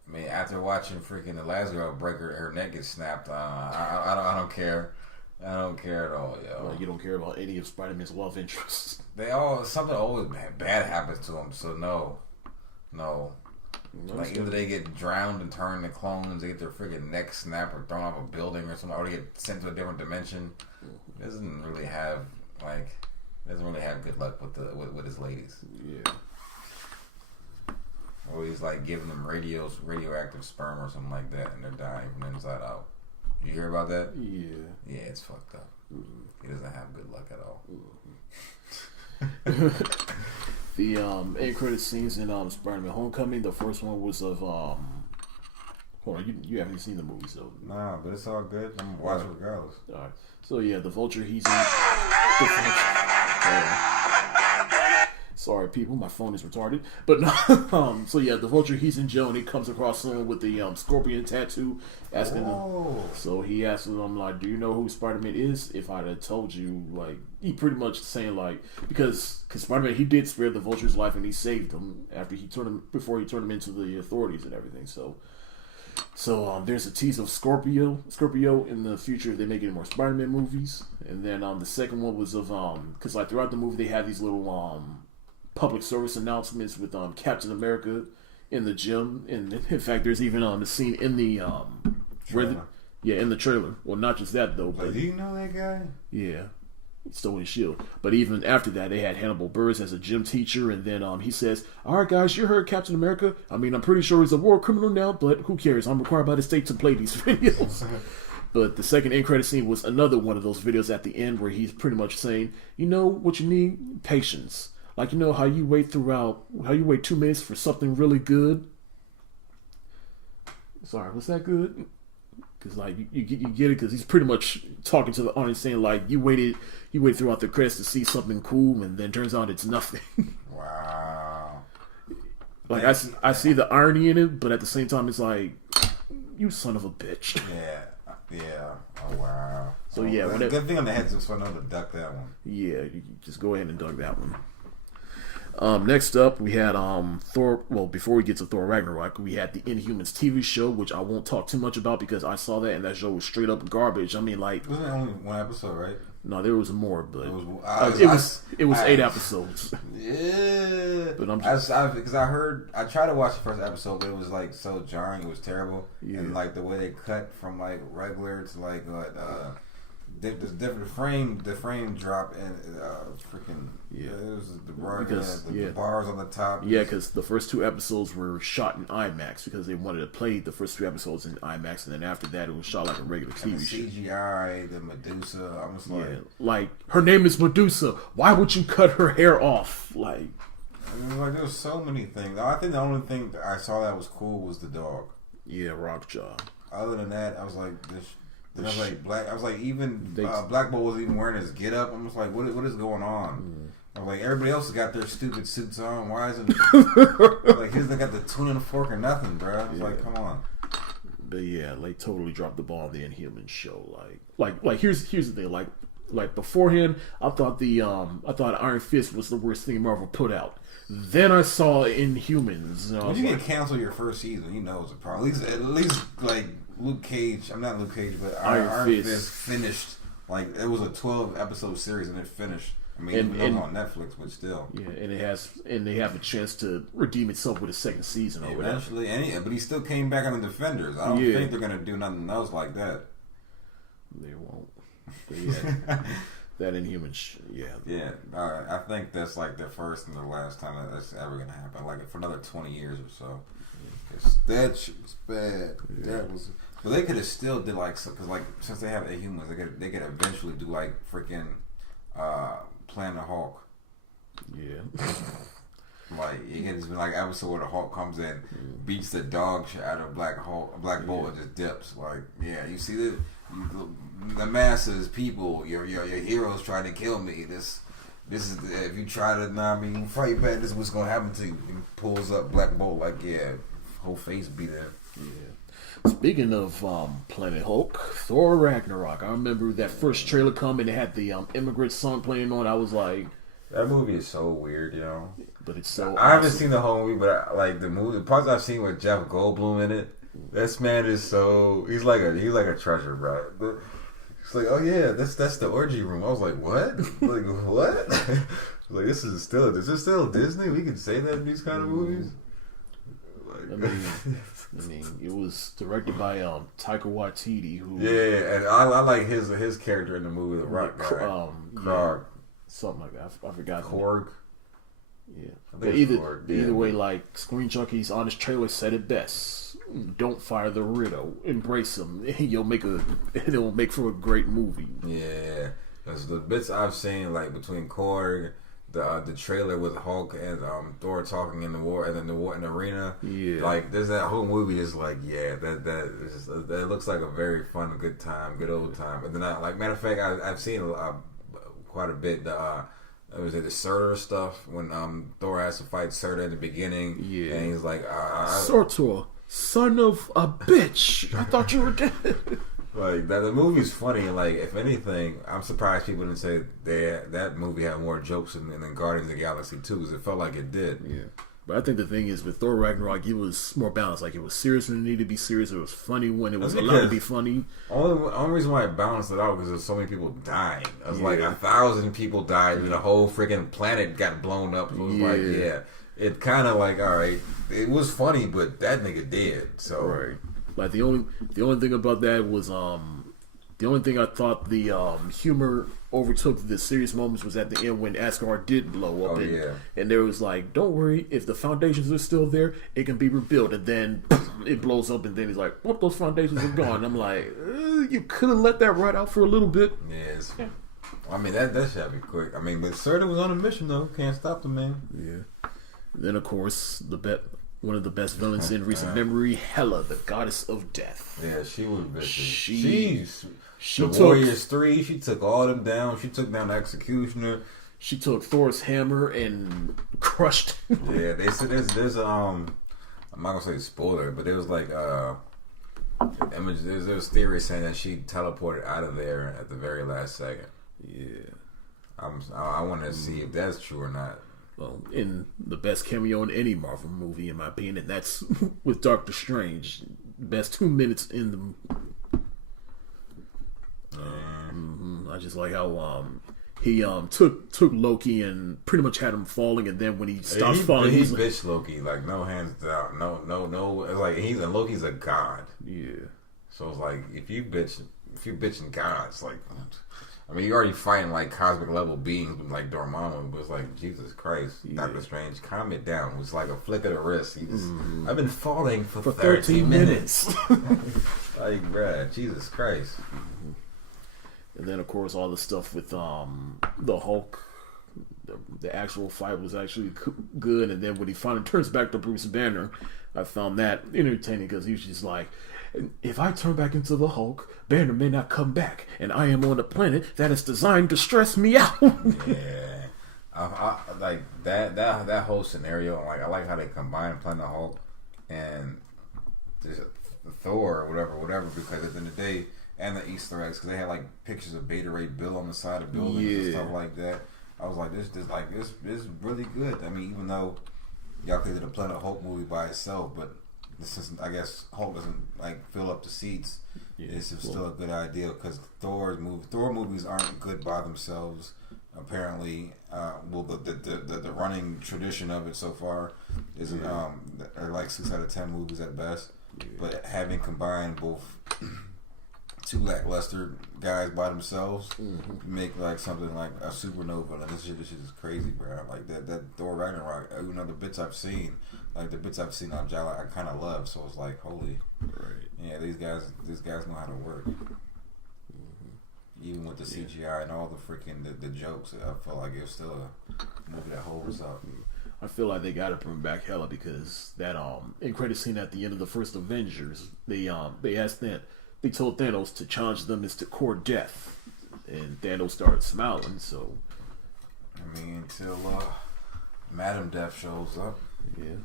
I mean, after watching freaking the last girl break her neck get snapped, I don't care. I don't care at all, yo. Well, you don't care about any of Spider-Man's love interests. Something always bad happens to them. So no. Like either they get drowned and turn into clones, they get their freaking neck snapped or thrown off a building or something, or they get sent to a different dimension. Doesn't really have good luck with his ladies. Yeah. Or he's like giving them radioactive sperm or something like that, and they're dying from the inside out. You hear about that? Yeah. Yeah, it's fucked up. He doesn't have good luck at all. The end credit scenes in Spider-Man: Homecoming. The first one was of hold on, you haven't seen the movie, so nah, but it's all good. I'm gonna watch it regardless. All right. So yeah, the Vulture. He's in. Sorry, people, my phone is retarded. But so yeah, the Vulture, he's in jail and he comes across someone with the scorpion tattoo, asking him. So he asks him like, "Do you know who Spider-Man is?" If I'd have told you, like, he pretty much saying like, because Spider-Man, he did spare the Vulture's life and he saved him before he turned him into the authorities and everything. So there's a tease of Scorpio in the future if they make any more Spider-Man movies. And then the second one was of because like throughout the movie they have these little public service announcements with Captain America in the gym, and in fact there's even a scene in the in the trailer. Well, not just that though, but do you know that guy? Yeah, he stole his shield. But even after that, they had Hannibal Buress as a gym teacher, and then he says, "All right, guys, you heard Captain America. I mean, I'm pretty sure he's a war criminal now, but who cares? I'm required by the state to play these videos." But the second end credit scene was another one of those videos at the end where he's pretty much saying, "You know what you need? Patience. Like, you know how you wait 2 minutes for something really good." Sorry, was that good? Because like you get it, because he's pretty much talking to the audience saying like you waited throughout the credits to see something cool, and then turns out it's nothing. Wow. Like I see the irony in it, but at the same time it's like, you son of a bitch. Yeah. Oh wow. So yeah, good thing on the heads was for to duck that one. Yeah, you just go ahead and duck that one. Next up, we had Thor. Well, before we get to Thor Ragnarok, we had the Inhumans TV show, which I won't talk too much about because I saw that and that show was straight up garbage. I mean, like, it wasn't only one episode, right? No, there was more, but it was 8 episodes. Yeah, but because I tried to watch the first episode, but it was like so jarring. It was terrible, and like the way they cut from like regular to like the frame drop and freaking it was the bars on the top. Yeah, because the first 2 episodes were shot in IMAX because they wanted to play the first 2 episodes in IMAX, and then after that it was shot like a regular TV show. CGI, the Medusa. I was like her name is Medusa. Why would you cut her hair off? Like, there was so many things. I think the only thing I saw that was cool was the dog. Yeah, Rockjaw. Other than that, I was like, this. And I was like, even Black Bolt wasn't even wearing his get up. I'm just like, what is going on? I'm like, everybody else has got their stupid suits on. Why isn't like he's got the tuning fork or nothing, bro? I was like, come on. But yeah, they totally dropped the ball on the Inhumans show. Like here's the thing. Like beforehand, I thought Iron Fist was the worst thing Marvel put out. Then I saw Inhumans. When you get canceled your first season, you know it's a problem. At least like Luke Cage. I'm not Luke Cage, but Iron Fist finished. Like it was a 12 episode series and it finished. I mean, it was on Netflix, but still. Yeah, and they have a chance to redeem itself with a second season or eventually, whatever. But he still came back on the Defenders. I don't think they're gonna do nothing else like that. They won't. But yeah, that Inhumans, yeah. I think that's like the first and the last time that's ever gonna happen. Like for another 20 years or so. That shit was bad. Yeah. That was. But they could have still did like because like since they have Inhumans, they could eventually do like freaking Planet Hulk. Yeah. Like it gets like episode where the Hulk comes in, beats the dog shit out of Black Bolt and just dips. Like you see the masses, people, your heroes trying to kill me. This is if you try to fight back, this is what's gonna happen to you. He pulls up Black Bolt like whole face be there. Yeah. Speaking of Planet Hulk, Thor Ragnarok. I remember that first trailer come and it had the Immigrant song playing on. I was like, that movie is so weird, But it's so. I haven't seen the whole movie, but like the parts I've seen with Jeff Goldblum in it. This man is so he's like a treasure, bro. It's like, oh yeah, that's the orgy room. I was like, what? Like what? Like this is still Disney? We can say that in these kind of movies. Like, I mean, it was directed by Taika Waititi, who and I like his character in the movie, the Rock guy, Krog, something like that. I forgot. Korg. Yeah, but either way, like Screen Junkie's honest trailer said it best. Don't fire the Riddle. Embrace him. It'll make for a great movie. Yeah, because the bits I've seen, like between Korg, the trailer with Hulk and Thor talking in the war, and then the war in the arena. Yeah, like there's that whole movie is like that looks like a very fun, good time, good old time. And then matter of fact, I've seen quite a bit. Was it the Surtur stuff when Thor has to fight Surtur in the beginning? Yeah, and he's like, Surtur, son of a bitch! I thought you were dead. Like the movie's funny. Like if anything, I'm surprised people didn't say that movie had more jokes than Guardians of the Galaxy 2, because it felt like it did. Yeah. But I think the thing is with Thor Ragnarok, it was more balanced. Like it was serious when it needed to be serious. It was funny when it was allowed to be funny. Only reason why it balanced it out was there's so many people dying. It was like 1,000 people died, and the whole freaking planet got blown up. It was it kind of like, all right, it was funny, but that nigga dead. So right. Like the only thing about that was the only thing I thought the humor overtook the serious moments was at the end when Asgard did blow up. And there was like, don't worry, if the foundations are still there, it can be rebuilt. And then it blows up, and then he's like, what, those foundations are gone. And I'm like, you could have let that ride out for a little bit. Yes. Yeah. I mean, that should be quick. I mean, but Surtur was on a mission, though. Can't stop the man. Yeah. And then, of course, one of the best villains in recent memory, Hela, the goddess of death. Yeah, she was vicious. She took Warriors 3. She took all them down. She took down the Executioner. She took Thor's hammer and crushed him. Yeah, they said there's I'm not gonna say spoiler, but there was like image. There's theory saying that she teleported out of there at the very last second. Yeah, I want to see if that's true or not. Well, in the best cameo in any Marvel movie, in my opinion, and that's with Doctor Strange. Best 2 minutes in the. I just like how he took Loki and pretty much had him falling, and then when he stops falling, he's bitch Loki, like no hands down, no. It's like Loki's a god. Yeah. So it's like if you bitching gods, like. I mean, you're already fighting like cosmic level beings with like Dormammu, but it's like Jesus Christ, Doctor Strange, calm it down. It was like a flick of the wrist. I've been falling for 13 minutes. Like, bruh, Jesus Christ. And then, of course, all the stuff with the Hulk. The actual fight was actually good, and then when he finally turns back to Bruce Banner, I found that entertaining because he was just like, if I turn back into the Hulk, Banner may not come back, and I am on a planet that is designed to stress me out. Yeah, I like that whole scenario. Like I like how they combine Planet Hulk and just Thor or whatever. Because at the end of the day, and the Easter eggs, because they had like pictures of Beta Ray Bill on the side of buildings and stuff like that. I was like, this is really good. I mean, even though y'all could have did a Planet Hulk movie by itself, but this is, I guess, Hulk doesn't like fill up the seats. Yeah, it's still a good idea because Thor movies aren't good by themselves. Apparently, the running tradition of it so far isn't are like 6 out of 10 movies at best. Yeah. But having combined both two lackluster guys by themselves make like something like a supernova. Like this shit is crazy, bro. Like that Thor Ragnarok. Even though the bits I've seen on Jala, I kind of love. So it's like, holy, right? Yeah, these guys know how to work. Even with the CGI and all the freaking the jokes, I feel like it's still a movie that holds up. I feel like they gotta bring back Hela because that end credit scene at the end of the first Avengers, they asked that. They told Thanos to challenge them into core death, and Thanos started smiling. So, I mean, until Madam Death shows up. Yeah.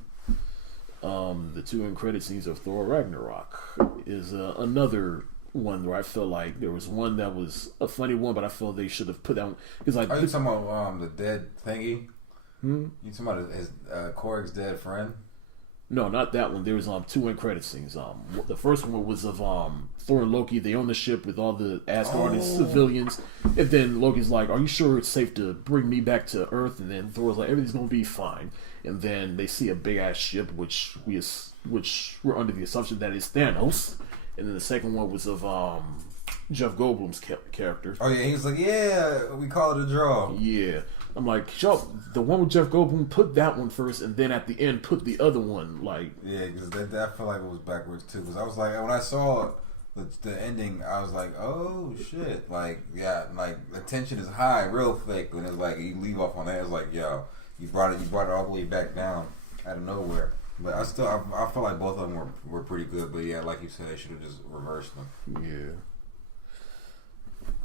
The 2 end credit scenes of Thor Ragnarok is another one where I feel like there was one that was a funny one, but I feel they should have put that one because like. Are you talking about the dead thingy? You talking about his Korg's dead friend? No, not that one. There was 2 end credit scenes. The first one was of Thor and Loki. They own the ship with all the Asgardian civilians, and then Loki's like, "Are you sure it's safe to bring me back to Earth?" And then Thor's like, "Everything's gonna be fine." And then they see a big ass ship, which we're under the assumption that is Thanos. And then the second one was of Jeff Goldblum's character. Oh yeah, he was like, "Yeah, we call it a draw." Yeah. I'm like, the one with Jeff Goldblum, put that one first, and then at the end, put the other one. Like, yeah, because I felt like it was backwards too. Because I was like, when I saw the ending, I was like, oh shit, like yeah, like the tension is high, real thick. When it's like you leave off on that, it's like, yo, you brought it all the way back down out of nowhere. But I felt like both of them were pretty good. But yeah, like you said, they should have just reversed them.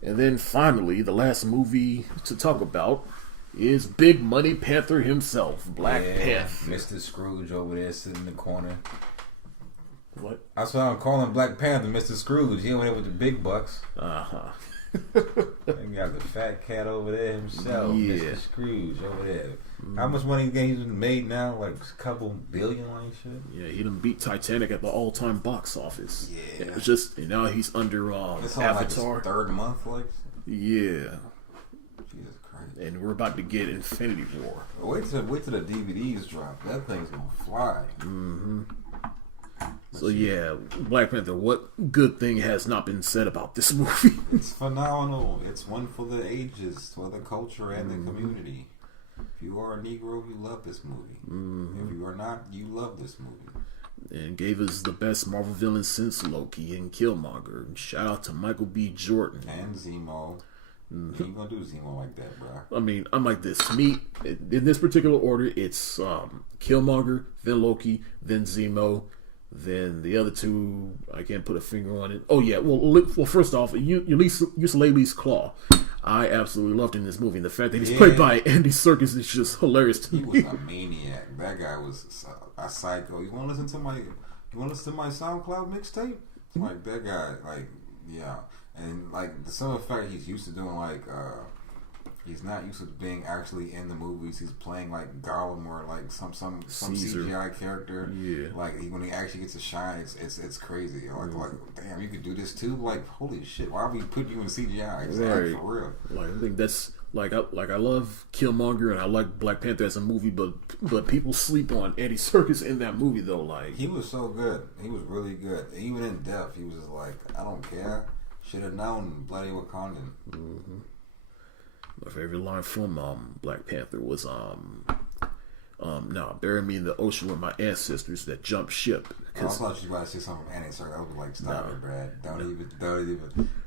Yeah. And then finally, the last movie to talk about is Big Money Panther himself, Black Panther. Mr. Scrooge over there sitting in the corner. What? That's why I'm calling Black Panther Mr. Scrooge. He over there with the big bucks. And got the fat cat over there himself, yeah. Mr. Scrooge over there. How much money he's made now? Like a couple billion on shit? Yeah, he done beat Titanic at the all-time box office. Yeah. And it was just, and now he's under Avatar. Like his 3rd month, like? Yeah. Jesus Christ. And we're about to get Infinity War. Wait till the DVDs drop. That thing's gonna fly. So yeah, Black Panther, what good thing has not been said about this movie? It's phenomenal. It's one for the ages, for the culture and the community. If you are a Negro, you love this movie. If you are not, you love this movie. And gave us the best Marvel villain since Loki and Killmonger. And shout out to Michael B. Jordan. And Zemo. You ain't gonna do Zemo like that, bro. I mean, I'm like this. To me, in this particular order, it's Killmonger, then Loki, then Zemo, then the other 2. I can't put a finger on it. Oh yeah, well first off, Ulysses Claw. I absolutely loved in this movie. And the fact that he's played by Andy Serkis is just hilarious to me. He was a maniac. That guy was a psycho. You want to listen to my SoundCloud mixtape? Like that guy, like yeah, and like some of the fact he's used to doing like he's not used to being actually in the movies. He's playing like Gollum or like some CGI character. Yeah, like when he actually gets to shine, it's crazy. Like damn, you could do this too. Like holy shit, why are we putting you in CGI? Right. For real. Like I think that's like I love Killmonger and I like Black Panther as a movie, but people sleep on Andy Serkis in that movie though. Like he was so good. He was really good. Even in death, he was just like I don't care. Should have known, bloody Wakandan. My favorite line from Black Panther was bury me in the ocean with my ancestors that jumped ship. I thought you were about to say something from Andy Serkis. I was like, stop it, Brad. Don't even.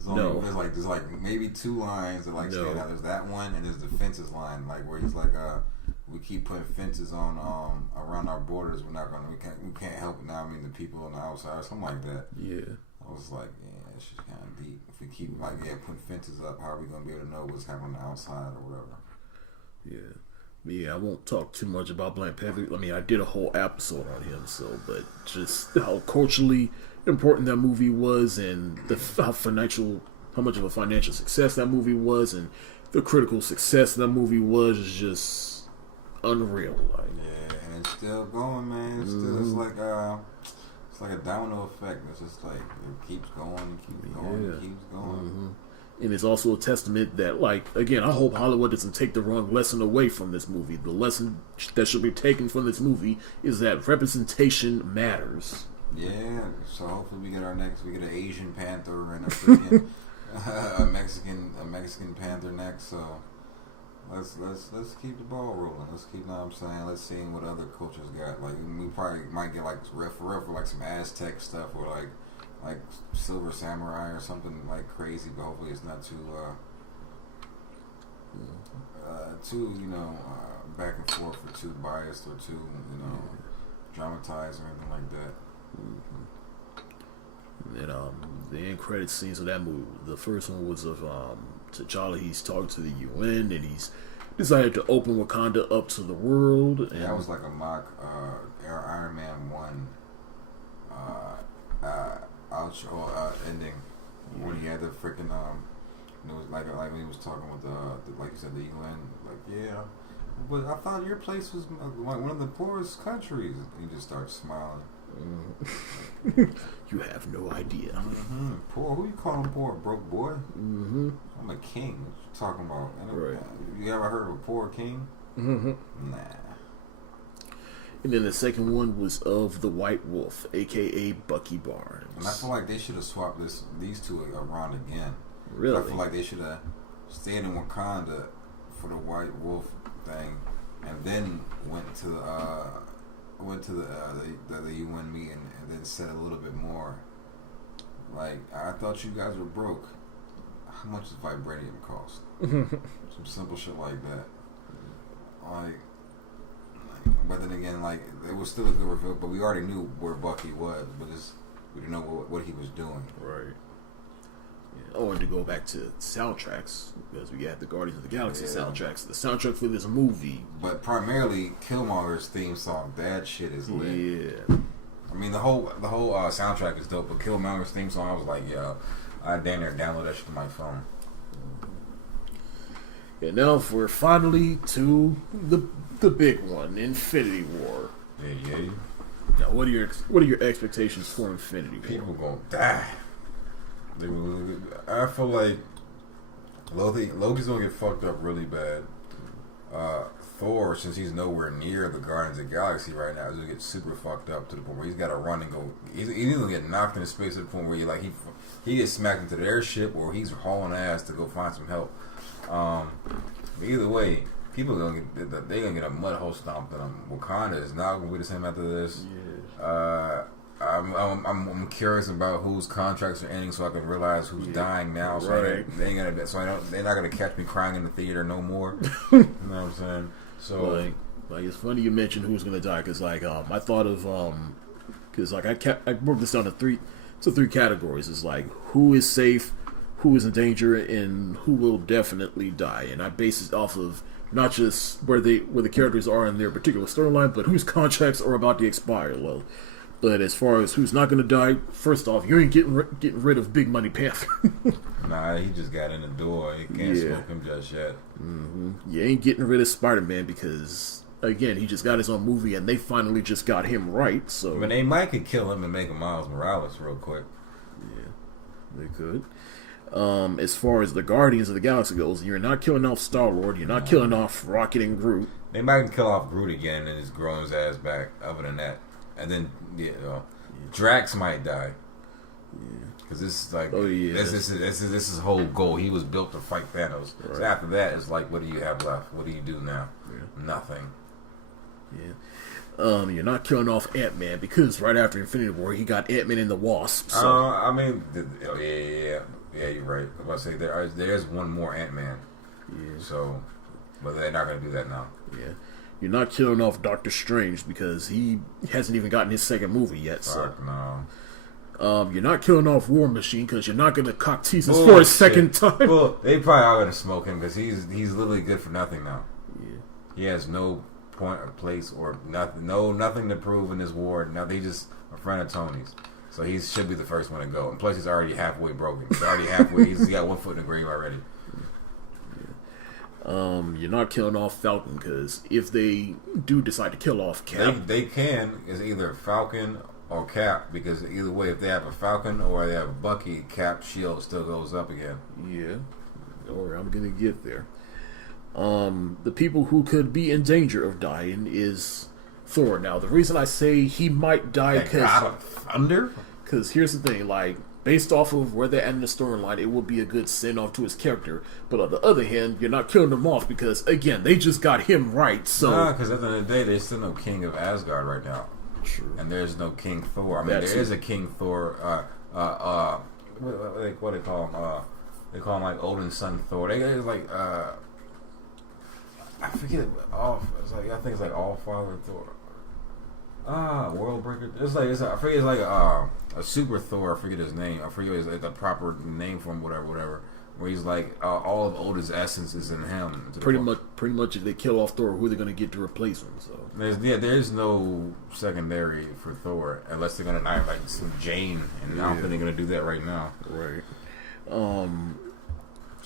There's like maybe 2 lines that like stand out. There's that one and there's the fences line, like where he's like, we keep putting fences on around our borders. We can't help it now. I mean, the people on the outside, something like that. Yeah. I was like, yeah, it's just kind of deep. If we keep putting fences up, how are we gonna be able to know what's happening on the outside or whatever? Yeah. Yeah, I won't talk too much about Black Panther. I mean, I did a whole episode on him, but just how culturally important that movie was, and how much of a financial success that movie was, and the critical success that movie was is just unreal. Like, yeah, and it's still going, man. It's still it's like a domino effect. It's just like it keeps going, keeps going. Mm-hmm. And it's also a testament that, like, again, I hope Hollywood doesn't take the wrong lesson away from this movie. The lesson that should be taken from this movie is that representation matters. Yeah, so hopefully we get an Asian Panther and a freaking a Mexican Panther next. So let's keep the ball rolling. Let's keep, let's see what other cultures got. Like, we probably might get like for like some Aztec stuff or like Silver Samurai or something like crazy, but hopefully it's not too back and forth or too biased or too dramatized or anything like that. And the end credit scenes of that movie, the first one was of T'Challa. He's talking to the UN and he's decided to open Wakanda up to the world. And that was like a mock Iron Man 1 ending when he had the freaking it was like when he was talking with the like you said, the UN, like, yeah, but I thought your place was like one of the poorest countries. And he just starts smiling. You have no idea. Mm-hmm. Poor? Who you calling poor? Broke boy? Mm-hmm. I'm a king. What you talking about? Right. You ever heard of a poor king? Mm-hmm. Nah. And then the second one was of the White Wolf, aka Bucky Barnes. And I feel like they should have swapped these two around again. Really? I feel like they should have stayed in Wakanda for the White Wolf thing, and then went to the UN meeting, and then said a little bit more. Like, I thought you guys were broke. How much does vibranium cost? Some simple shit like that. But then again, like, it was still a good reveal, but we already knew where Bucky was, but we didn't know what he was doing. Right. Yeah. Oh, and to go back to soundtracks, because we had the Guardians of the Galaxy soundtracks. The soundtrack for this movie, but primarily Killmonger's theme song. That shit is lit. Yeah. I mean, the whole soundtrack is dope, but Killmonger's theme song, I was like, yo, I damn near download that shit to my phone. And now we're finally to the big one, Infinity War. Yeah. Now, what are your expectations for Infinity War? People gonna die. I feel like Loki's gonna get fucked up really bad. Thor, since he's nowhere near the Guardians of the Galaxy right now, is gonna get super fucked up to the point where he's got to run and go. He's gonna get knocked into space to the point where he gets smacked into their ship, or he's hauling ass to go find some help. But either way, people gonna get a mud hole stomped in them. Wakanda is not gonna be the same after this. Yeah. I'm curious about whose contracts are ending, so I can realize who's dying now. So they're not gonna catch me crying in the theater no more. You know what I'm saying? So like it's funny you mentioned who's gonna die, because I thought of because I broke this down to three categories. It's like who is safe, who is in danger, and who will definitely die, and I base it off of not just where the characters are in their particular storyline, but whose contracts are about to expire. Well, but as far as who's not going to die, first off, you ain't getting rid of Big Money Panther. Nah, he just got in the door. You can't smoke him just yet. Mm-hmm. You ain't getting rid of Spider-Man because, again, he just got his own movie and they finally just got him right. So, but they might could kill him and make him Miles Morales real quick. Yeah, they could. As far as the Guardians of the Galaxy goes, you're not killing off Star-Lord. You're not killing off Rocket and Groot. They might kill off Groot again and just grow his ass back. Other than that. And then, Drax might die. Yeah. Because this is like, this is his whole goal. He was built to fight Thanos. Right. So after that, it's like, what do you have left? What do you do now? Yeah. Nothing. Yeah. You're not killing off Ant-Man because right after Infinity War, he got Ant-Man and the Wasp. So. I mean, yeah, you're right. I was about to say there's one more Ant-Man. Yeah. So, but they're not going to do that now. Yeah. You're not killing off Doctor Strange because he hasn't even gotten his second movie yet. Fuck no. You're not killing off War Machine because you're not going to cock teases for a second time. Well, they probably are going to smoke him because he's literally good for nothing now. Yeah. He has no point or place or nothing, nothing to prove in this war. Now they just a friend of Tony's, so he should be the first one to go. And plus, he's already halfway broken. He's already halfway. He's got 1 foot in the grave already. You're not killing off Falcon because if they do decide to kill off Cap, they can is either Falcon or Cap, because either way, if they have a Falcon or they have a Bucky, Cap shield still goes up again. Yeah, or I'm gonna get there. The people who could be in danger of dying is Thor. Now, the reason I say he might die because here's the thing, like, based off of where they're at in the storyline, it will be a good send-off to his character. But on the other hand, you're not killing him off because, again, they just got him right. So, because at the end of the day, there's still no King of Asgard right now. True. And there's no King Thor. I mean, there is a King Thor. What they call him? They call him like Odin's son Thor. It's like I forget. It's like, I think it's like All Father Thor. World Breaker. I forget. It's like a Super Thor. I forget his name. I forget the proper name for him. Whatever. Where he's like all of Odin's essence is in him. Pretty much. If they kill off Thor, who are they going to get to replace him? So there's no secondary for Thor unless they're going to knife like some Jane, and I don't think they're going to do that right now. Right.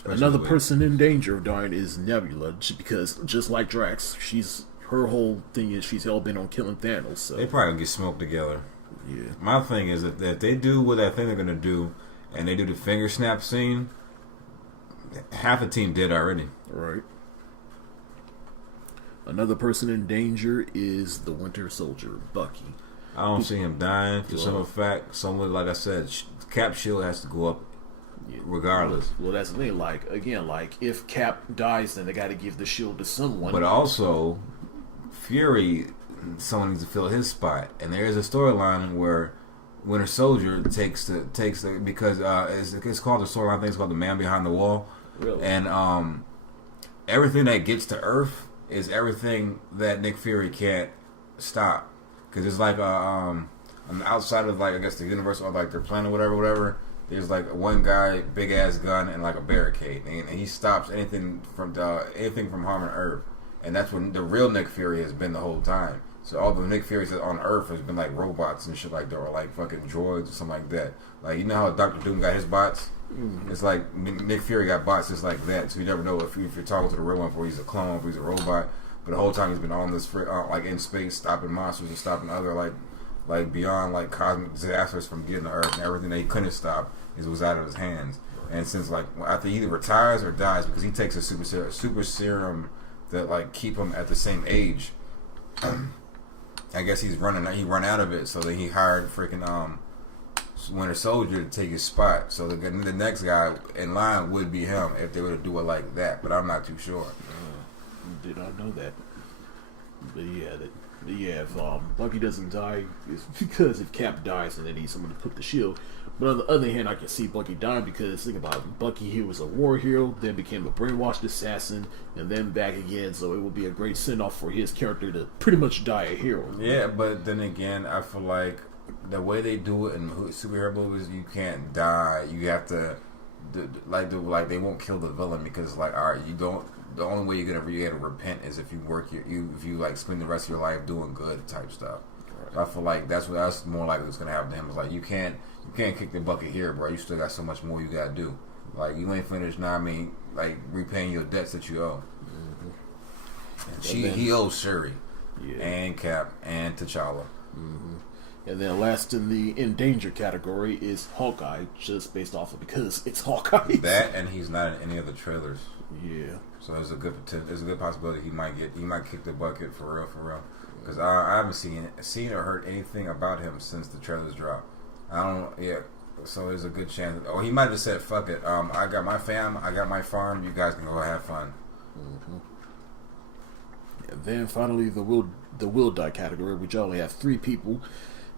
Another person in danger of dying is Nebula, because just like Drax, her whole thing is she's hell bent on killing Thanos. So they probably get smoked together. Yeah. My thing is that if they do what I think they're going to do, and they do the finger snap scene, half the team did already. Right. Another person in danger is the Winter Soldier, Bucky. I don't see him dying for some fact. Someone, like I said, Cap shield has to go up regardless. Well, that's the thing. Like, again, if Cap dies, then they got to give the shield to someone. But also, Fury, someone needs to fill his spot. And there is a storyline where Winter Soldier takes because it's called the storyline. I think it's called The Man Behind the Wall. Really? And everything that gets to Earth is everything that Nick Fury can't stop. Because it's like on the outside of, like, I guess the universe or like their planet, whatever. There's like one guy, big ass gun, and like a barricade, and he stops anything from harming Earth. And that's when the real Nick Fury has been the whole time. So all the Nick Furies on Earth has been like robots and shit like that, or like fucking droids or something like that. Like, you know how Dr. Doom got his bots? Mm-hmm. It's like Nick Fury got bots just like that. So you never know if you're talking to the real one, if he's a clone, if he's a robot. But the whole time he's been on this like in space, stopping monsters and stopping other like beyond like cosmic disasters from getting to Earth, and everything that he couldn't stop was out of his hands. And since like after he either retires or dies, because he takes a super serum that like keep him at the same age. I guess he run out of it, so then he hired freaking Winter Soldier to take his spot. So the next guy in line would be him if they were to do it like that. But I'm not too sure. Did not know that. But yeah, if Bucky doesn't die, it's because if Cap dies, then they need someone to put the shield. But on the other hand, I can see Bucky dying because think about it, Bucky, he was a war hero, then became a brainwashed assassin, and then back again. So it would be a great send-off for his character to pretty much die a hero. Yeah, but then again, I feel like the way they do it in superhero movies, you can't die. You have to they won't kill the villain because like, all right, you don't. The only way you're gonna repent is if you if you like spend the rest of your life doing good type stuff. Right. So I feel like that's more likely what's gonna happen to him. It's like you can't kick the bucket here, bro. You still got so much more you gotta do. Like you ain't finished now. I mean, like repaying your debts that you owe. Mm-hmm. He owes Shuri, and Cap, and T'Challa. Mm-hmm. And then last in the in danger category is Hawkeye, just based off of because it's Hawkeye. That and he's not in any of the trailers. Yeah. So there's a good possibility he might kick the bucket for real. Because I haven't seen or heard anything about him since the trailers dropped. So there's a good chance. He might have said, "Fuck it. I got my fam. I got my farm. You guys can go have fun." Mm-hmm. And then finally the will die category, which only have 3 people.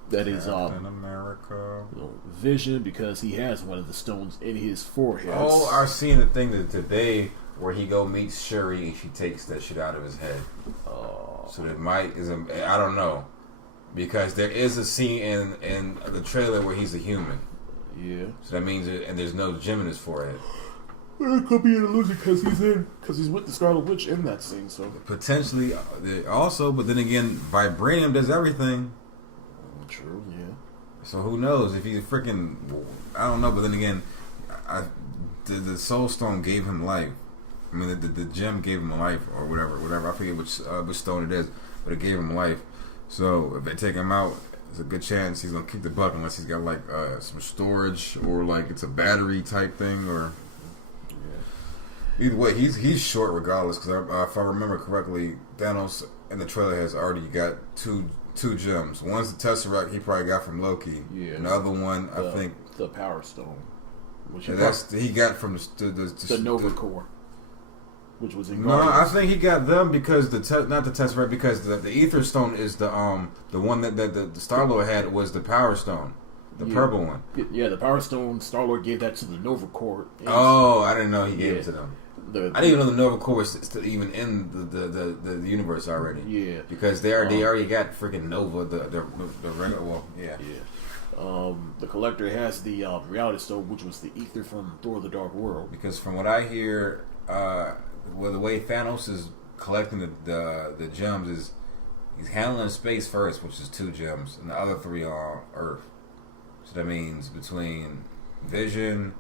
That is Captain America. Vision, because he has one of the stones in his forehead. Oh, I've seen the thing today where he go meets Shuri and she takes that shit out of his head. So that I don't know, because there is a scene in the trailer where he's a human. Yeah. So that means and there's no gem in his forehead. It could be an illusion because he's with the Scarlet Witch in that scene. So potentially, also, but then again, vibranium does everything. True. Yeah. So who knows if he's freaking? I don't know, but then again, the Soul Stone gave him life. I mean, the gem gave him life or whatever. I forget which stone it is, but it gave him life. So if they take him out, there's a good chance he's gonna kick the bucket unless he's got like some storage or like it's a battery type thing or. Either way, he's short regardless. Because if I remember correctly, Thanos in the trailer has already got two gems. One's the Tesseract he probably got from Loki. Yeah. And the other one, I think, the Power Stone, which he got from the Nova Core, which was in No, I think he got them because not the Tesseract, because the Ether Stone is the one that the Star-Lord had was the Power Stone. The purple one. Yeah, the Power Stone, Star-Lord gave that to the Nova Corps. Oh, I didn't know he gave it to them. I didn't even know the Nova Corps was still even in the universe already. Yeah. Because they already got freaking Nova, the regular one. Yeah. Yeah. The Collector has the Reality Stone, which was the Ether from Thor: The Dark World. Because from what I hear, the way Thanos is collecting the gems is he's handling space first, which is 2 gems, and the other 3 are Earth. So that means between Vision,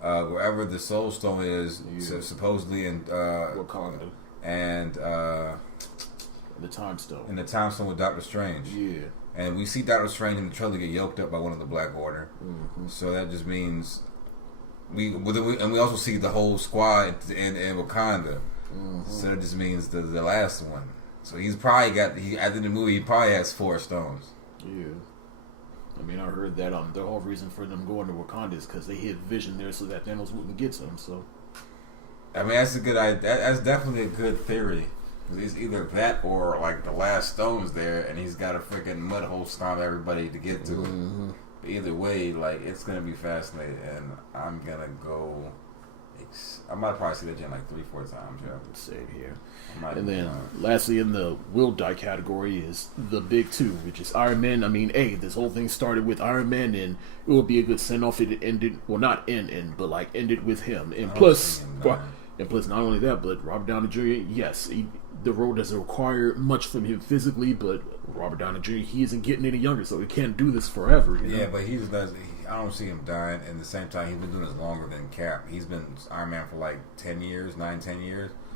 wherever the Soul Stone is, supposedly in Wakanda, and the Time Stone. And the Time Stone with Doctor Strange. Yeah. And we see Doctor Strange in the trailer get yoked up by one of the Black Order. Mm-hmm. So that just means we also see the whole squad in Wakanda. Mm-hmm. So that just means the last one. So he's probably after the movie he probably has 4 stones. Yeah. I mean, I heard that the whole reason for them going to Wakanda is because they hid Vision there so that Thanos wouldn't get to him. So, I mean, that's a good idea. That's definitely a good theory. It's either that or like the last stone's there, and he's got a freaking mud hole stomp everybody to get to it. But either way, like it's gonna be fascinating, and I'm gonna go. I might probably see that gym like 3-4 times. Yeah, same here. And then, lastly, in the will die category is the big 2, which is Iron Man. I mean, this whole thing started with Iron Man, and it would be a good send off. It ended, well, not but like ended with him. And plus, not only that, but Robert Downey Jr. Yes, the role doesn't require much from him physically, but Robert Downey Jr. he isn't getting any younger, so he can't do this forever. You know? Yeah, but I don't see him dying. And at the same time, he's been doing this longer than Cap. He's been Iron Man for like 10 years.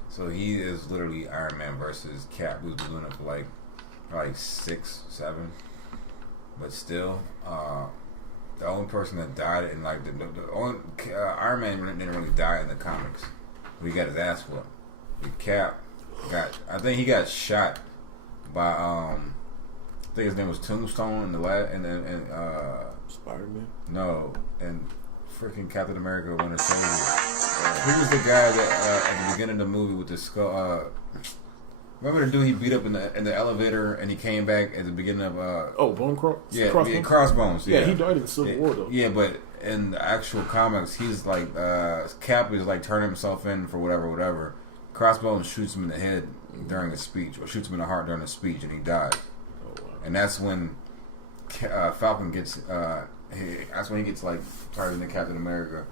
So he is literally Iron Man versus Cap, who's been doing it for like 6, 7. But still, the only person that died in like the only Iron Man didn't really die in the comics. He got his ass whooped. With Cap, I think he got shot by I think his name was Tombstone in the Spider-Man? No, and freaking Captain America Winter Soldier. Who was the guy that at the beginning of the movie with the skull? Remember the dude he beat up in the elevator, and he came back at the beginning of Crossbones. Yeah, he died in the Civil War though. Yeah, but in the actual comics, he's like Cap is like turning himself in for whatever. Crossbones shoots him in the head during his speech, or shoots him in the heart during his speech, and he dies. Oh, wow. And that's when Falcon gets. That's when he gets like targeted in Captain America.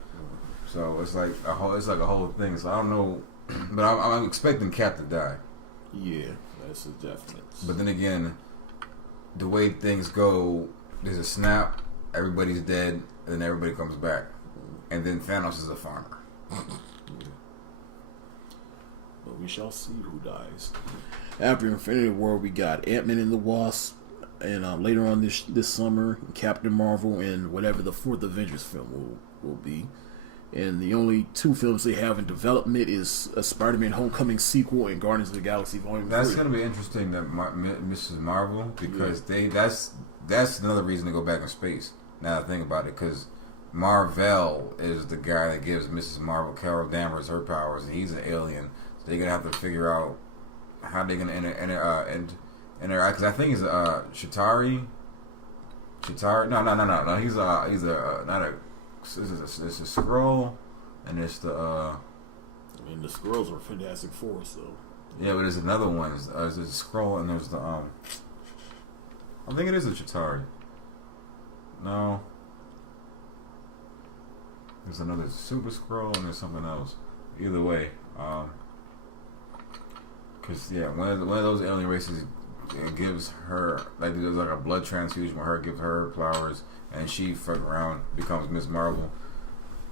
So it's like a whole thing. So I don't know, but I'm expecting Cap to die. Yeah, that's a definite. But then again, the way things go, there's a snap, everybody's dead, and then everybody comes back, and then Thanos is a farmer. But we shall see who dies. After Infinity War, we got Ant-Man and the Wasp, and later on this summer, Captain Marvel, and whatever the 4th Avengers film will be. And the only 2 films they have in development is a Spider-Man Homecoming sequel and Guardians of the Galaxy Volume 3. That's going to be interesting, that Mrs. Marvel, because that's another reason to go back in space, now that I think about it, because Marvel is the guy that gives Mrs. Marvel, Carol Danvers, her powers, and he's an alien. So they're going to have to figure out how they're going to interact, because I think he's Chitauri. No. He's not a. It's a scroll, and it's the. I mean, the Skrulls are Fantastic Four, so. Yeah, but there's another one. There's a scroll and there's the I think it is a Chitauri. No. There's another Super Scroll and there's something else. Either way, because one of those alien races gives her like there's like a blood transfusion where her gives her powers, and she fuck around becomes Miss Marvel,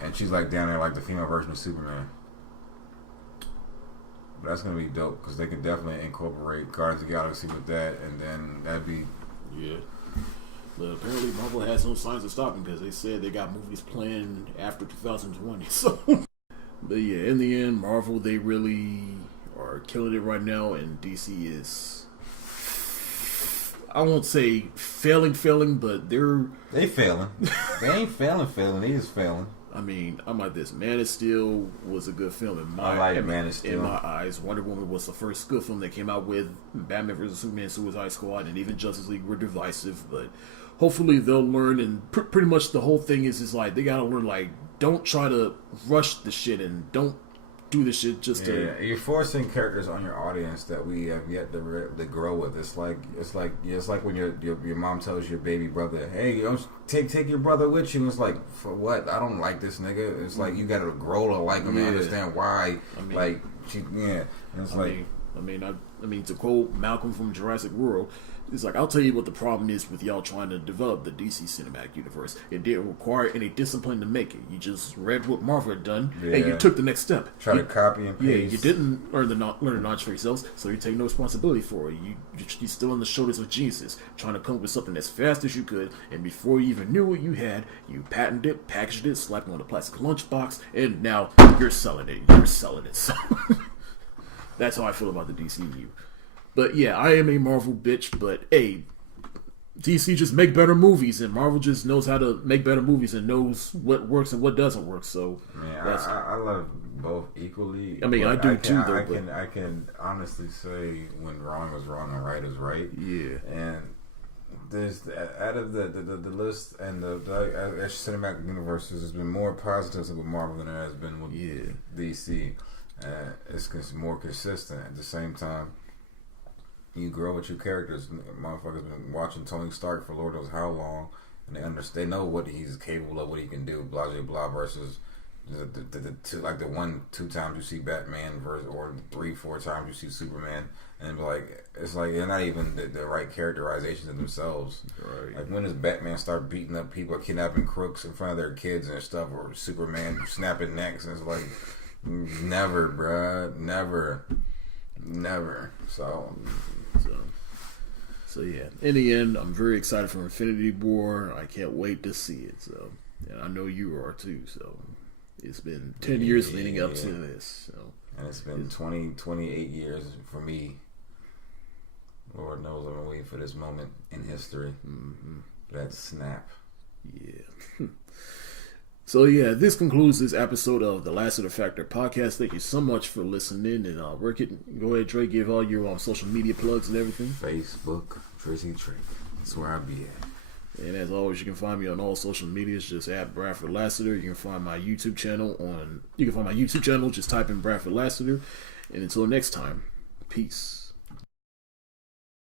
and she's like down there like the female version of Superman. But that's gonna be dope because they could definitely incorporate Guardians of the Galaxy with that, and then that'd be But apparently Marvel has no signs of stopping because they said they got movies planned after 2020. So, but yeah, in the end, Marvel, they really are killing it right now, and DC is, I won't say failing, but they failing. They ain't failing. They just failing. I mean, I'm like this. Man of Steel was a good film in my Man of Steel. In my eyes. Wonder Woman was the first good film they came out with. Batman vs Superman, Suicide Squad, and even Justice League were divisive, but hopefully they'll learn. And pretty much the whole thing is like they gotta learn. Like, don't try to rush the shit and don't do this shit just to. You're forcing characters on your audience that we have yet to grow with. It's like when your mom tells your baby brother, "Hey, don't take your brother with you." And it's like, for what? I don't like this nigga. It's like you got to grow to like him and understand why. I mean, And it's I mean, to quote Malcolm from Jurassic World, it's like, I'll tell you what the problem is with y'all trying to develop the DC cinematic universe. It didn't require any discipline to make it. You just read what Marvel had done, and you took the next step. Try to copy and paste. Yeah, you didn't learn the knowledge for yourselves, so you take no responsibility for it. You're still on the shoulders of geniuses, trying to come up with something as fast as you could, and before you even knew what you had, you patented it, packaged it, slapped it on a plastic lunchbox, and now you're selling it. So that's how I feel about the DCU. But yeah, I am a Marvel bitch, but hey, DC just make better movies, and Marvel just knows how to make better movies and knows what works and what doesn't work. So I love both equally. I mean, I do too. Though, I can honestly say when wrong is wrong and right is right. Yeah, and there's out of the list and the cinematic universes, there's been more positives with Marvel than there has been with DC. It's more consistent. At the same time, you grow with your characters. Motherfuckers been watching Tony Stark for Lord knows how long, and they know what he's capable of, what he can do. Blah blah blah. Versus the two, like the 1-2 times you see Batman versus or 3-4 times you see Superman, and it's like they're not even the right characterizations of themselves. Right. Like, when does Batman start beating up people, kidnapping crooks in front of their kids and stuff, or Superman snapping necks? And it's like, never, bruh, never. So yeah, in the end, I'm very excited for Infinity War. I can't wait to see it. So, and I know you are too. So, it's been 10 years leading up to this. So, and it's been 28 years for me. Lord knows I've been waiting for this moment in history. Mm-hmm. That snap. Yeah. So yeah, this concludes this episode of the Lassiter Factor Podcast. Thank you so much for listening, and go ahead, Drake, give all your social media plugs and everything. Facebook, Drizzy Drake. That's where I be at. And as always, you can find me on all social medias, just at Bradford Lassiter. You can find my YouTube channel just type in Bradford Lassiter. And until next time, peace.